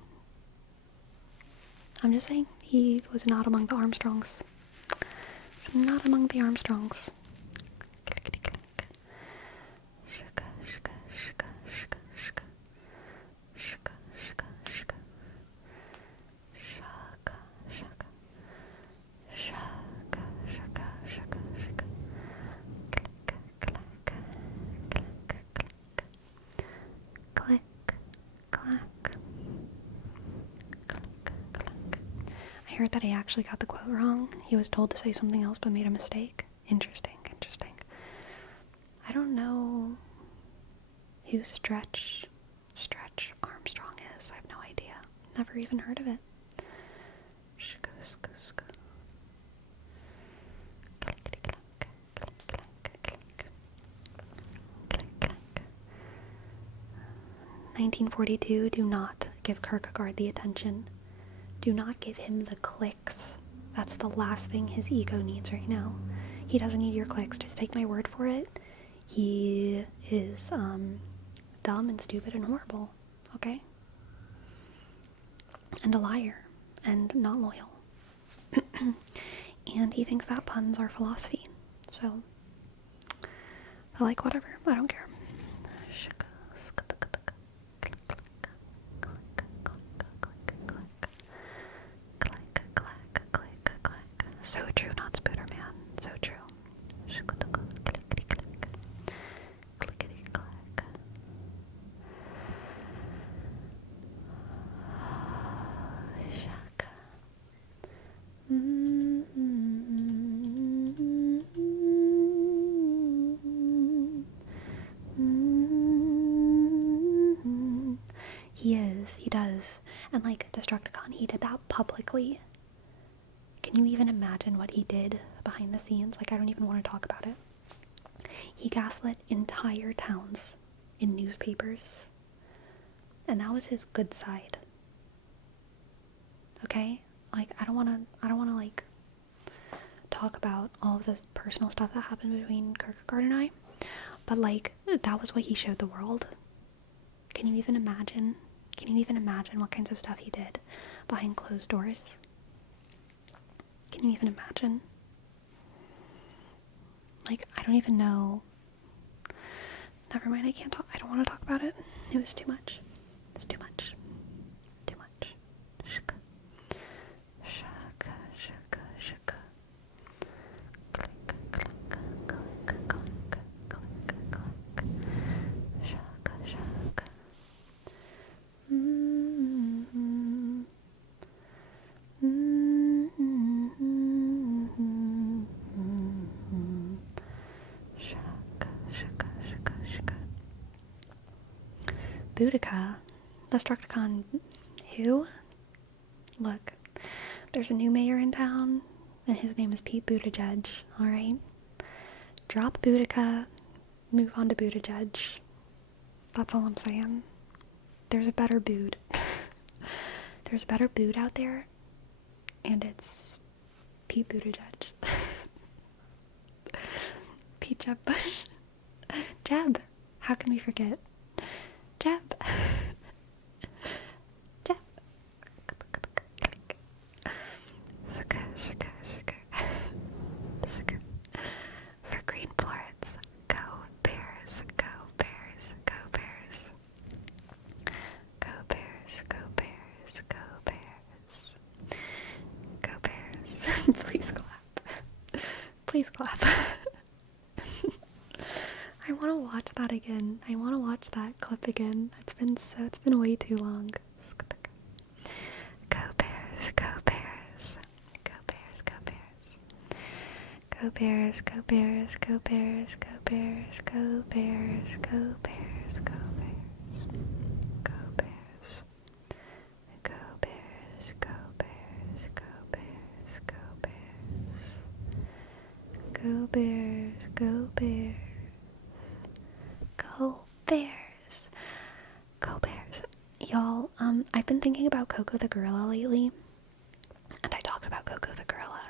he was not among the Armstrongs. So not among the Armstrongs. I heard that he actually got the quote wrong. He was told to say something else but made a mistake. Interesting. I don't know who Stretch Armstrong is. I have no idea. Never even heard of it. 1942, do not give Kierkegaard the attention. Do not give him the clicks. That's the last thing his ego needs right now. He doesn't need your clicks. Just take my word for it. He is dumb and stupid and horrible. Okay? And a liar. And not loyal. And he thinks that puns are philosophy. So, I like whatever. I don't care. So true, not Spooderman. So true. Clickety clack. Shaka. He does. And like Destructicon, he did that publicly. Can you even imagine what he did behind the scenes? Like, I don't even want to talk about it. He gaslit entire towns in newspapers. And that was his good side. Okay? Like, I don't want to like talk about all of this personal stuff that happened between Kierkegaard and I. But like, that was what he showed the world. Can you even imagine? Can you even imagine what kinds of stuff he did behind closed doors? Can you even imagine? Like, I don't even know. Never mind, I don't want to talk about it. It was too much. It's too much. Too much. Boudica. Destructicon who? Look, there's a new mayor in town, and his name is Pete Buttigieg, alright? Drop Boudica, move on to Buttigieg. That's all I'm saying. There's a better boot. There's a better boot out there, and it's Pete Buttigieg. Pete Jeb Bush. Jeb. How can we forget? Jeb. Jeb. For green florets, go Bears, go Bears, go Bears. Go Bears, go Bears, go Bears. Go Bears. Please clap. Please clap. I want to watch that again. I want to watch that clip again. It's been way too long. Go Bears, go Bears. Go Bears, go Bears. Go Bears, go Bears, go Bears, go Bears, go Bears, go Bears, go Bears. Go Bears. Go Bears, go Bears, go Bears, go Bears. Go Bears, go Bears. Go Bears. Go Bears. Y'all, I've been thinking about Coco the gorilla lately, and I talked about Coco the gorilla.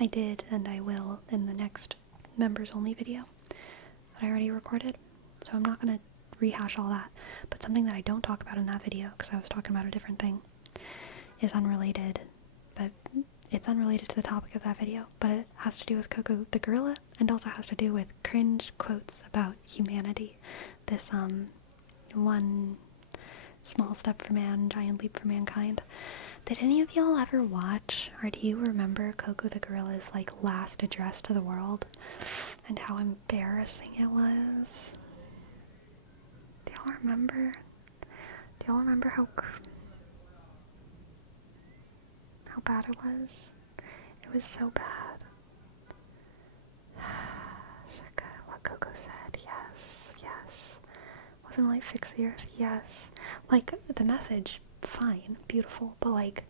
I did, and I will in the next members only video that I already recorded, so I'm not gonna rehash all that, but something that I don't talk about in that video, because I was talking about a different thing, is unrelated, but it's unrelated to the topic of that video, but it has to do with Coco the gorilla, and also has to do with cringe quotes about humanity. This, one small step for man, giant leap for mankind. Did any of y'all ever watch, or do you remember Coco the gorilla's, like, last address to the world, and how embarrassing it was? Do y'all remember? Do y'all remember how bad it was? It was so bad. What Coco said, yes. Wasn't it like fix the earth? Yes. Like, the message, fine, beautiful, but like,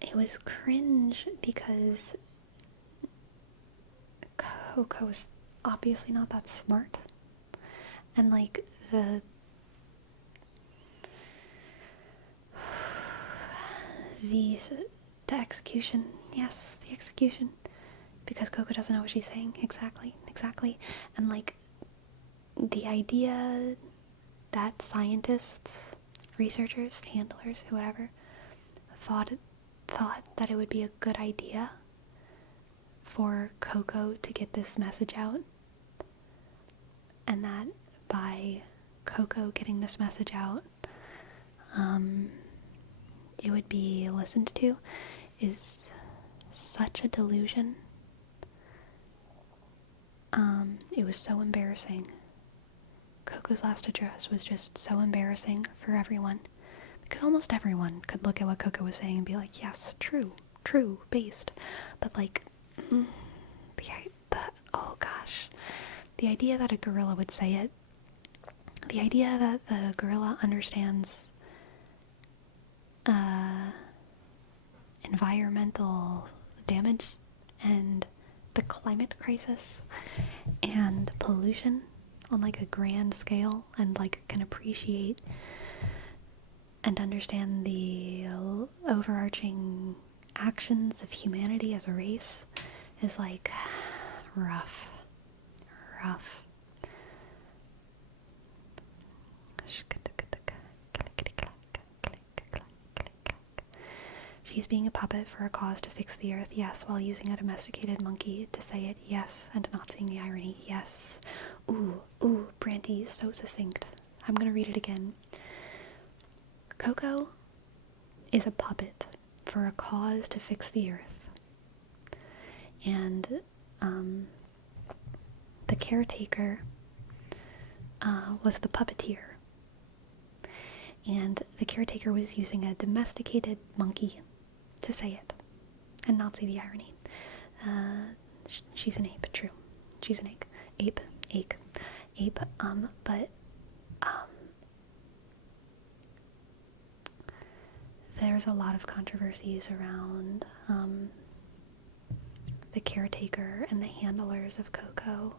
it was cringe because Coco's obviously not that smart. And like, the execution, yes, the execution, because Coco doesn't know what she's saying, exactly, and like, the idea that scientists, researchers, handlers, whatever, thought that it would be a good idea for Coco to get this message out, and that by Coco getting this message out, it would be listened to, is such a delusion. It was so embarrassing. Coco's last address was just so embarrassing for everyone, because almost everyone could look at what Coco was saying and be like, yes, true, based. But like, oh gosh, the idea that a gorilla would say it, the idea that the gorilla understands environmental damage and the climate crisis and pollution on like a grand scale, and like can appreciate and understand the overarching actions of humanity as a race, is like rough. She's being a puppet for a cause to fix the earth, yes, while using a domesticated monkey to say it, yes, and not seeing the irony, yes. Ooh, Brandy, so succinct. I'm gonna read it again. Coco is a puppet for a cause to fix the earth. And, the caretaker, was the puppeteer. And the caretaker was using a domesticated monkey to say it and not see the irony. She's an ape, true. She's an ape. ape, but there's a lot of controversies around the caretaker and the handlers of Coco.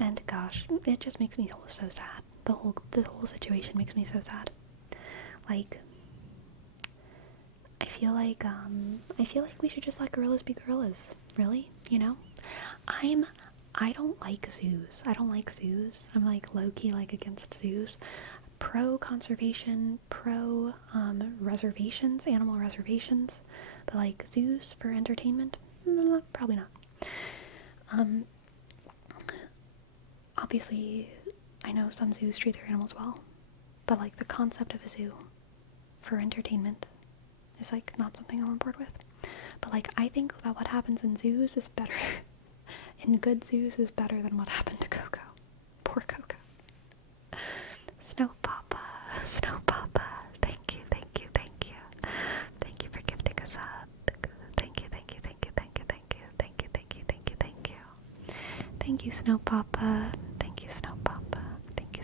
And gosh, it just makes me so sad. The whole situation makes me so sad. Like, I feel like we should just let gorillas be gorillas. Really, you know? I don't like zoos. I'm like low-key like against zoos. Pro conservation, pro reservations, animal reservations, but like zoos for entertainment, probably not. Obviously, I know some zoos treat their animals well, but like the concept of a zoo for entertainment is like not something I'm on board with. But like I think that what happens in zoos is better. In good zoos is better than what happened to Coco. Poor Coco. Snow Papa, thank you. Thank you for gifting us up. Thank you. Thank you, Snow Papa. Thank you, Snow Papa. Thank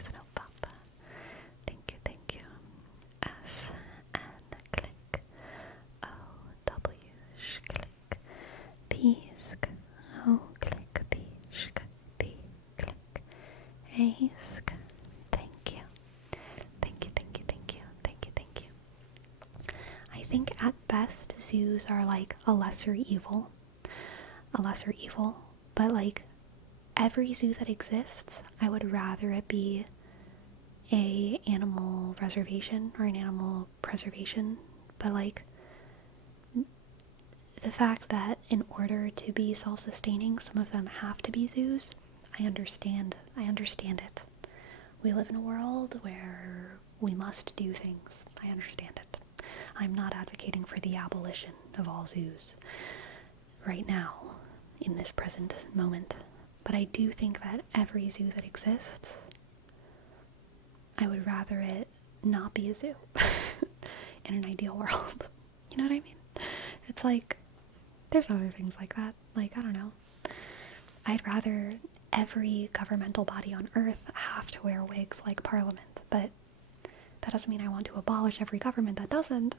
you. S N click O W sh click P-sk O click P-sk P click A-sk. Thank you. I think at best zoos are like a lesser evil, but like every zoo that exists, I would rather it be a animal reservation or an animal preservation. But like the fact that in order to be self-sustaining, some of them have to be zoos, I understand it. We live in a world where we must do things. I understand it. I'm not advocating for the abolition of all zoos right now, in this present moment. But I do think that every zoo that exists, I would rather it not be a zoo in an ideal world. You know what I mean? It's like, there's other things like that. Like, I don't know. I'd rather every governmental body on earth have to wear wigs like Parliament, but that doesn't mean I want to abolish every government that doesn't.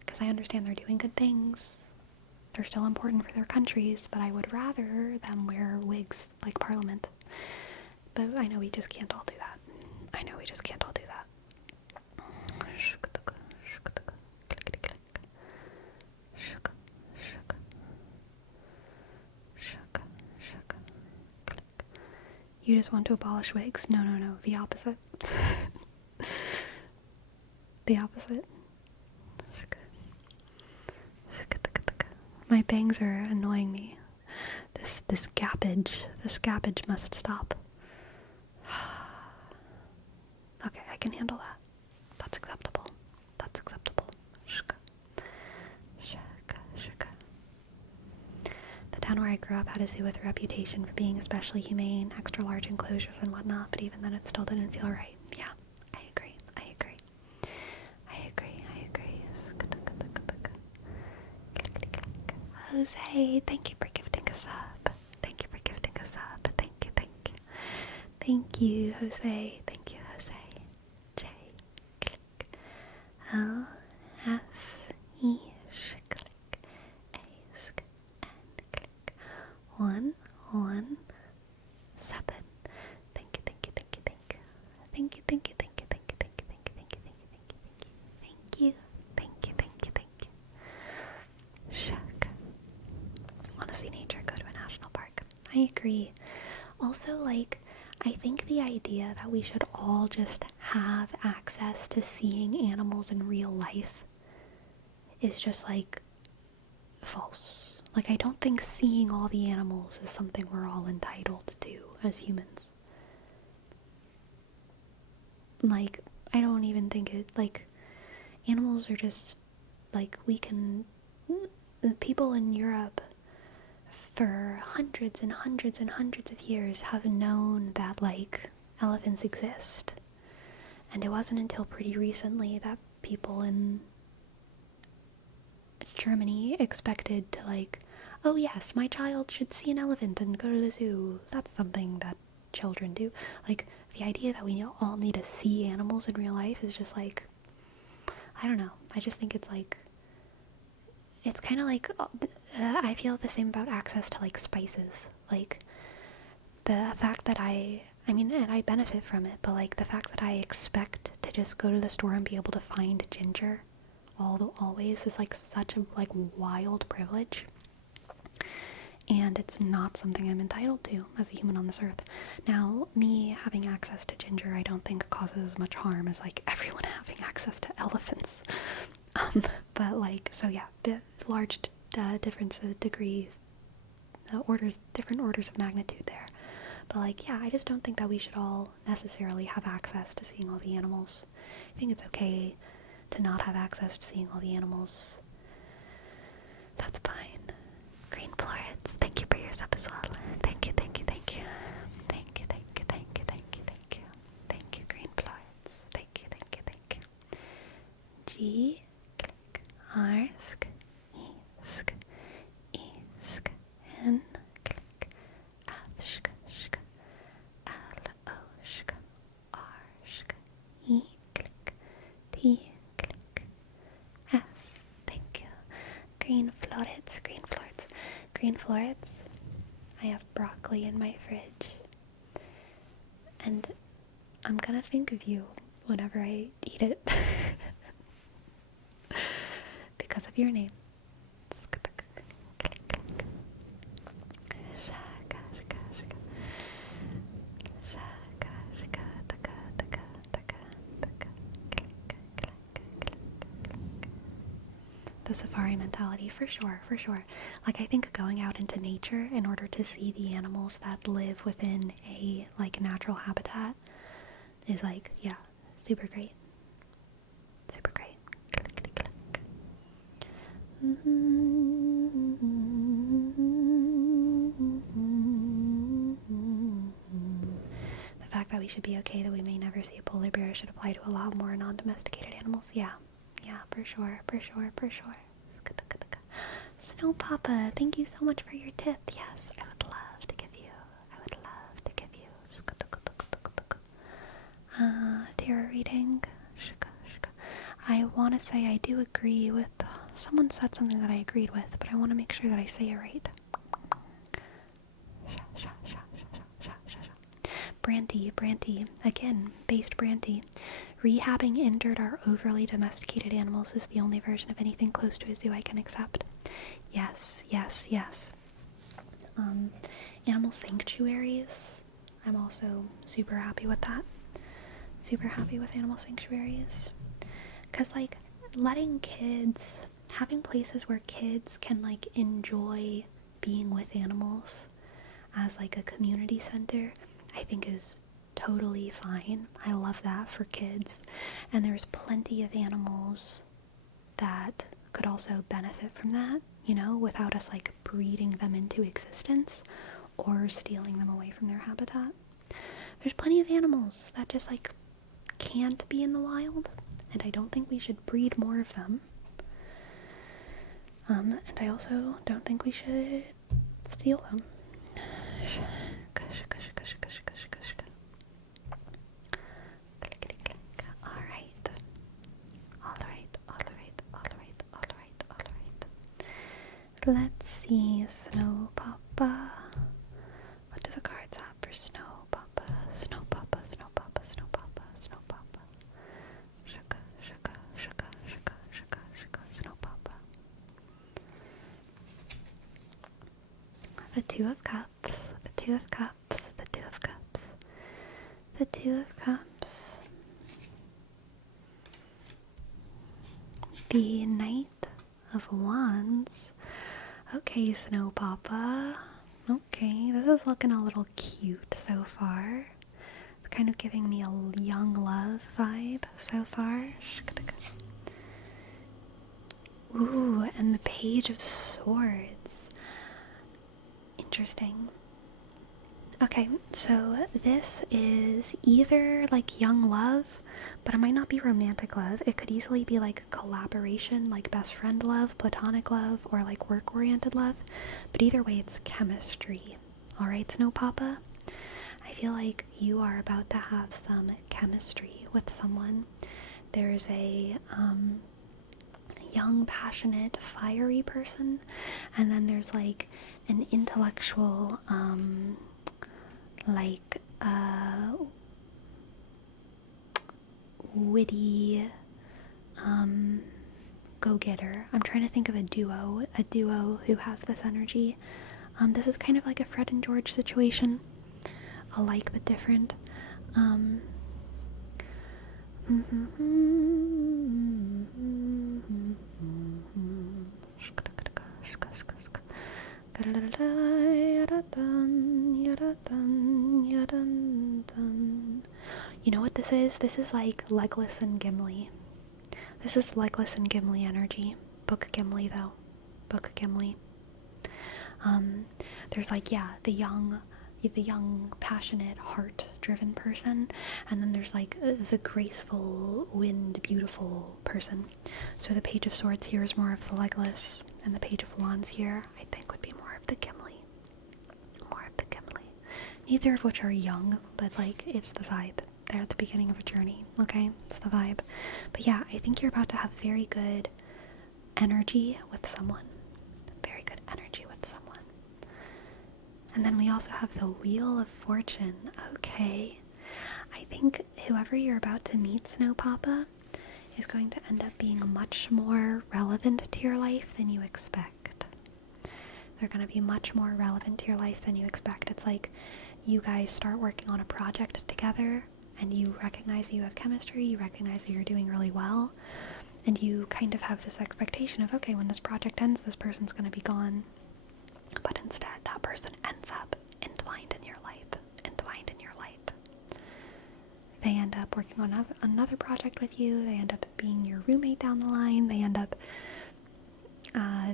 Because I understand they're doing good things. They're still important for their countries, but I would rather them wear wigs like Parliament. But I know we just can't all do that. You just want to abolish wigs? No. The opposite. The opposite. My bangs are annoying me. This gappage must stop. Okay, I can handle that. That's acceptable. Shaka. The town where I grew up had a zoo with a reputation for being especially humane, extra large enclosures and whatnot, but even then it still didn't feel right. Yeah, I agree. Jose, thank you for gifting us up. Thank you, Jose. J, click. L, S, E, sh, click. A, sk, and click. 1, 1, 7. Thank you. Shuck. Want to see nature? Go to a national park. I agree. Also, like, I think the idea that we should all just have access to seeing animals in real life is just, like, false. Like, I don't think seeing all the animals is something we're all entitled to as humans. Like, I don't even think it, like, animals are just, like, people in Europe for hundreds and hundreds of years have known that, like, elephants exist. And it wasn't until pretty recently that people in Germany expected to, like, oh yes, my child should see an elephant and go to the zoo. That's something that children do. Like, the idea that we all need to see animals in real life is just like, I don't know. I just think it's like, it's kind of like, I feel the same about access to like spices. Like, the fact that I mean, and I benefit from it, but like the fact that I expect to just go to the store and be able to find ginger always is like such a like wild privilege. And it's not something I'm entitled to as a human on this earth. Now, me having access to ginger, I don't think causes as much harm as like everyone having access to elephants. But like, so yeah, the large difference of degrees, different orders of magnitude there. But like, yeah, I just don't think that we should all necessarily have access to seeing all the animals. I think it's okay to not have access to seeing all the animals. That's fine. Green Florence, thank you for your sub as well. Thank you, thank you, thank you. Thank you, thank you, thank you, thank you, thank you. Thank you, Green Florence. Thank you, thank you, thank you. G, click, arsk, isk, isk, N, click, afsk, shk, al, oshk, arshk, E, click, T, click, S. Thank you. Green florets, green florets, green florets. I have broccoli in my fridge. And I'm gonna think of you whenever I eat it. Because of your name. The safari mentality, for sure, for sure. Like, I think going out into nature in order to see the animals that live within a, like, natural habitat is, like, yeah, super great. Super great. The fact that we should be okay that we may never see a polar bear should apply to a lot more non-domesticated animals. Yeah, for sure, for sure, for sure. Snow Papa, thank you so much for your tip. Yes, I would love to give you. Tarot reading. I want to say I do agree with. Someone said something that I agreed with, but I want to make sure that I say it right. Branty, again, based Branty. Rehabbing injured or overly domesticated animals is the only version of anything close to a zoo I can accept. Yes. Animal sanctuaries. I'm also super happy with that. Super happy with animal sanctuaries. Because, like, having places where kids can, like, enjoy being with animals as, like, a community center, I think is totally fine. I love that for kids. And there's plenty of animals that could also benefit from that, you know, without us, like, breeding them into existence or stealing them away from their habitat. There's plenty of animals that just, like, can't be in the wild, and I don't think we should breed more of them. And I also don't think we should steal them. Let's see, Snow Papa. What do the cards have for Snow Papa? Snow Papa, Snow Papa, Snow Papa, Snow Papa. Shuka, shuka, shuka, shuka, shuka, shuka, Snow Papa. The Two of Cups, the Two of Cups, the Two of Cups, the Two of Cups. The Knight of Wands. Okay, Snow Papa. Okay, this is looking a little cute so far. It's kind of giving me a young love vibe so far. Ooh, and the Page of Swords. Interesting. Okay, so this is either like young love, but it might not be romantic love. It could easily be like collaboration, like best friend love, platonic love, or like work-oriented love. But either way, it's chemistry. All right, Snow Papa? I feel like you are about to have some chemistry with someone. There's a young, passionate, fiery person, and then there's like an intellectual, like witty, go-getter. I'm trying to think of a duo who has this energy. This is kind of like a Fred and George situation, alike but different. You know what this is? This is like Legolas and Gimli. This is Legolas and Gimli energy. Book Gimli, though. Book Gimli. There's like, yeah, the young, passionate, heart-driven person, and then there's like the graceful, wind, beautiful person. So the Page of Swords here is more of the Legolas, and the Page of Wands here, I think, would be more of the Gimli. More of the Gimli. Neither of which are young, but like, it's the vibe. They're at the beginning of a journey, okay? It's the vibe. But yeah, I think you're about to have very good energy with someone. Very good energy with someone. And then we also have the Wheel of Fortune. Okay. I think whoever you're about to meet, Snow Papa, is going to end up being much more relevant to your life than you expect. They're going to be much more relevant to your life than you expect. It's like you guys start working on a project together, and you recognize that you have chemistry, you recognize that you're doing really well, and you kind of have this expectation of, okay, when this project ends, this person's going to be gone. But instead, that person ends up entwined in your life. They end up working on another project with you. They end up being your roommate down the line. They end up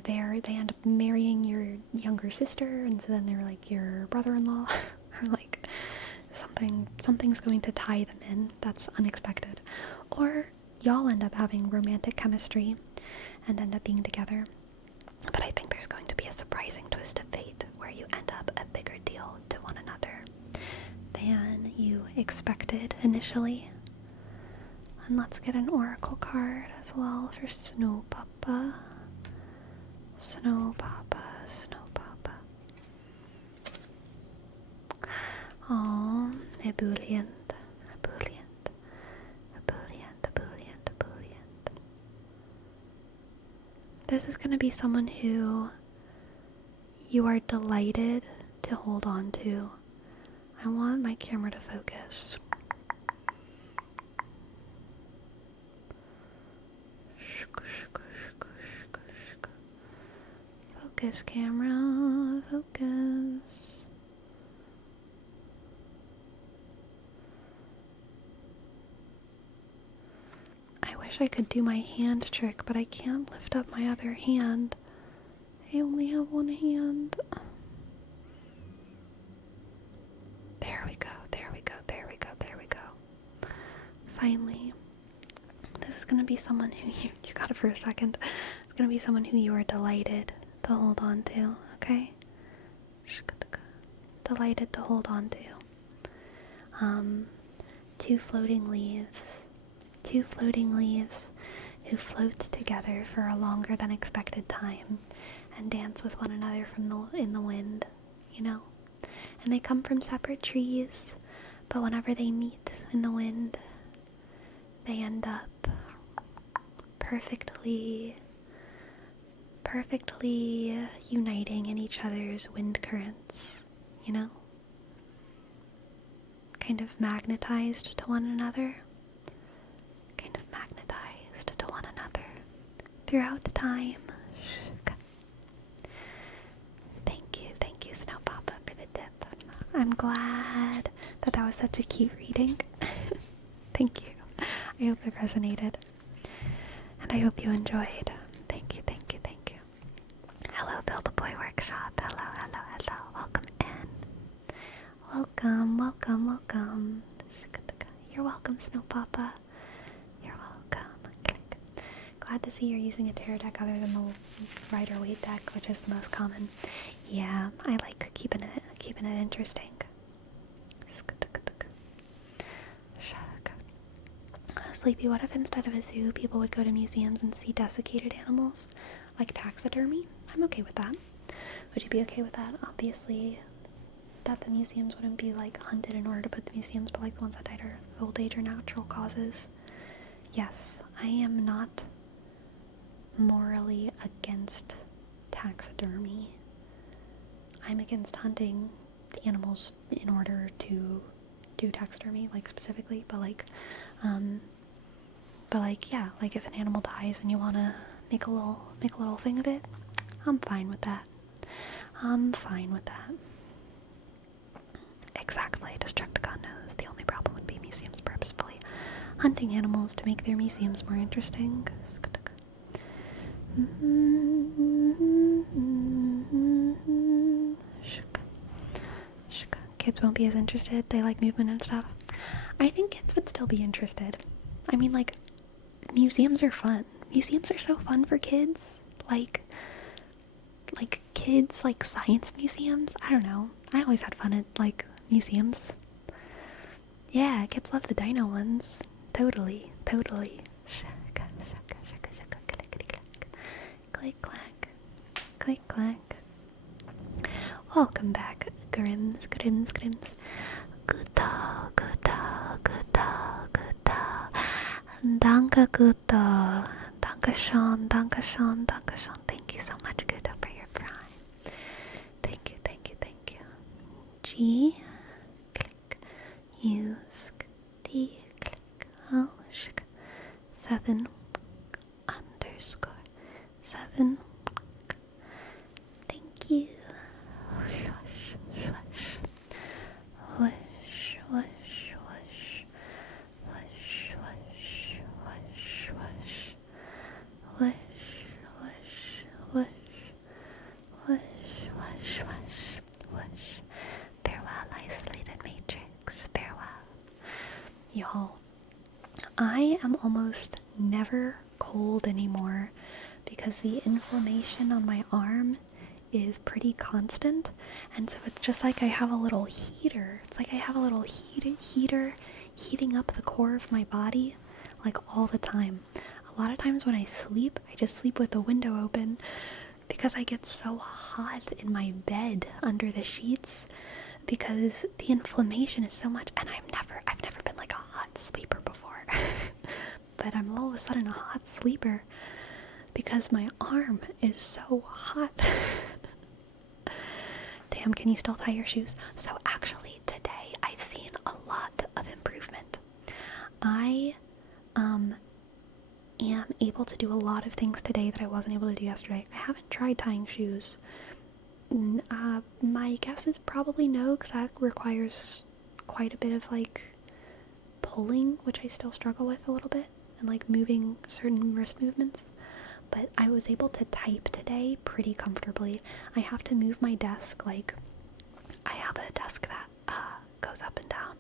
they end up marrying your younger sister, and so then they're like your brother-in-law, or like something's going to tie them in that's unexpected. Or y'all end up having romantic chemistry and end up being together. But I think there's going to be a surprising twist of fate where you end up a bigger deal to one another than you expected initially. And let's get an oracle card as well for Snow Papa. Snow Papa, Snow Papa. Oh, ebullient, ebullient, ebullient, ebullient, ebullient. This is going to be someone who you are delighted to hold on to. I want my camera to focus. Focus, camera, focus. I wish I could do my hand trick, but I can't lift up my other hand. I only have one hand. There we go, there we go, there we go, there we go. Finally. This is gonna be someone who you got it for a second. It's gonna be someone who you are delighted to hold on to, okay? Delighted to hold on to. Two floating leaves who float together for a longer than expected time and dance with one another in the wind, you know? And they come from separate trees, but whenever they meet in the wind, they end up perfectly uniting in each other's wind currents, you know? Kind of magnetized to one another. Throughout time. Thank you, Snow Papa, for the tip. I'm glad that was such a cute reading. Thank you. I hope it resonated. And I hope you enjoyed. Thank you. Hello, Build a Boy Workshop. Hello. Welcome in. welcome. You're welcome, Snow Papa. You're welcome. Click. Glad to see you're using a tarot deck other than the Rider-Waite deck, which is the most common. Yeah, I like keeping it interesting. Sleepy, what if instead of a zoo, people would go to museums and see desiccated animals, like taxidermy? I'm okay with that. Would you be okay with that? Obviously, that the museums wouldn't be like hunted in order to put the museums, but like the ones that died are old age or natural causes. Yes, I am not morally against taxidermy. I'm against hunting the animals in order to do taxidermy, like specifically, but yeah, like if an animal dies and you want to make a little thing of it, I'm fine with that. Exactly, Destructicon knows. The only problem would be museums purposefully hunting animals to make their museums more interesting. Kids won't be as interested. They like movement and stuff. I think kids would still be interested. I mean, like, museums are fun. Museums are so fun for kids. Like kids, like science museums. I don't know. I always had fun at, like, museums. Yeah, kids love the dino ones. Totally. Shaka, shaka, shaka, shaka, click, click, clack. Click, clack. Welcome back, Grims. Gutta. Danke, Gutta. Dankeschön. Thank you so much, Gutta, for your prime. Thank you. G, click, use, D, click, oh, shk, 7, underscore, 7, thank you, Farewell, isolated matrix. Farewell. Y'all, I am almost never cold anymore because the inflammation on my arm is pretty constant, and so it's just like I have a little heater. It's like I have a little heater heating up the core of my body, like, all the time. A lot of times when I sleep, I just sleep with the window open because I get so hot in my bed under the sheets because the inflammation is so much, and I've never been like a hot sleeper before. But I'm all of a sudden a hot sleeper because my arm is so hot. Damn, can you still tie your shoes? So actually today I've seen a lot of improvement. I am able to do a lot of things today that I wasn't able to do yesterday. I haven't tried tying shoes. My guess is probably no, because that requires quite a bit of, like, pulling, which I still struggle with a little bit, and, like, moving certain wrist movements. But I was able to type today pretty comfortably. I have to move my desk, like, I have a desk that goes up and down,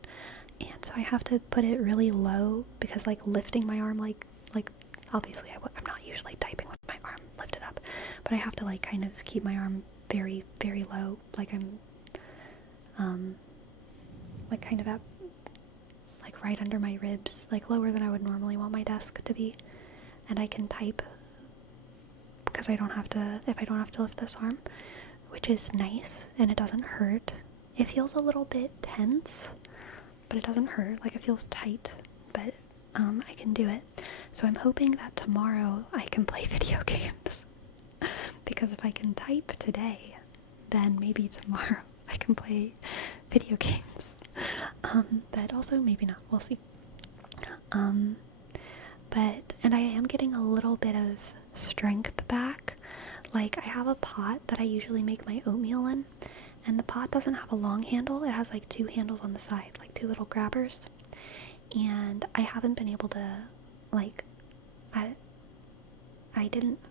and so I have to put it really low, because, like, lifting my arm, like obviously I'm not usually typing with my arm lifted up, but I have to, like, kind of keep my arm very, very low, like I'm, like, kind of at, like, right under my ribs, like, lower than I would normally want my desk to be, and I can type because I don't have to lift this arm, which is nice, and it doesn't hurt. It feels a little bit tense, but it doesn't hurt, like, it feels tight, but I can do it. So I'm hoping that tomorrow I can play video games. Because if I can type today, then maybe tomorrow I can play video games. But also maybe not, we'll see. And I am getting a little bit of strength back. Like, I have a pot that I usually make my oatmeal in, and the pot doesn't have a long handle. It has, like, 2 handles on the side, like 2 little grabbers. And I haven't been able to, like, I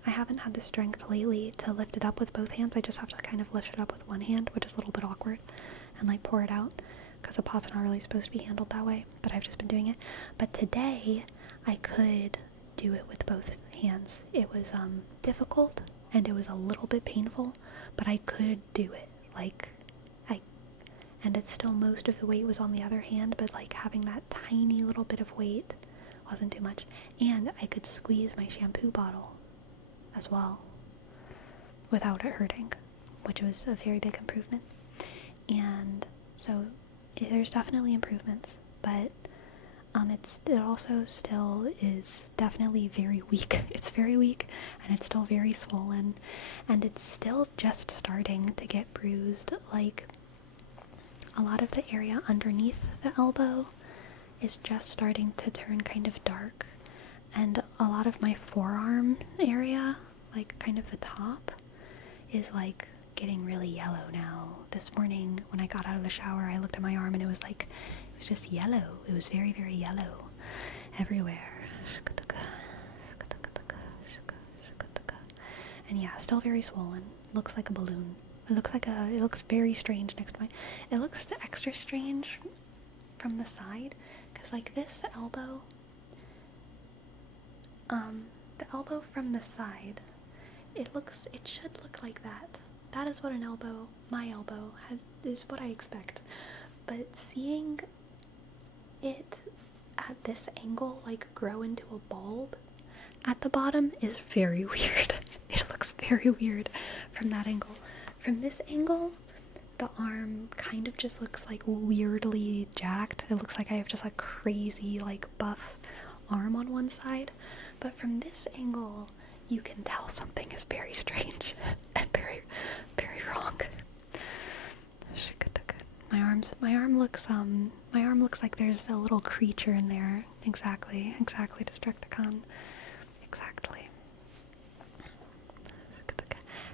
haven't had the strength lately to lift it up with both hands. I just have to kind of lift it up with one hand, which is a little bit awkward, and, like, pour it out. because a pot's not really supposed to be handled that way, but I've just been doing it. But today, I could do it with both hands. It was difficult, and it was a little bit painful, but I could do it. And it's still, most of the weight was on the other hand, but like having that tiny little bit of weight wasn't too much. And I could squeeze my shampoo bottle as well without it hurting, which was a very big improvement. And so there's definitely improvements, but it also still is definitely very weak. It's very weak, and it's still very swollen, and it's still just starting to get bruised. Like, a lot of the area underneath the elbow is just starting to turn kind of dark, and a lot of my forearm area, like kind of the top, is like getting really yellow now. This morning when I got out of the shower, I looked at my arm and it was just yellow. It was very, very yellow everywhere. And yeah, still very swollen. Looks like a balloon. It looks very strange next to it looks extra strange from the side, because like this elbow, the elbow from the side, it should look like that. That is what my elbow is what I expect. But seeing it at this angle, like grow into a bulb at the bottom, is very weird. It looks very weird from that angle. From this angle, the arm kind of just looks like weirdly jacked. It looks like I have just a crazy, like, buff arm on one side. But from this angle, you can tell something is very strange and very, very wrong. My arm looks like there's a little creature in there. Exactly, Destructicon. Exactly.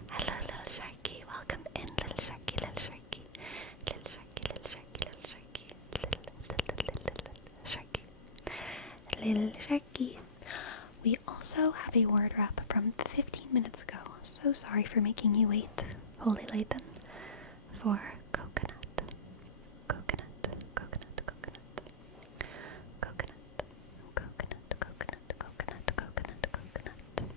Hello, little Sharky. Welcome in, little Sharky, little Sharky. Little Sharky, little Sharky, little Sharky. Little Sharky. Little Sharky. We also have a word wrap from 15 minutes ago. So sorry for making you wait, Holy Lathan, for coconut. Coconut, coconut, coconut. Coconut, coconut, coconut, coconut, coconut, coconut.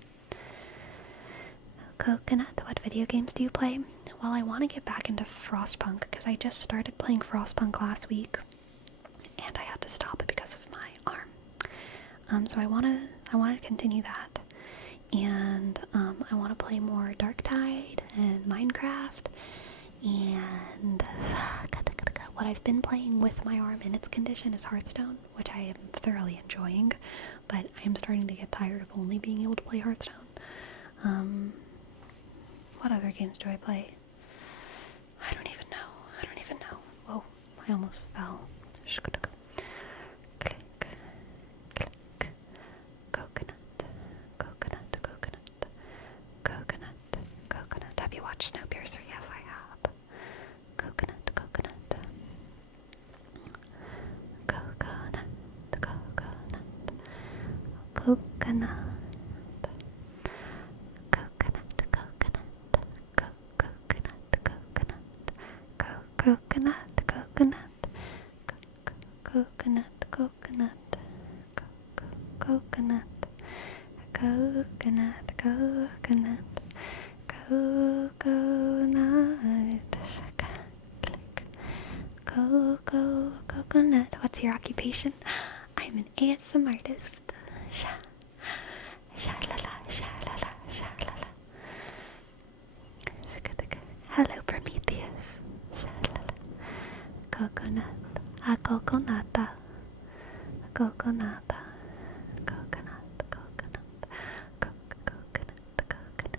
Coconut, what video games do you play? Well, I want to get back into Frostpunk because I just started playing Frostpunk last week and I had to stop because of my arm. So I want to continue that, and I want to play more Darktide and Minecraft, and what I've been playing with my arm in its condition is Hearthstone, which I am thoroughly enjoying, but I am starting to get tired of only being able to play Hearthstone. What other games do I play? I don't even know. Whoa, I almost fell. Click, click. Coconut, coconut, coconut, coconut, coconut. Have you watched Snowpiercer? Yes, I have. Coconut, coconut. Coconut, coconut. Coconut. Coconut, coconut, coconut, coconut, coconut, coconut, coconut, coconut, coconut. What's your occupation? I'm an ASMR artist. Sha, sha la la, sha la la, sha la la. Hello, Prometheus. Coconut, a coconata, coconata, coconut, coconut, coconut,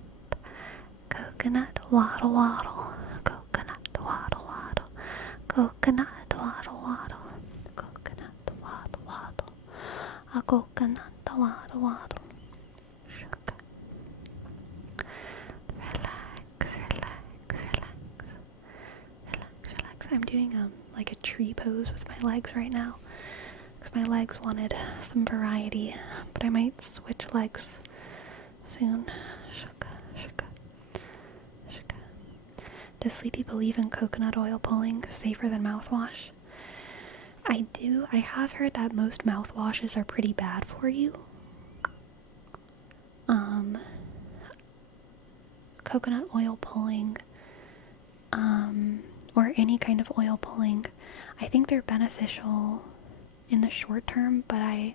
coconut, waddle, waddle, coconut, waddle, waddle, coconut, waddle, waddle, coconut, waddle, waddle, a coconut, waddle, waddle. I'm doing like a tree pose with my legs right now because my legs wanted some variety, but I might switch legs soon. Does Sleepy believe in coconut oil pulling safer than mouthwash? I have heard that most mouthwashes are pretty bad for you. Um, Coconut oil pulling, or any kind of oil pulling, I think they're beneficial in the short term, but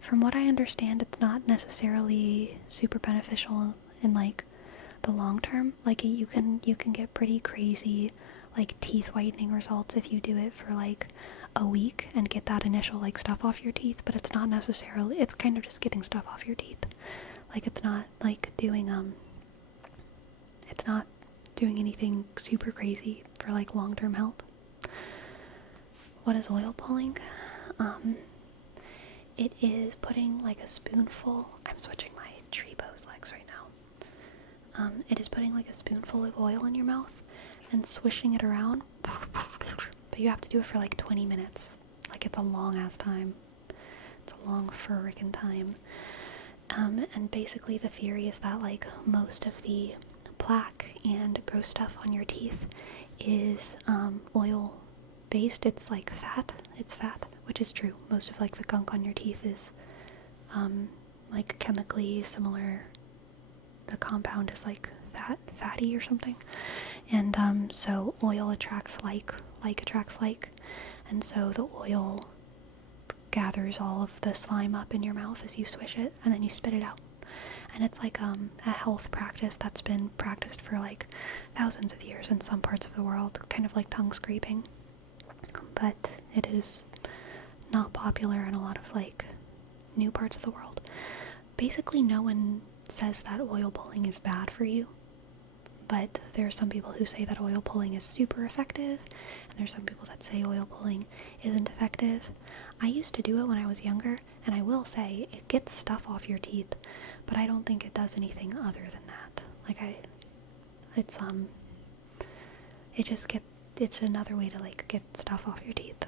from what I understand, it's not necessarily super beneficial in like the long term. Like you can get pretty crazy like teeth whitening results if you do it for like a week and get that initial like stuff off your teeth, but it's not necessarily, it's kind of just getting stuff off your teeth. Like it's not like doing it's not doing anything super crazy for like long-term health. What is oil pulling? It is putting like a spoonful, I'm switching my tree pose legs right now. It is putting like a spoonful of oil in your mouth and swishing it around, but you have to do it for like 20 minutes. Like it's a long ass time. It's a long frickin' time. And basically the theory is that like most of the plaque and gross stuff on your teeth is oil based. It's like fat. It's fat, which is true. Most of like the gunk on your teeth is like chemically similar. The compound is like fatty or something. And so oil attracts like attracts like. And so the oil gathers all of the slime up in your mouth as you swish it, and then you spit it out. And it's like a health practice that's been practiced for like thousands of years in some parts of the world, kind of like tongue scraping. But it is not popular in a lot of like new parts of the world. Basically no one says that oil pulling is bad for you, but there are some people who say that oil pulling is super effective, and there's some people that say oil pulling isn't effective. I used to do it when I was younger, and I will say it gets stuff off your teeth, but I don't think it does anything other than that. Like it's another way to like get stuff off your teeth.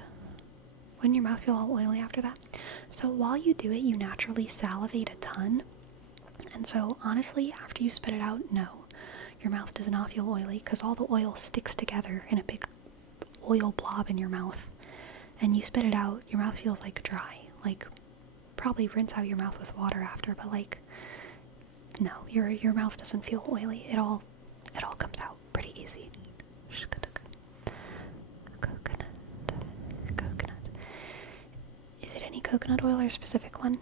Wouldn't your mouth feel all oily after that? So while you do it, you naturally salivate a ton, and so honestly, after you spit it out, no, your mouth does not feel oily because all the oil sticks together in a big oil blob in your mouth. And you spit it out, your mouth feels like dry. Like, probably rinse out your mouth with water after, but like, no, your mouth doesn't feel oily. It all comes out pretty easy. Coconut. Is it any coconut oil or a specific one?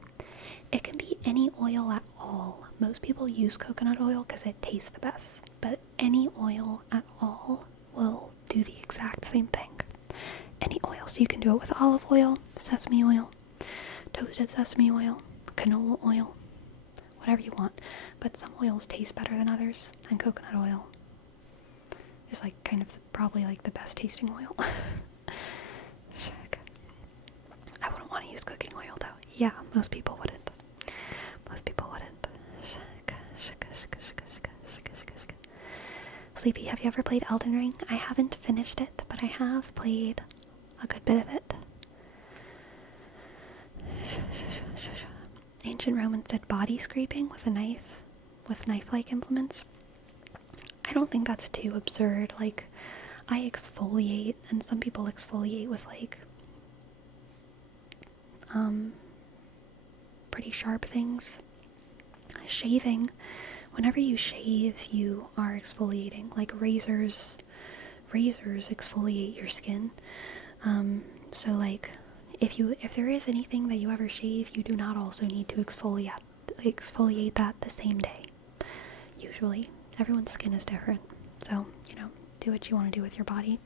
It can be any oil at all. Most people use coconut oil because it tastes the best, but any oil at all will do the exact same thing. Any oil. So you can do it with olive oil, sesame oil, toasted sesame oil, canola oil, whatever you want. But some oils taste better than others, and coconut oil is like kind of probably like the best tasting oil. Shag. I wouldn't want to use cooking oil though. Yeah, most people wouldn't. Sleepy, have you ever played Elden Ring? I haven't finished it, but I have played a good bit of it. Ancient Romans did body scraping with a knife, with knife-like implements. I don't think that's too absurd. Like, I exfoliate, and some people exfoliate with like pretty sharp things. Shaving, whenever you shave, you are exfoliating. Like razors exfoliate your skin. So like, if there is anything that you ever shave, you do not also need to exfoliate that the same day. Usually, everyone's skin is different, so do what you want to do with your body.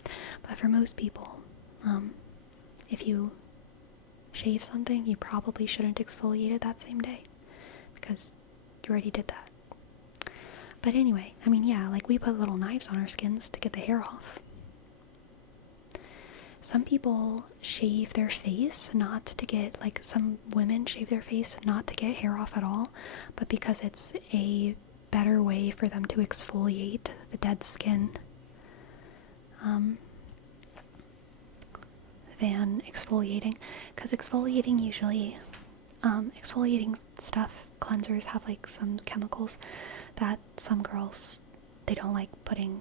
But for most people, if you shave something, you probably shouldn't exfoliate it that same day because you already did that. But anyway, I mean, yeah, like we put little knives on our skins to get the hair off. Some people shave their face not to get, like some women shave their face not to get hair off at all, but because it's a better way for them to exfoliate the dead skin than exfoliating. Because exfoliating usually, exfoliating stuff, cleansers have like some chemicals that some girls, they don't like putting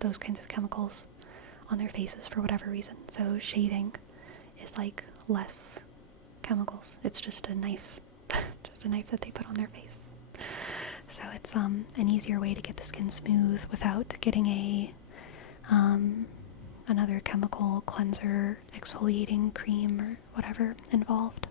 those kinds of chemicals on their faces for whatever reason. So shaving is like less chemicals. It's just a knife, just a knife that they put on their face. So it's an easier way to get the skin smooth without getting a another chemical cleanser, exfoliating cream or whatever involved.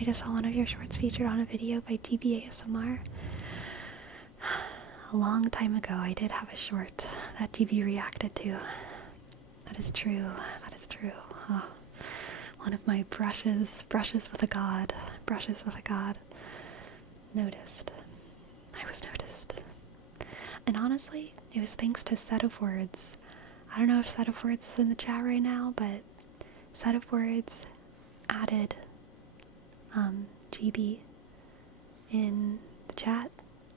I just saw one of your shorts featured on a video by TBASMR. A long time ago, I did have a short that TB reacted to. That is true. That is true. Oh, one of my brushes with a god, noticed. I was noticed. And honestly, it was thanks to Set of Words. I don't know if Set of Words is in the chat right now, but Set of Words added GB in the chat,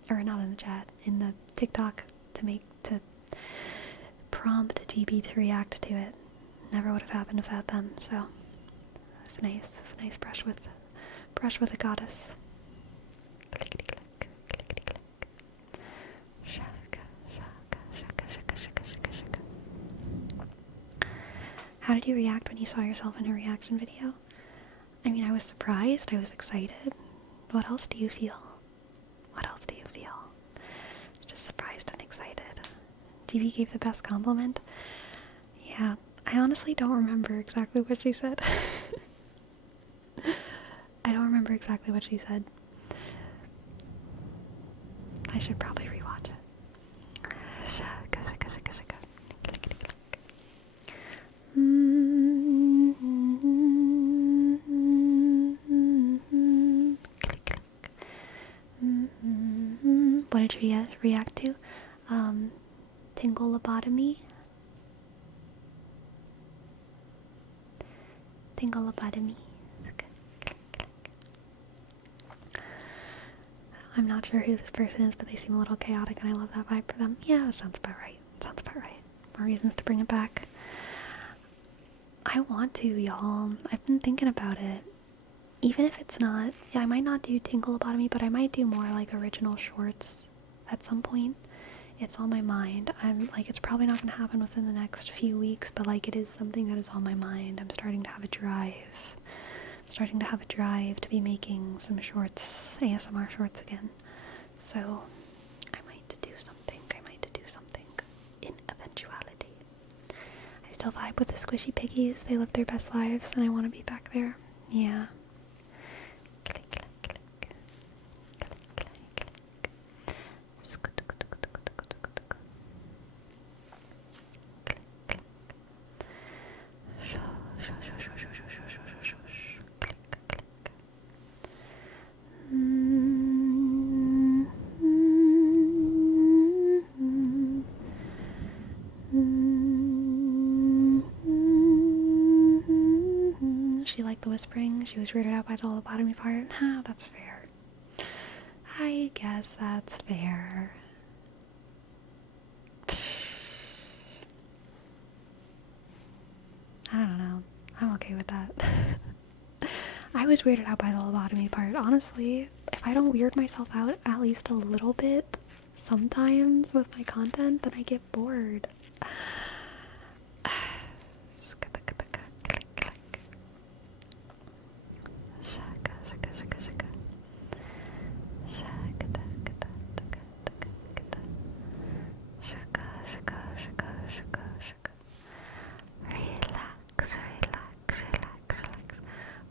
or not in the chat, in the TikTok to prompt GB to react to it. Never would have happened without them, so it was nice. It was a nice brush with a goddess. Clickety click, clickety click. Shaka, shaka, shaka, shaka, shaka, shaka, shaka. How did you react when you saw yourself in a reaction video? I mean, I was surprised, I was excited. What else do you feel? What else do you feel? Just surprised and excited. GB gave the best compliment. Yeah, I honestly don't remember exactly what she said. I don't remember exactly what she said. I should probably rewatch it. Shaka, shaka, shaka, shaka. Clickety click. Click, click. What did you react to? Tingle lobotomy. Tingle lobotomy. I'm not sure who this person is, but they seem a little chaotic and I love that vibe for them. Yeah, that sounds about right. Sounds about right. More reasons to bring it back. I want to, y'all. I've been thinking about it. Even if it's not, yeah, I might not do tingle lobotomy, but I might do more like original shorts at some point. It's on my mind. I'm like, it's probably not gonna happen within the next few weeks, but like it is something that is on my mind. I'm starting to have a drive. To be making some shorts, ASMR shorts again. So I might do something in eventuality. I still vibe with the squishy piggies. They live their best lives and I want to be back there. Yeah. Click, click, click. Click, click, click. She liked the whispering. She was weirded out by the lobotomy part. That's fair. I guess that's fair. I don't know. I'm okay with that. I was weirded out by the lobotomy part. Honestly, if I don't weird myself out at least a little bit sometimes with my content, then I get bored.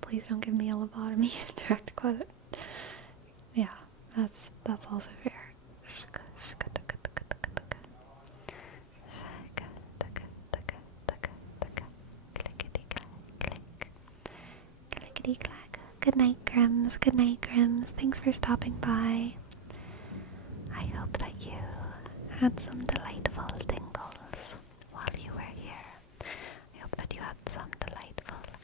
Please don't give me a lobotomy. Direct quote. Yeah, that's also fair. Clickety clack. Good night, Grims. Good night, Grims. Thanks for stopping by. I hope that you had some delightful tingles while you were here. I hope that you had some delightful tingles.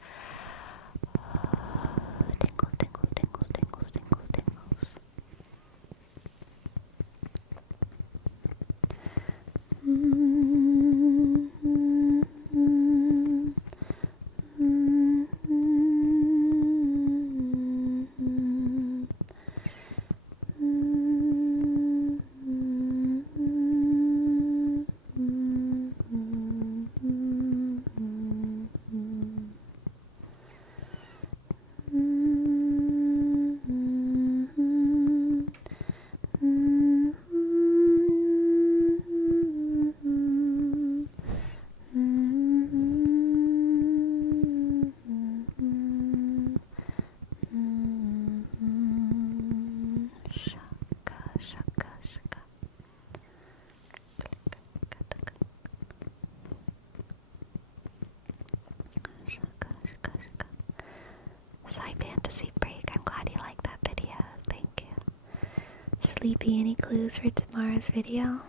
sleepy. Any clues for tomorrow's video?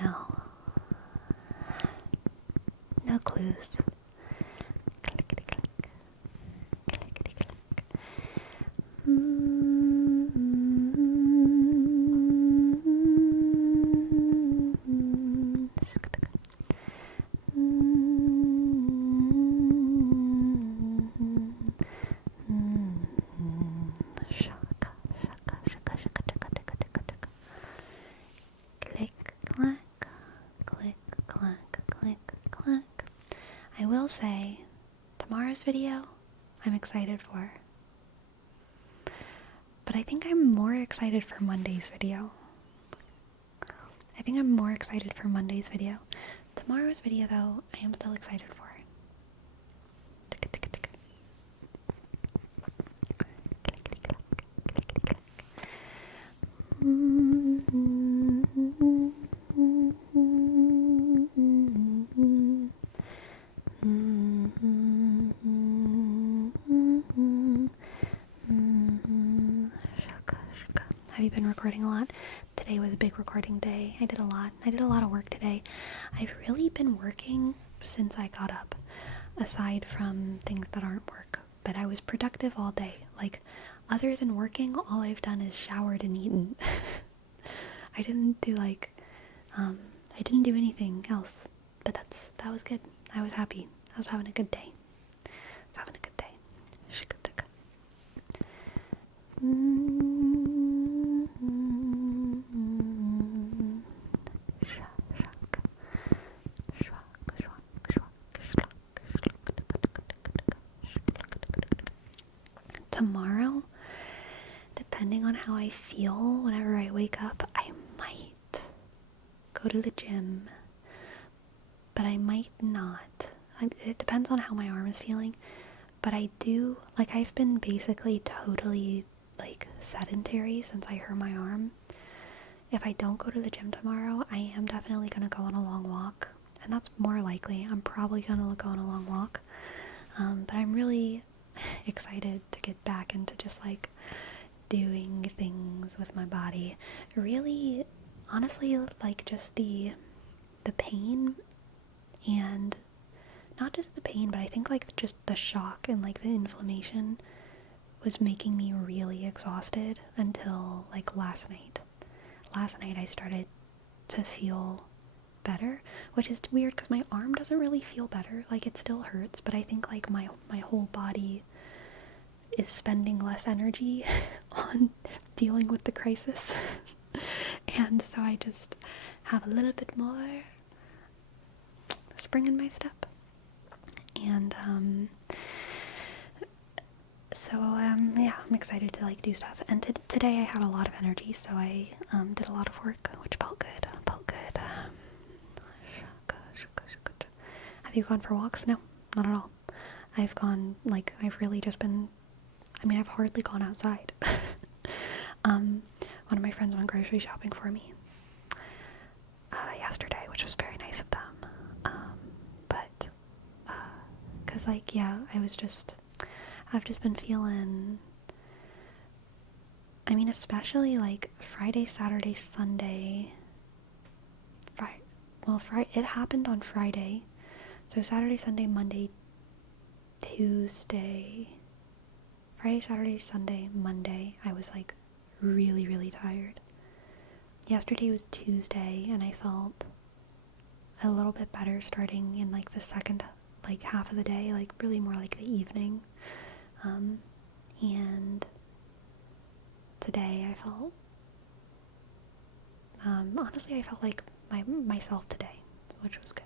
No. No clues. Clickety click. Clickety click. Click, clack, click, clack, click, clack. I will say, tomorrow's video, I'm excited for. But I think I'm more excited for Monday's video. Tomorrow's video, though, I am still excited for. Have you been recording a lot? Today was a big recording day. I did a lot of work today. I've really been working since I got up, aside from things that aren't work. But I was productive all day. Like, other than working, all I've done is showered and eaten. I didn't do anything else. But that was good. I was happy. I was having a good day. Tomorrow, depending on how I feel whenever I wake up, I might go to the gym, but I might not. It depends on how my arm is feeling, but I do, like, I've been basically totally, like, sedentary since I hurt my arm. If I don't go to the gym tomorrow, I am definitely going to go on a long walk, and that's more likely. I'm probably going to go on a long walk, but I'm really excited to get back into just, like, doing things with my body. Really, honestly, like, just the pain, and not just the pain, but I think, like, just the shock and, like, the inflammation was making me really exhausted until, like, last night. Last night I started to feel better, which is weird because my arm doesn't really feel better. Like, it still hurts, but I think, like, my whole body is spending less energy on dealing with the crisis. And so I just have a little bit more spring in my step. And yeah, I'm excited to, like, do stuff. And today I had a lot of energy, so I did a lot of work, which felt good. Have you gone for walks? No, not at all. I've really just been, I've hardly gone outside. One of my friends went grocery shopping for me yesterday, which was very nice of them. But, cause, like, yeah, I've just been feeling, especially, like, Friday, Saturday, Sunday, it happened on Friday, so Saturday, Sunday, Monday, Tuesday, Friday, Saturday, Sunday, Monday, I was, like, really, really tired. Yesterday was Tuesday, and I felt a little bit better starting in, like, the second, like, half of the day, like, really more like the evening. And today I felt, honestly, I felt like myself today, which was good.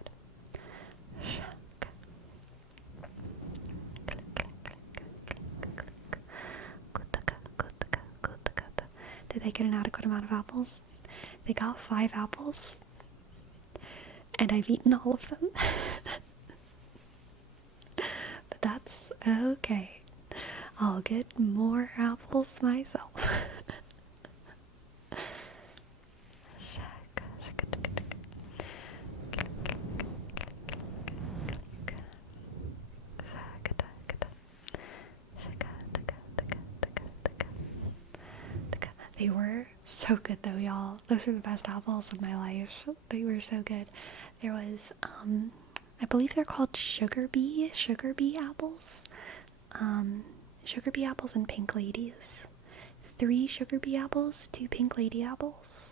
Did they get an adequate amount of apples? They got 5 apples, and I've eaten all of them. But that's okay. I'll get more apples myself. They were so good though, y'all. Those are the best apples of my life. They were so good. There was, I believe they're called sugar bee apples. Sugar bee apples and pink ladies. 3 sugar bee apples, 2 pink lady apples.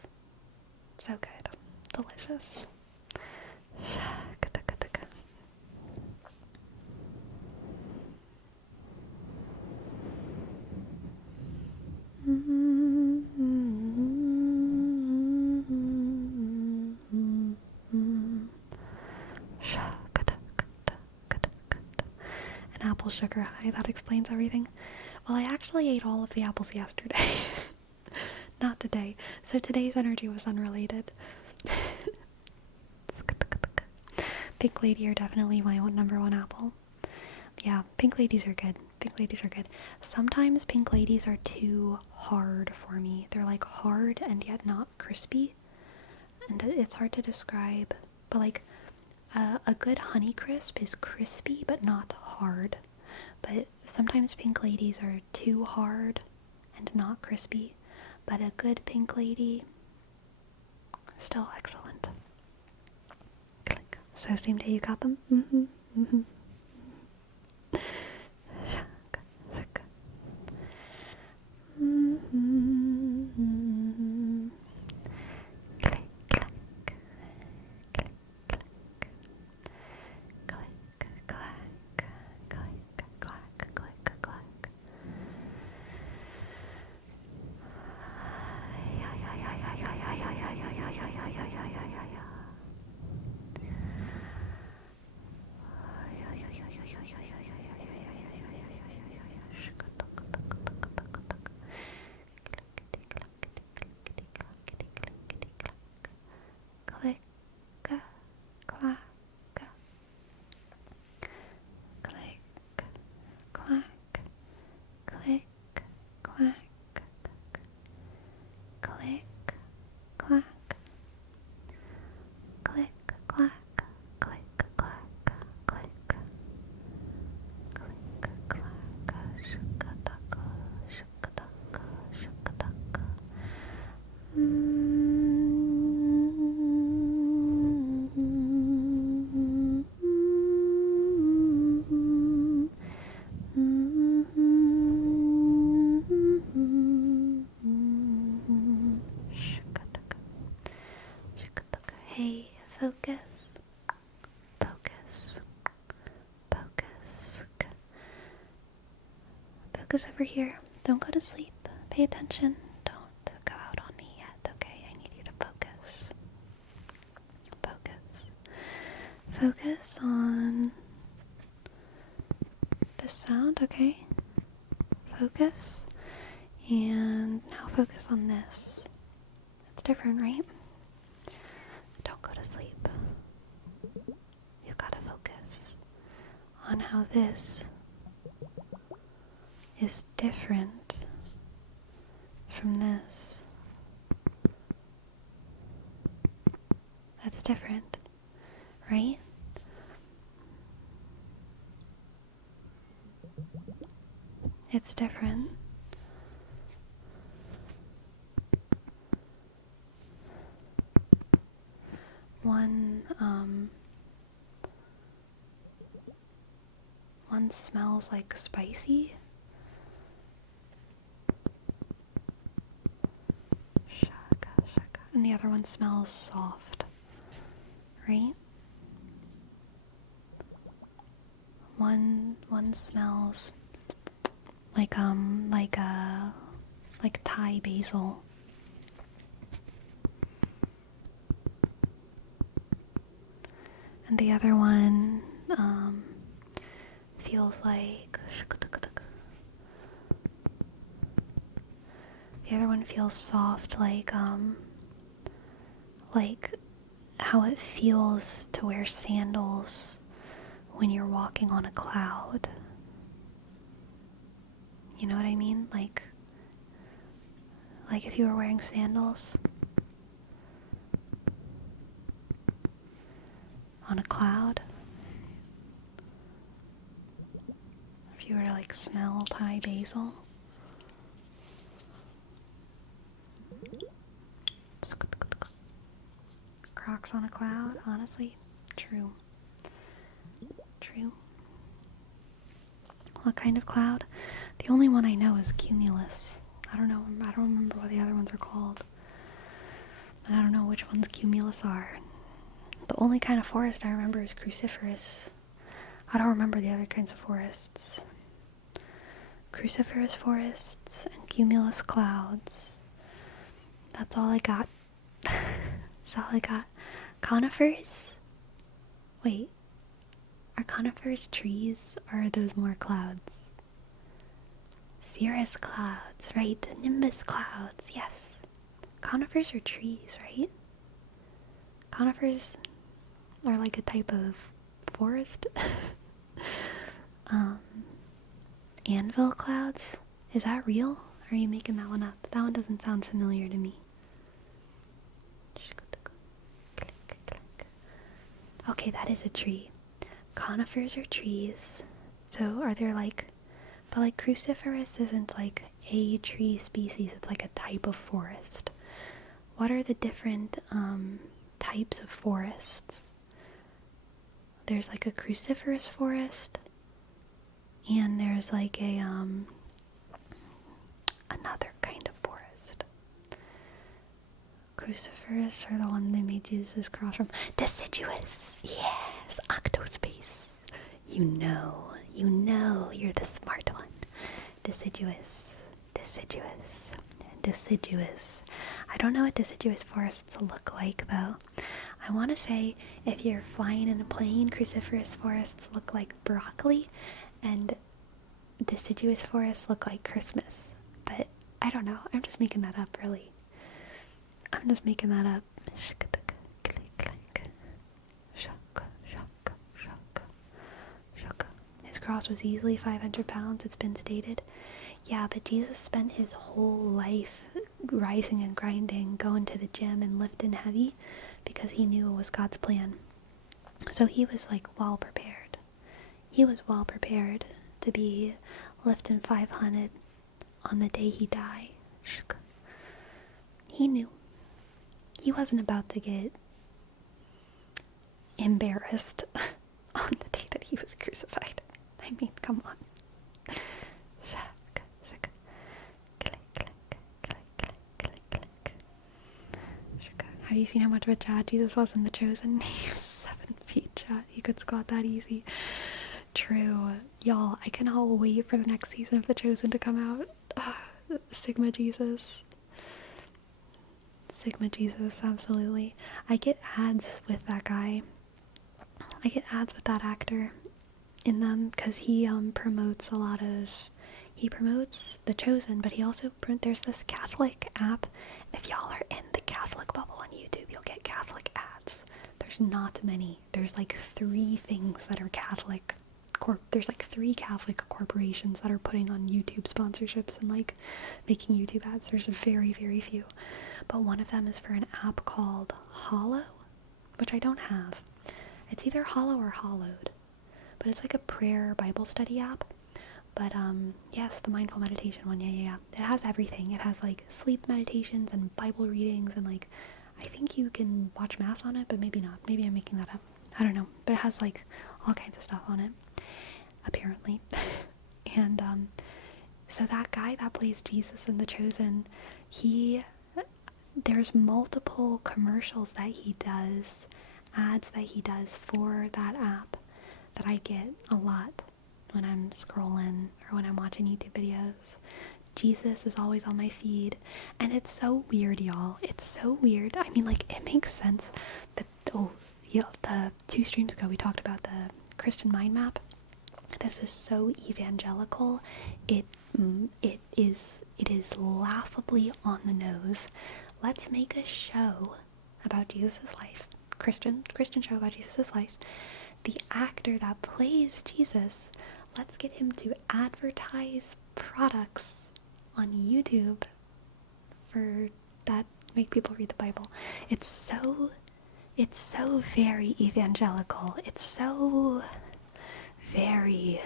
So good. Delicious. An apple sugar high, that explains everything. Well, I actually ate all of the apples yesterday. Not today. So today's energy was unrelated. Pink lady are definitely my number 1 apple. Yeah, pink ladies are good. Pink ladies are good. Sometimes pink ladies are too hard for me. They're like hard and yet not crispy. And it's hard to describe. But like a good Honey Crisp is crispy but not hard. But sometimes pink ladies are too hard and not crispy. But a good pink lady, still excellent. Click. So same day you got them? Mm-hmm. Mm-hmm. Click, click, click, click, clack, clack, clack, clack, clack. Click, clack, click, clack, click, clack, click, clack, click, clack, click, clack, click, click, clack, shukataka, shukataka, shukataka. Hey, focus, focus, focus. Focus over here. Don't go to sleep. Pay attention. Don't go out on me yet, okay? I need you to focus. Focus. Focus on this sound, okay? Focus. And now focus on this. It's different, right? Don't go to sleep. You've got to focus on how this is different from this. That's different, right? It's different. One smells like spicy. Shaka, shaka. And the other one smells soft, right? One smells like Thai basil. And the other one feels like soft, like how it feels to wear sandals when you're walking on a cloud. You know what I mean? Like if you were wearing sandals on a cloud. If you were to like smell Thai basil. cloud, honestly. True. True. What kind of cloud? The only one I know is cumulus. I don't know. I don't remember what the other ones are called. And I don't know which ones cumulus are. The only kind of forest I remember is cruciferous. I don't remember the other kinds of forests. Cruciferous forests and cumulus clouds. That's all I got. That's all I got. Conifers? Wait. Are conifers trees, or are those more clouds? Cirrus clouds, right? Nimbus clouds, yes. Conifers are trees, right? Conifers are like a type of forest. Anvil clouds? Is that real? Or are you making that one up? That one doesn't sound familiar to me. Okay, that is a tree. Conifers are trees. So are there like... But like cruciferous isn't like a tree species, it's like a type of forest. What are the different types of forests? There's like a cruciferous forest, and there's like a another kind of forest. Cruciferous are the one they made Jesus' cross from. Deciduous, yes, octospace. You know, you're the smart one. Deciduous. I don't know what deciduous forests look like, though. I want to say if you're flying in a plane, cruciferous forests look like broccoli, and deciduous forests look like Christmas. But I don't know. I'm just making that up, really. I'm just making that up. His cross was easily 500 pounds, it's been stated. Yeah, but Jesus spent his whole life rising and grinding, going to the gym and lifting heavy because he knew it was God's plan. So he was like well prepared. He was well prepared to be lifting 500 on the day he died. He knew. He wasn't about to get embarrassed on the day that he was crucified. I mean, come on. Have you seen how much of a Chad Jesus was in The Chosen? He was 7 feet, Chad. He could squat that easy. True. Y'all, I cannot wait for the next season of The Chosen to come out. Sigma Jesus. Sigma Jesus, absolutely. I get ads with that guy. I get ads with that actor in them because he promotes a lot of... He promotes The Chosen, but he also... There's this Catholic app. If y'all are in the Catholic bubble on YouTube, you'll get Catholic ads. There's not many. There's like 3 things that are Catholic. There's like 3 Catholic corporations that are putting on YouTube sponsorships and like making YouTube ads. There's very, very few. But one of them is for an app called Hollow, which I don't have. It's either Hollow or Hollowed. But it's like a prayer Bible study app. But yes, the mindful meditation one, yeah. It has everything. It has like sleep meditations and Bible readings and like, I think you can watch mass on it, but maybe not. Maybe I'm making that up. I don't know. But it has like all kinds of stuff on it, apparently. And so that guy that plays Jesus in The Chosen, there's multiple commercials that he does, ads that he does for that app that I get a lot when I'm scrolling or when I'm watching YouTube videos. Jesus is always on my feed, and it's so weird, y'all. It's so weird. I mean, like, it makes sense that, the 2 streams ago we talked about the Christian mind map. This is so evangelical. It is laughably on the nose. Let's make a show about Jesus' life. Christian show about Jesus' life. The actor that plays Jesus, let's get him to advertise products on YouTube for that make people read the Bible. It's so very evangelical. It's so very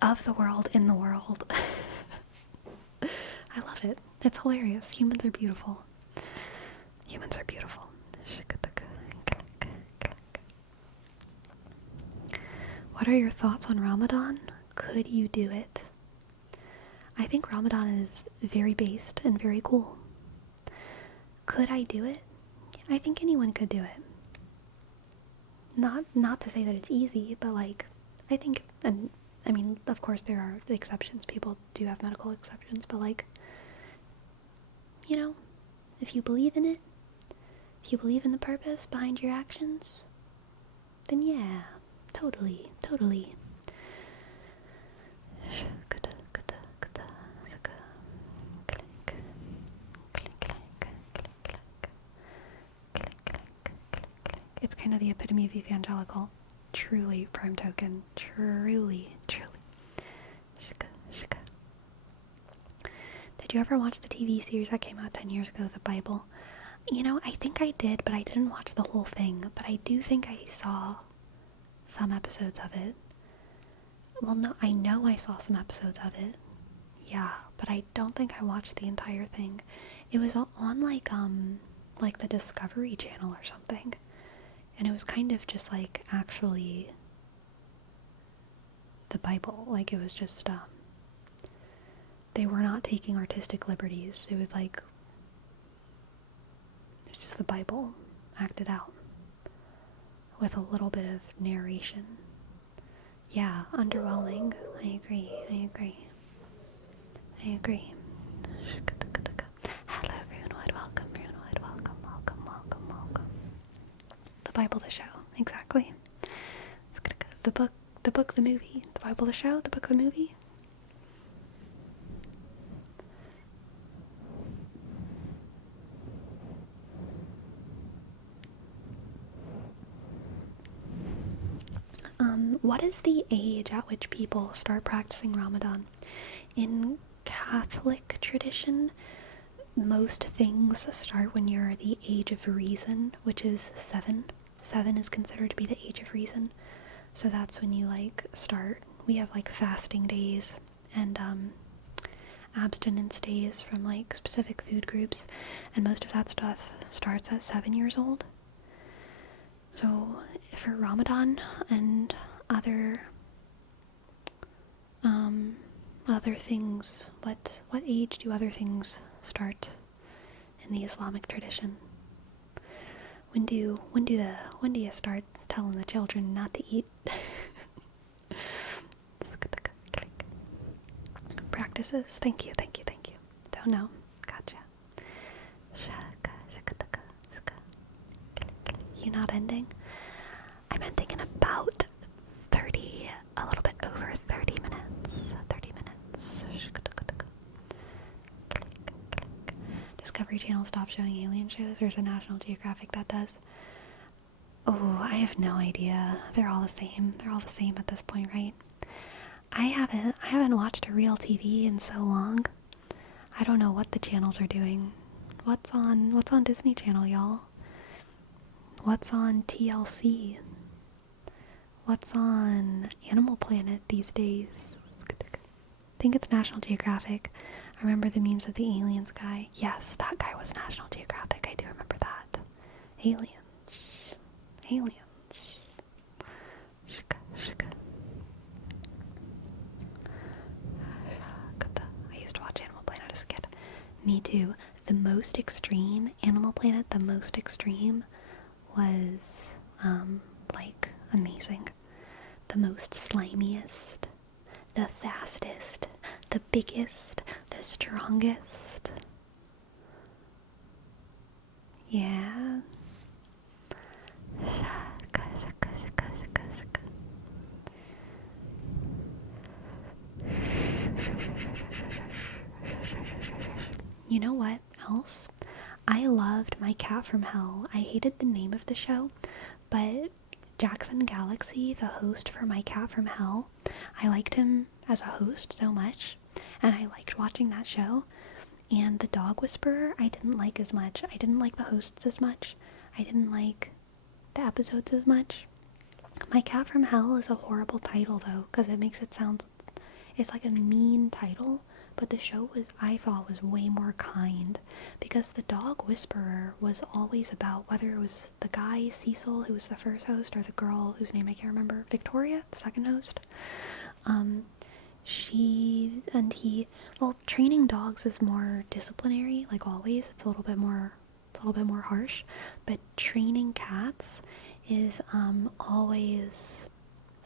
of the world, in the world. I love it. It's hilarious. Humans are beautiful. Humans are beautiful. What are your thoughts on Ramadan? Could you do it? I think Ramadan is very based and very cool. Could I do it? I think anyone could do it. Not to say that it's easy, but like, I think, and I mean, of course there are exceptions. People do have medical exceptions, but like, you know, if you believe in it, if you believe in the purpose behind your actions, then yeah, totally. It's kind of the epitome of evangelical. Truly, prime token. Truly. Did you ever watch the TV series that came out 10 years ago, The Bible? You know, I think I did, but I didn't watch the whole thing. But I do think I saw some episodes of it. Well, no, I know I saw some episodes of it. Yeah, but I don't think I watched the entire thing. It was on like the Discovery Channel or something. And it was kind of just like actually the Bible. Like it was just, they were not taking artistic liberties. It was like, it's just the Bible acted out with a little bit of narration. Yeah, underwhelming. I agree. Hello, Runewood. Welcome, Runewood. Welcome. The Bible, the show. Exactly. It's gonna go. The book, the movie. The Bible, the show. The book, the movie. What is the age at which people start practicing Ramadan? In Catholic tradition, most things start when you're the age of reason, which is 7. 7 is considered to be the age of reason. So that's when you like start. We have like fasting days and abstinence days from like specific food groups, and most of that stuff starts at 7 years old. So for Ramadan and other things, what age do other things start in the Islamic tradition? When do you start telling the children not to eat? Practices. Thank you. Don't know. Gotcha. You not ending? I'm ending in about 30, a little bit over 30 minutes. 30 minutes. Discovery Channel stopped showing alien shows, or is it National Geographic that does? Oh, I have no idea. They're all the same. They're all the same at this point, right? I haven't watched a real TV in so long. I don't know what the channels are doing. What's on Disney Channel, y'all? What's on TLC? What's on Animal Planet these days? I think it's National Geographic. I remember the memes of the aliens guy. Yes, that guy was National Geographic. I do remember that. Aliens. I used to watch Animal Planet as a kid. Me too. The most extreme Animal Planet, the most extreme was like amazing. The most slimiest, the fastest, the biggest, the strongest. Yeah. You know what else? I loved My Cat from Hell. I hated the name of the show, but Jackson Galaxy, the host for My Cat from Hell, I liked him as a host so much, and I liked watching that show. And The Dog Whisperer, I didn't like as much. I didn't like the hosts as much. I didn't like the episodes as much. My Cat from Hell is a horrible title, though, because it makes it sound... It's like a mean title, but the show was, I thought, was way more kind, because the dog whisperer was always about, whether it was the guy Cecil, who was the first host, or the girl whose name I can't remember, Victoria, the second host. She and he, well, training dogs is more disciplinary, like always. It's a little bit more harsh, but training cats is always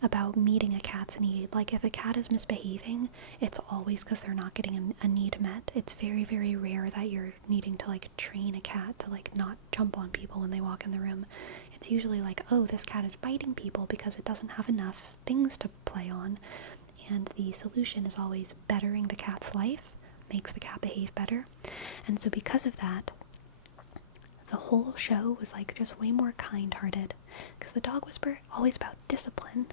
about meeting a cat's need. Like, if a cat is misbehaving, it's always because they're not getting a need met. It's very, very rare that you're needing to, like, train a cat to, like, not jump on people when they walk in the room. It's usually like, oh, this cat is biting people because it doesn't have enough things to play on. And the solution is always bettering the cat's life, makes the cat behave better. And so because of that, the whole show was, like, just way more kind-hearted, because the dog whisperer, always about discipline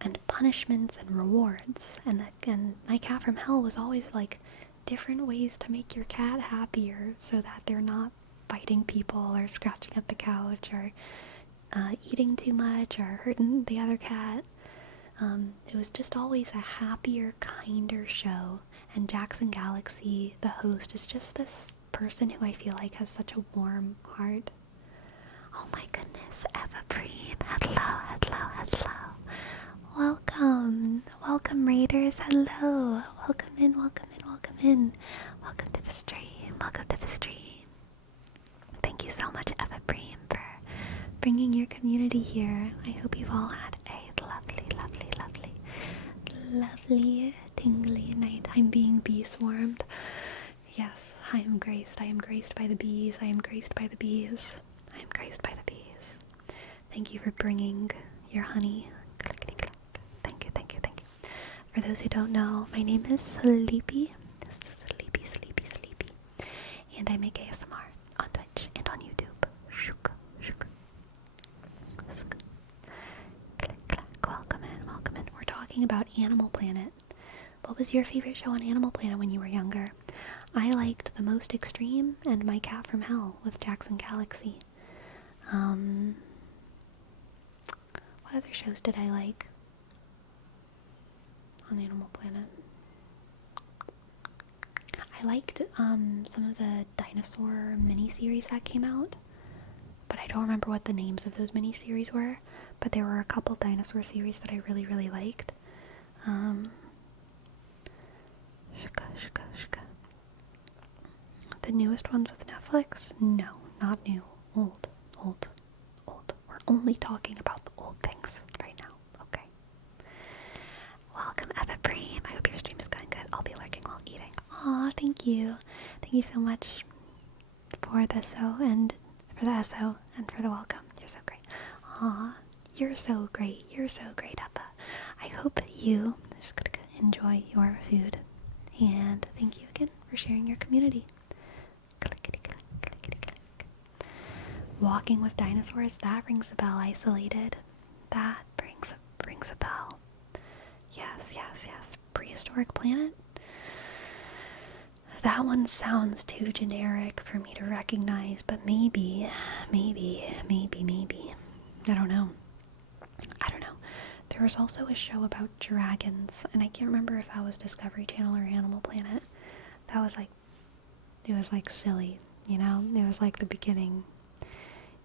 and punishments and rewards, and My Cat from Hell was always like different ways to make your cat happier so that they're not biting people or scratching up the couch or eating too much or hurting the other cat. It was just always a happier, kinder show, and Jackson Galaxy, the host, is just this person who I feel like has such a warm heart. Oh my goodness, Eva Bream, hello. Welcome Raiders, hello. Welcome in. Welcome to the stream. Thank you so much, Eva Bream, for bringing your community here. I hope you've all had a lovely, tingly night. I'm being bee swarmed. Yes, I am graced by the bees. Thank you for bringing your honey. Thank you. For those who don't know, my name is Sleepy. Sleepy. And I make ASMR on Twitch and on YouTube. Shook. Welcome in. We're talking about Animal Planet. What was your favorite show on Animal Planet when you were younger? I liked The Most Extreme and My Cat from Hell with Jackson Galaxy. What other shows did I like on Animal Planet? I liked some of the dinosaur miniseries that came out, but I don't remember what the names of those miniseries were, but there were a couple dinosaur series that I really, really liked. The newest ones with Netflix? No, not new. Old. We're only talking about the old things right now. Okay. Welcome, Eva Bream. I hope your stream is going good. I'll be lurking while eating. Aw, thank you. Thank you so much for the SO and for the welcome. You're so great. Aw, you're so great, Eva. I hope you just gonna enjoy your food. And thank you again for sharing your community. Clickety click. Walking with dinosaurs, that rings a bell. Isolated. That brings a bell. Yes. Prehistoric Planet? That one sounds too generic for me to recognize, but maybe. I don't know. There was also a show about dragons, and I can't remember if that was Discovery Channel or Animal Planet. That was like, it was like silly, you know? It was like the beginning.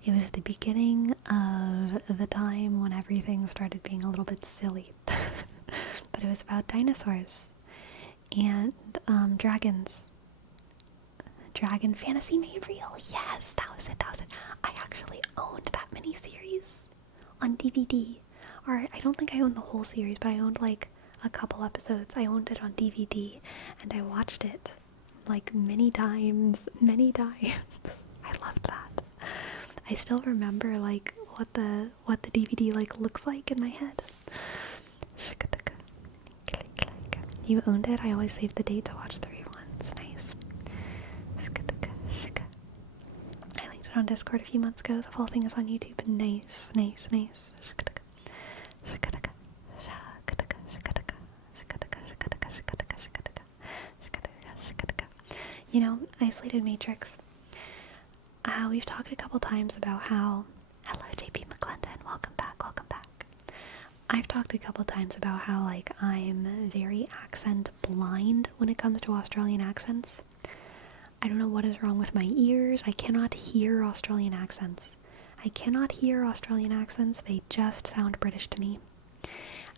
It was the beginning of the time when everything started being a little bit silly. But it was about dinosaurs and dragons. Dragon Fantasy Made Real. Yes, that was it. I actually owned that miniseries on DVD. Or I don't think I owned the whole series, but I owned like a couple episodes. I owned it on DVD and I watched it like many times. I loved that. I still remember like what the DVD like looks like in my head. You owned it? I always saved the date to watch the reruns. Nice. I linked it on Discord a few months ago. The full thing is on YouTube. Nice. You know, Isolated Matrix. We've talked a couple times about how... Hello, JP McClendon. Welcome back. I've talked a couple times about how, like, I'm very accent blind when it comes to Australian accents. I don't know what is wrong with my ears. I cannot hear Australian accents. I cannot hear Australian accents. They just sound British to me.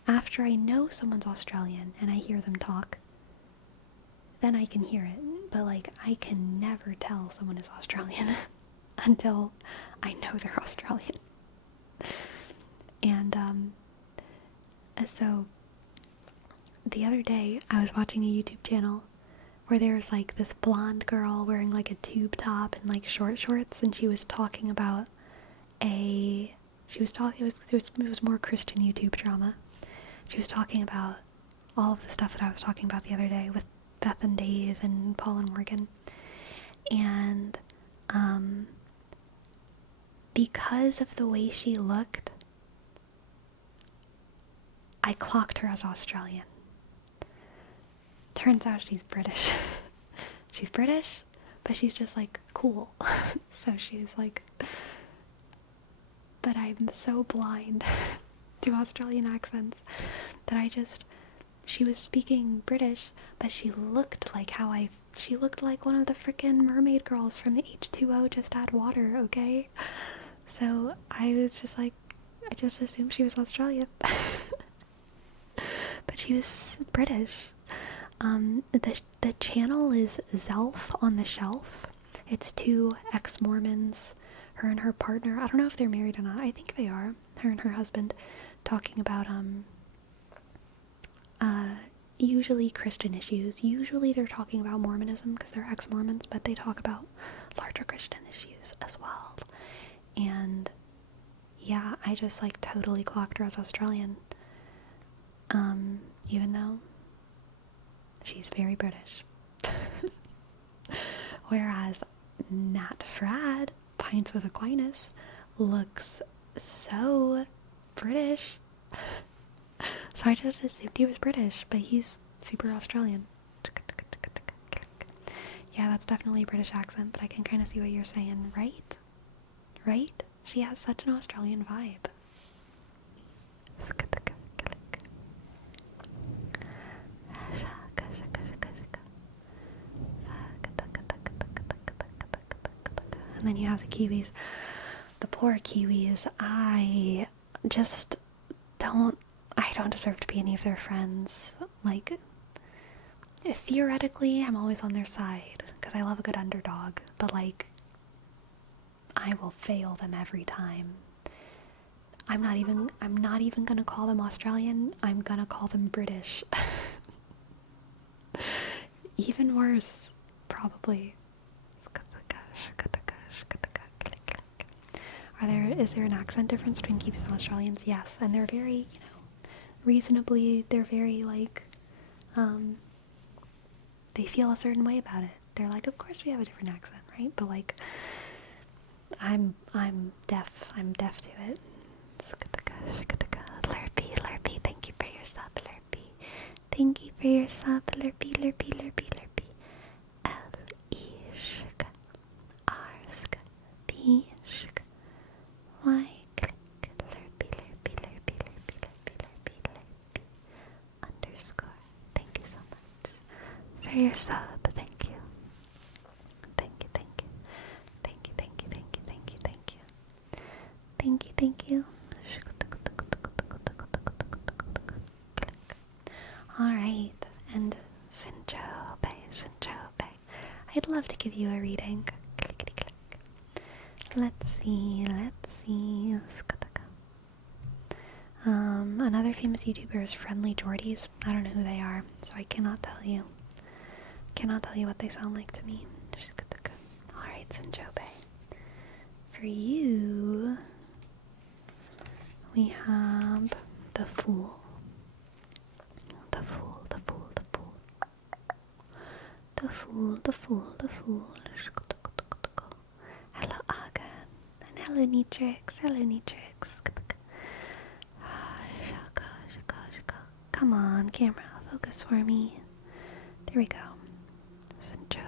After I know someone's Australian and I hear them talk, then I can hear it. But, like, I can never tell someone is Australian until I know they're Australian. And, so the other day I was watching a YouTube channel where there was like this blonde girl wearing like a tube top and like short shorts, and she was talking about it was more Christian YouTube drama. She was talking about all of the stuff that I was talking about the other day with Beth and Dave and Paul and Morgan. And because of the way she looked, I clocked her as Australian. Turns out she's British. She's British, but she's just like cool. So she's like, but I'm so blind to Australian accents that she was speaking British, but she looked like she looked like one of the frickin' mermaid girls from H2O Just Add Water, okay? So I was just like, I just assumed she was Australian. But she was British. The channel is Zelf on the Shelf. It's two ex-Mormons, her and her partner. I don't know if they're married or not. I think they are. Her and her husband talking about usually Christian issues. Usually they're talking about Mormonism because they're ex-Mormons, but they talk about larger Christian issues as well. And yeah, I just like totally clocked her as Australian. Even though she's very British. Whereas Nat Frad, Pints with Aquinas, looks so British. So I just assumed he was British, but he's super Australian. Yeah, that's definitely a British accent, but I can kind of see what you're saying, right? Right? She has such an Australian vibe. And then you have the Kiwis. The poor Kiwis. I don't deserve to be any of their friends. Like, theoretically, I'm always on their side because I love a good underdog. But like, I will fail them every time. I'm not even gonna call them Australian. I'm gonna call them British. Even worse, probably. Is there an accent difference between Kiwis and Australians? Yes, and they're very, they're very like, they feel a certain way about it. They're like, of course we have a different accent, right? But like, I'm deaf to it. Lurpy, thank you for your sub, Lurpy. Thank you for your sub, Lurpy. L-E-S-H-K, R-S-K, P-S-K, Y-K, Lurpy, underscore. Thank you so much for your sub. Thank you. Thank you. Alright, and Sinjobe. I'd love to give you a reading. Let's see. Another famous YouTuber is Friendly Jordies. I don't know who they are, so I cannot tell you. What they sound like to me. Alright, Sinjobe. For you, we have the Fool. The Fool. Hello, Agan. And hello, Nitrix. Come on, camera. Focus for me. There we go. Sinjobe.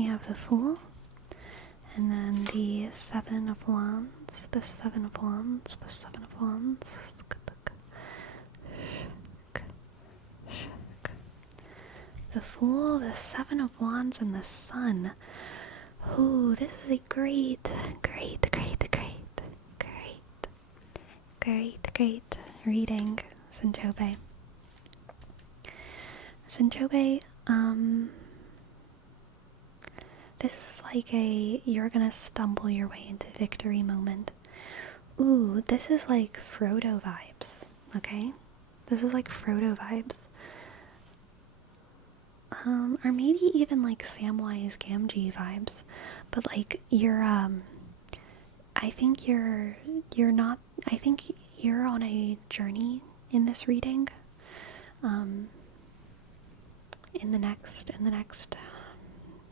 we have the Fool, and then the Seven of Wands, the Seven of Wands, the Seven of Wands. The Fool, the Seven of Wands, and the Sun. Ooh, this is a great reading, Sinchobe. Sinchobe, this is like you're gonna stumble your way into victory moment. Ooh, this is like Frodo vibes, okay? This is like Frodo vibes. Or maybe even like Samwise Gamgee vibes. But like I think you're on a journey in this reading. In the next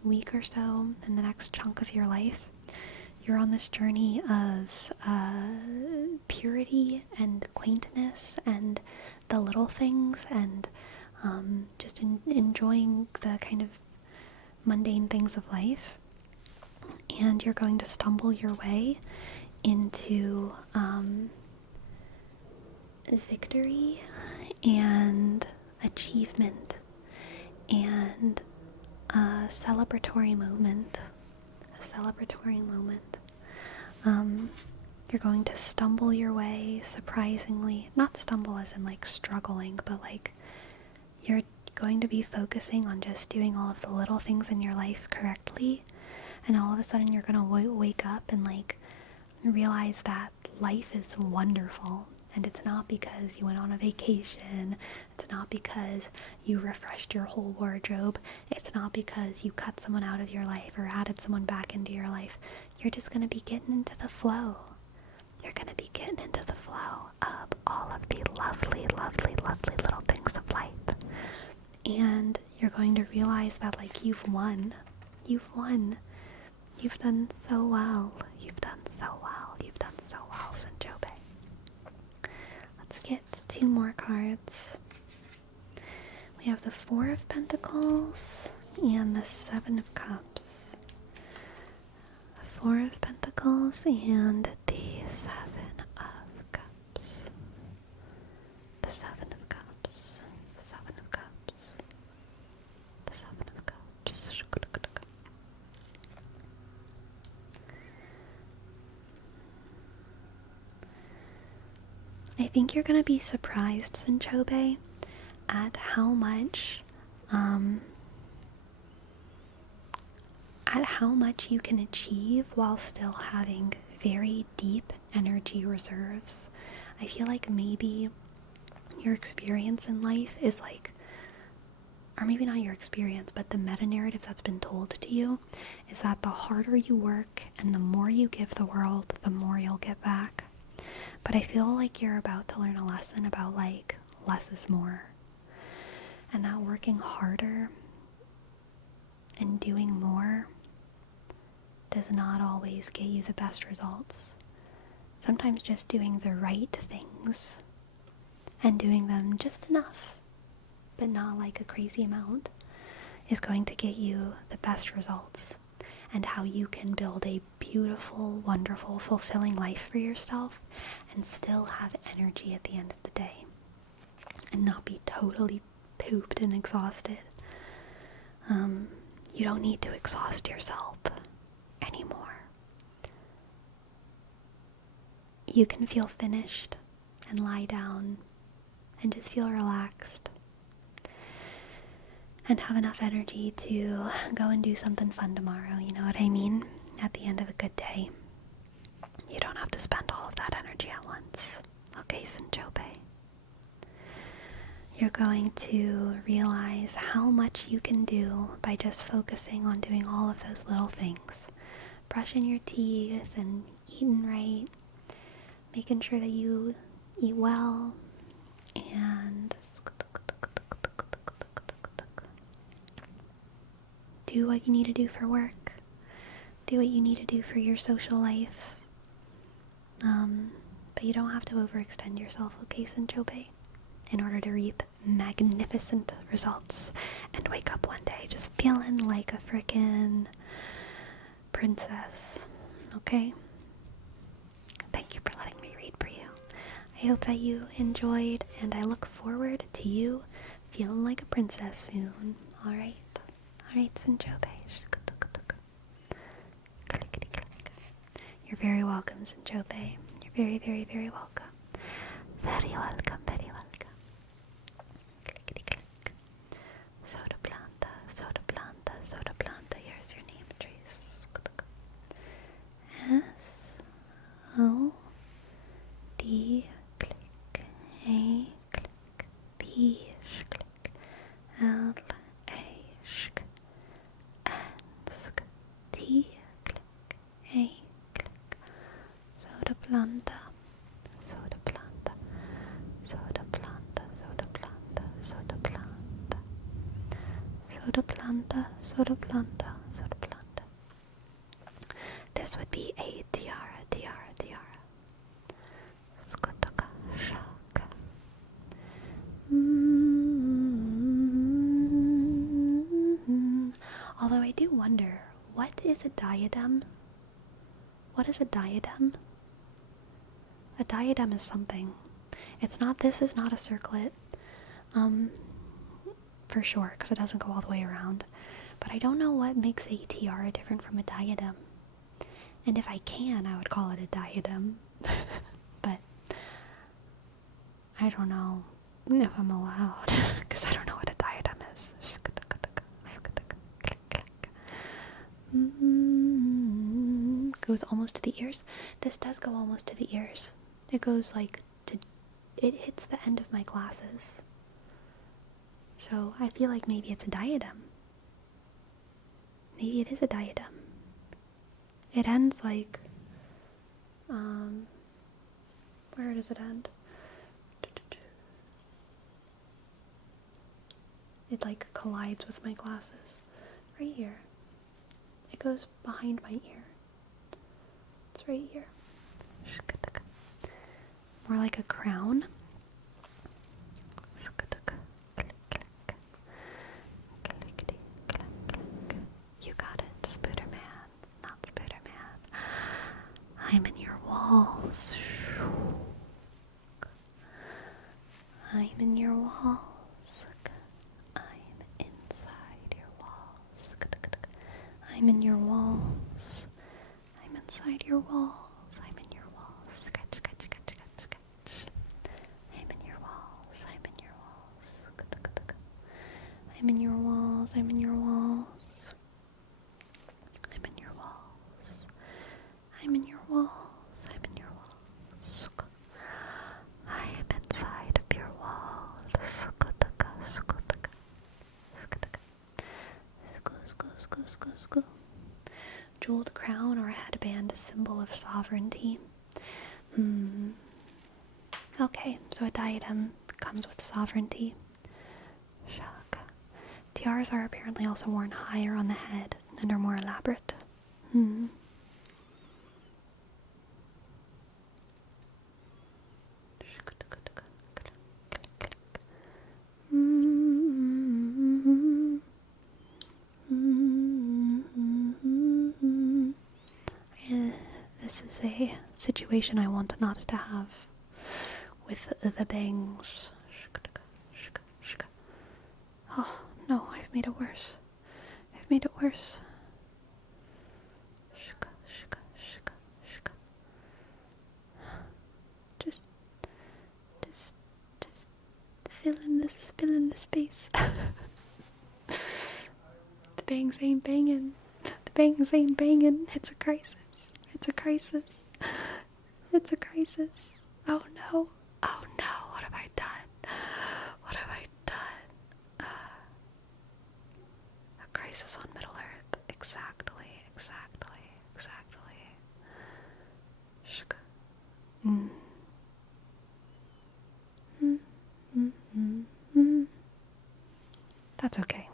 week or so, in the next chunk of your life, you're on this journey of purity and quaintness and the little things and just enjoying the kind of mundane things of life. And you're going to stumble your way into victory and achievement and a celebratory moment. You're going to stumble your way surprisingly, not stumble as in like struggling, but like you're going to be focusing on just doing all of the little things in your life correctly, and all of a sudden you're gonna wake up and like realize that life is wonderful. And it's not because you went on a vacation, it's not because you refreshed your whole wardrobe, it's not because you cut someone out of your life or added someone back into your life. You're just going to be getting into the flow. You're going to be getting into the flow of all of the lovely little things of life. And you're going to realize that like you've won. You've done so well. Sinchobe. Let's get 2 more cards. We have the Four of Pentacles and the Seven of Cups. The Four of Pentacles and the Seven of Cups. The Seven of Cups. The Seven of Cups. The Seven of Cups. I think you're going to be surprised, Sinchobe, at how much you can achieve while still having very deep energy reserves. I feel like maybe your experience in life is like, or maybe not your experience, but the meta-narrative that's been told to you is that the harder you work and the more you give the world, the more you'll get back. But I feel like you're about to learn a lesson about like less is more. And that working harder and doing more does not always get you the best results. Sometimes just doing the right things and doing them just enough, but not like a crazy amount, is going to get you the best results. And how you can build a beautiful, wonderful, fulfilling life for yourself and still have energy at the end of the day and not be totally pooped and exhausted. You don't need to exhaust yourself anymore. You can feel finished and lie down and just feel relaxed and have enough energy to go and do something fun tomorrow, you know what I mean? At the end of a good day. You don't have to spend all of that energy at once. Okay, Sinchobe. You're going to realize how much you can do by just focusing on doing all of those little things. Brushing your teeth and eating right. Making sure that you eat well. And do what you need to do for work. Do what you need to do for your social life. But you don't have to overextend yourself, okay, Sinchobe, in order to reap magnificent results and wake up one day just feeling like a frickin' princess. Okay? Thank you for letting me read for you. I hope that you enjoyed, and I look forward to you feeling like a princess soon. Alright? Alright, Sinjobe. You're very welcome, Sinjobe. You're very, very, very welcome. Very welcome, very welcome. Clickety click. Soda planta, soda planta, soda planta. Here's your name, Trace. S-O-D click. A click. P click. L-A-sh-k. N-sk. T click. A click. Soda planta. Soda planta. Soda planta. Soda planta. Soda planta. Soda planta. Soda planta. Soda planta. This would be a tiara, tiara, tiara. Skotaka shaka. Although I do wonder, what is a diadem? What is a diadem? A diadem is something. This is not a circlet. For sure, because it doesn't go all the way around. But I don't know what makes a tiara different from a diadem. And if I can, I would call it a diadem. But I don't know if I'm allowed, because I don't know what a diadem is. Goes almost to the ears. This does go almost to the ears. It goes it hits the end of my glasses. So I feel like maybe it's a diadem. Maybe it is a diadem. It ends where does it end? It collides with my glasses. Right here. It goes behind my ear. It's right here. More like a crown. You got it, Spooderman. Not Spooderman. I'm in your walls. I'm in your walls. I'm inside your walls. I'm in your walls. I'm inside your walls. I'm in your walls. Scratch, scratch, scratch, scratch, scratch. I'm in your walls. I'm in your walls. I'm in your walls. I'm in your walls. I'm in your walls. I'm in your walls. I'm in your walls. I am inside of your walls. Jeweled crown or a headband, a symbol of sovereignty. Okay, so a diadem comes with sovereignty. Shaka. Tiaras are apparently also worn higher on the head and are more elaborate. This is a situation I want not to have with the bangs. Oh no, I've made it worse. I've made it worse. Just fill in the space. The bangs ain't banging. The bangs ain't banging. It's a crisis. It's a crisis. It's a crisis. Oh no. Oh no. What have I done? What have I done? A crisis on Middle Earth. Exactly. That's okay.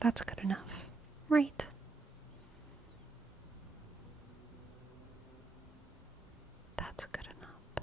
That's good enough. Right. That's good enough.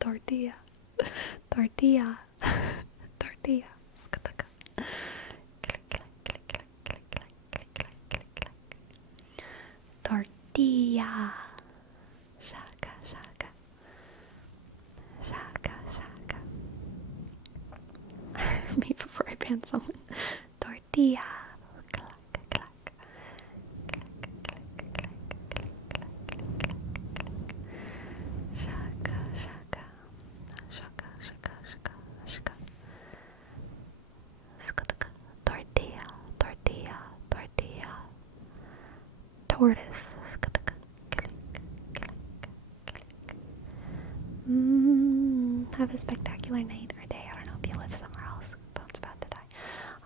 Tortilla. Tortilla. Tortilla. Tortilla. Shaka, shaka. Shaka, shaka. Me before I ban someone. Tortilla. Clack, clack. Shaka, shaka. Shaka, shaka, shaka, shaka. Tortilla, tortilla, tortilla. Tortoise. Have a spectacular night or day. I don't know if you live somewhere else. Phone's about to die.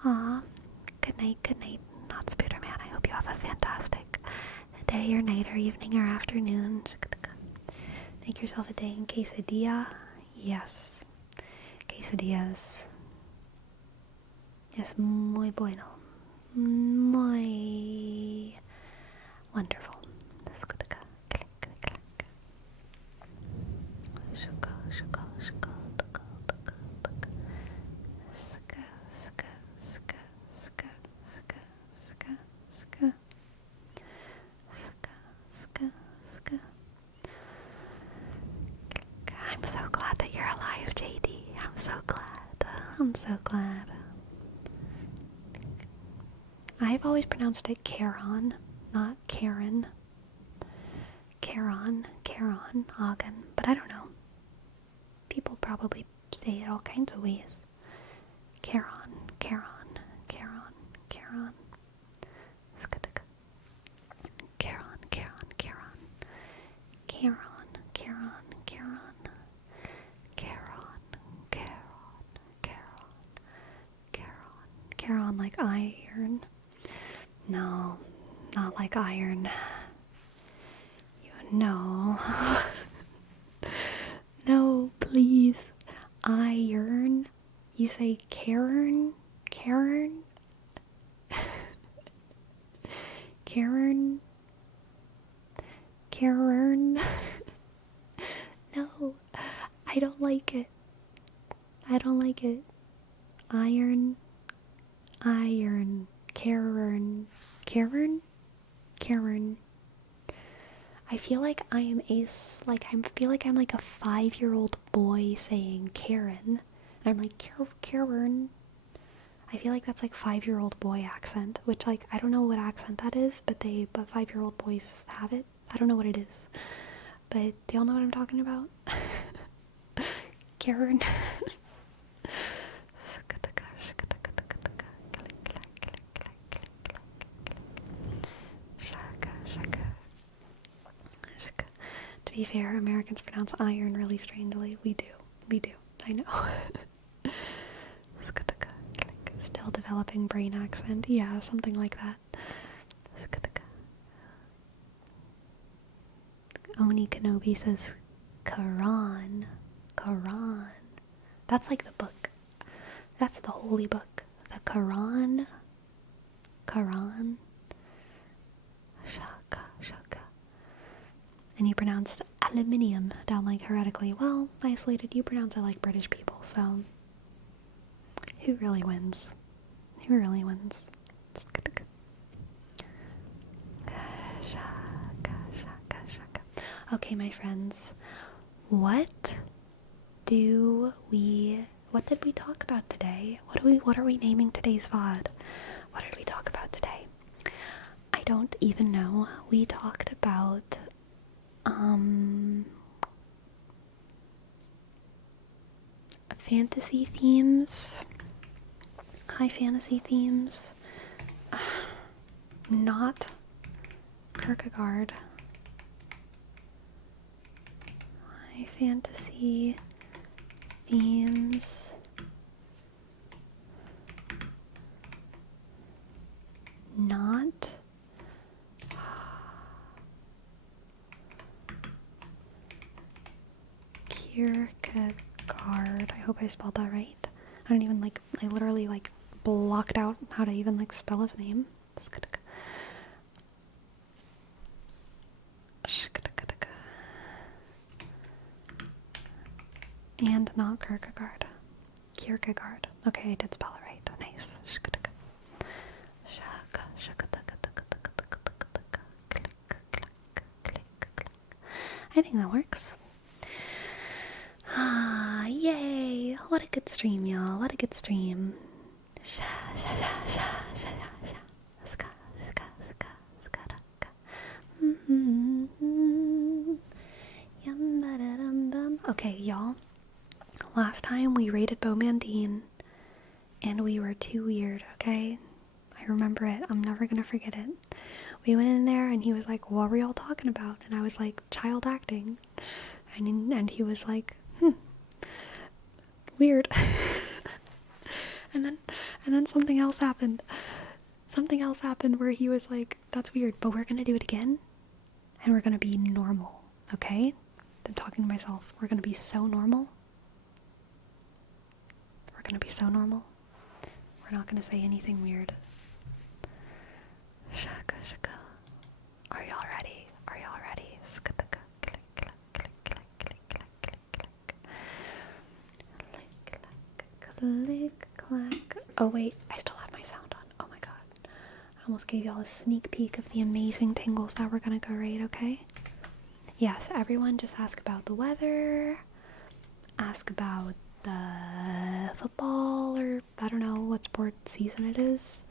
Aw. Good night, not Spooderman. I hope you have a fantastic day or night or evening or afternoon. Make yourself a day in quesadilla. Yes. Quesadillas. Es muy bueno. Muy wonderful. I'm so glad that you're alive, JD. I'm so glad. I'm so glad. I've always pronounced it Charon, not Karen. Charon, Hagen, but I don't know. People probably say it all kinds of ways. Charon. Charon like iron. No, not like iron. You know. No, please. Iron. You say Karen? Karen? Karen? Karen? No, I don't like it. I don't like it. Iron. Karen. I feel like I am I feel like I'm like a 5-year-old boy saying Karen. And I'm like, Karen. I feel like that's like 5-year-old boy accent, which like, I don't know what accent that is, but 5-year-old boys have it. I don't know what it is. But do y'all know what I'm talking about? Karen. To be fair, Americans pronounce iron really strangely. We do. I know. Still developing brain accent. Yeah, something like that. Oni Kenobi says Quran. That's like the book. That's the holy book. The Quran. Shaka. And you pronounced aluminium down like heretically. Well, isolated, you pronounce it like British people, so who really wins? Shaka. Okay, my friends. What did we talk about today? What are we naming today's VOD? What did we talk about today? I don't even know. We talked about fantasy themes. High fantasy themes. Not Kierkegaard. High fantasy themes. Not Kierkegaard. I hope I spelled that right. I don't even I literally blocked out how to even spell his name. And not Kierkegaard. Kierkegaard. Okay, I did spell it right. Nice. I think that works. Ah, yay! What a good stream, y'all. What a good stream. Okay, y'all. Last time we raided Bomandine, and we were too weird, okay? I remember it. I'm never gonna forget it. We went in there, and he was like, what were y'all talking about? And I was like, child acting. And he was like, weird. and then something else happened. Something else happened where he was like, that's weird, but we're gonna do it again. And we're gonna be normal, okay? I'm talking to myself. We're gonna be so normal. We're gonna be so normal. We're not gonna say anything weird. Shaka shaka. Are y'all ready? Are y'all ready? Skataka. Click, click, click, click, click, click, click, click. Click, clack, click, clack. Oh wait, I still have my sound on. Oh my god. I almost gave y'all a sneak peek of the amazing tingles that we're gonna go raid, okay? Yes, everyone just ask about the weather, ask about the football, or I don't know what sport season it is.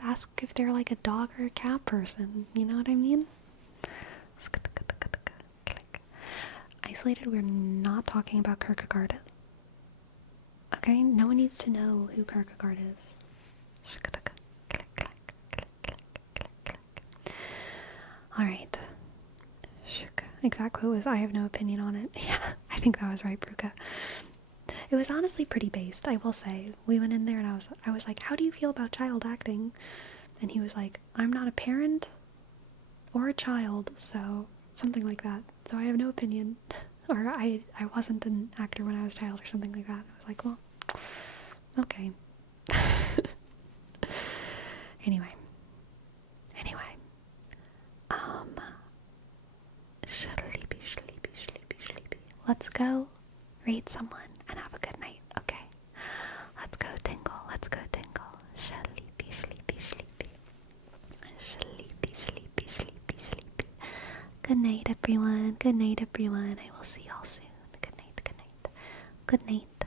Ask if they're like a dog or a cat person, you know what I mean? Isolated, we're not talking about Kierkegaard. Okay, no one needs to know who Kierkegaard is. Alright. Exact quote was, I have no opinion on it. Yeah, I think that was right, Bruca. It was honestly pretty based, I will say. We went in there and I was like, how do you feel about child acting? And he was like, I'm not a parent or a child, so something like that. So I have no opinion. Or I wasn't an actor when I was a child or something like that. I was like, well, okay. Anyway. Sleepy, sleepy, sleepy, sleepy. Let's go rate someone and have a good night, okay? Let's go tingle, let's go tingle. Sleepy, sleepy, sleepy. Sleepy, sleepy, sleepy, sleepy. Good night, everyone. Good night, everyone. I will see y'all soon. Good night, good night. Good night.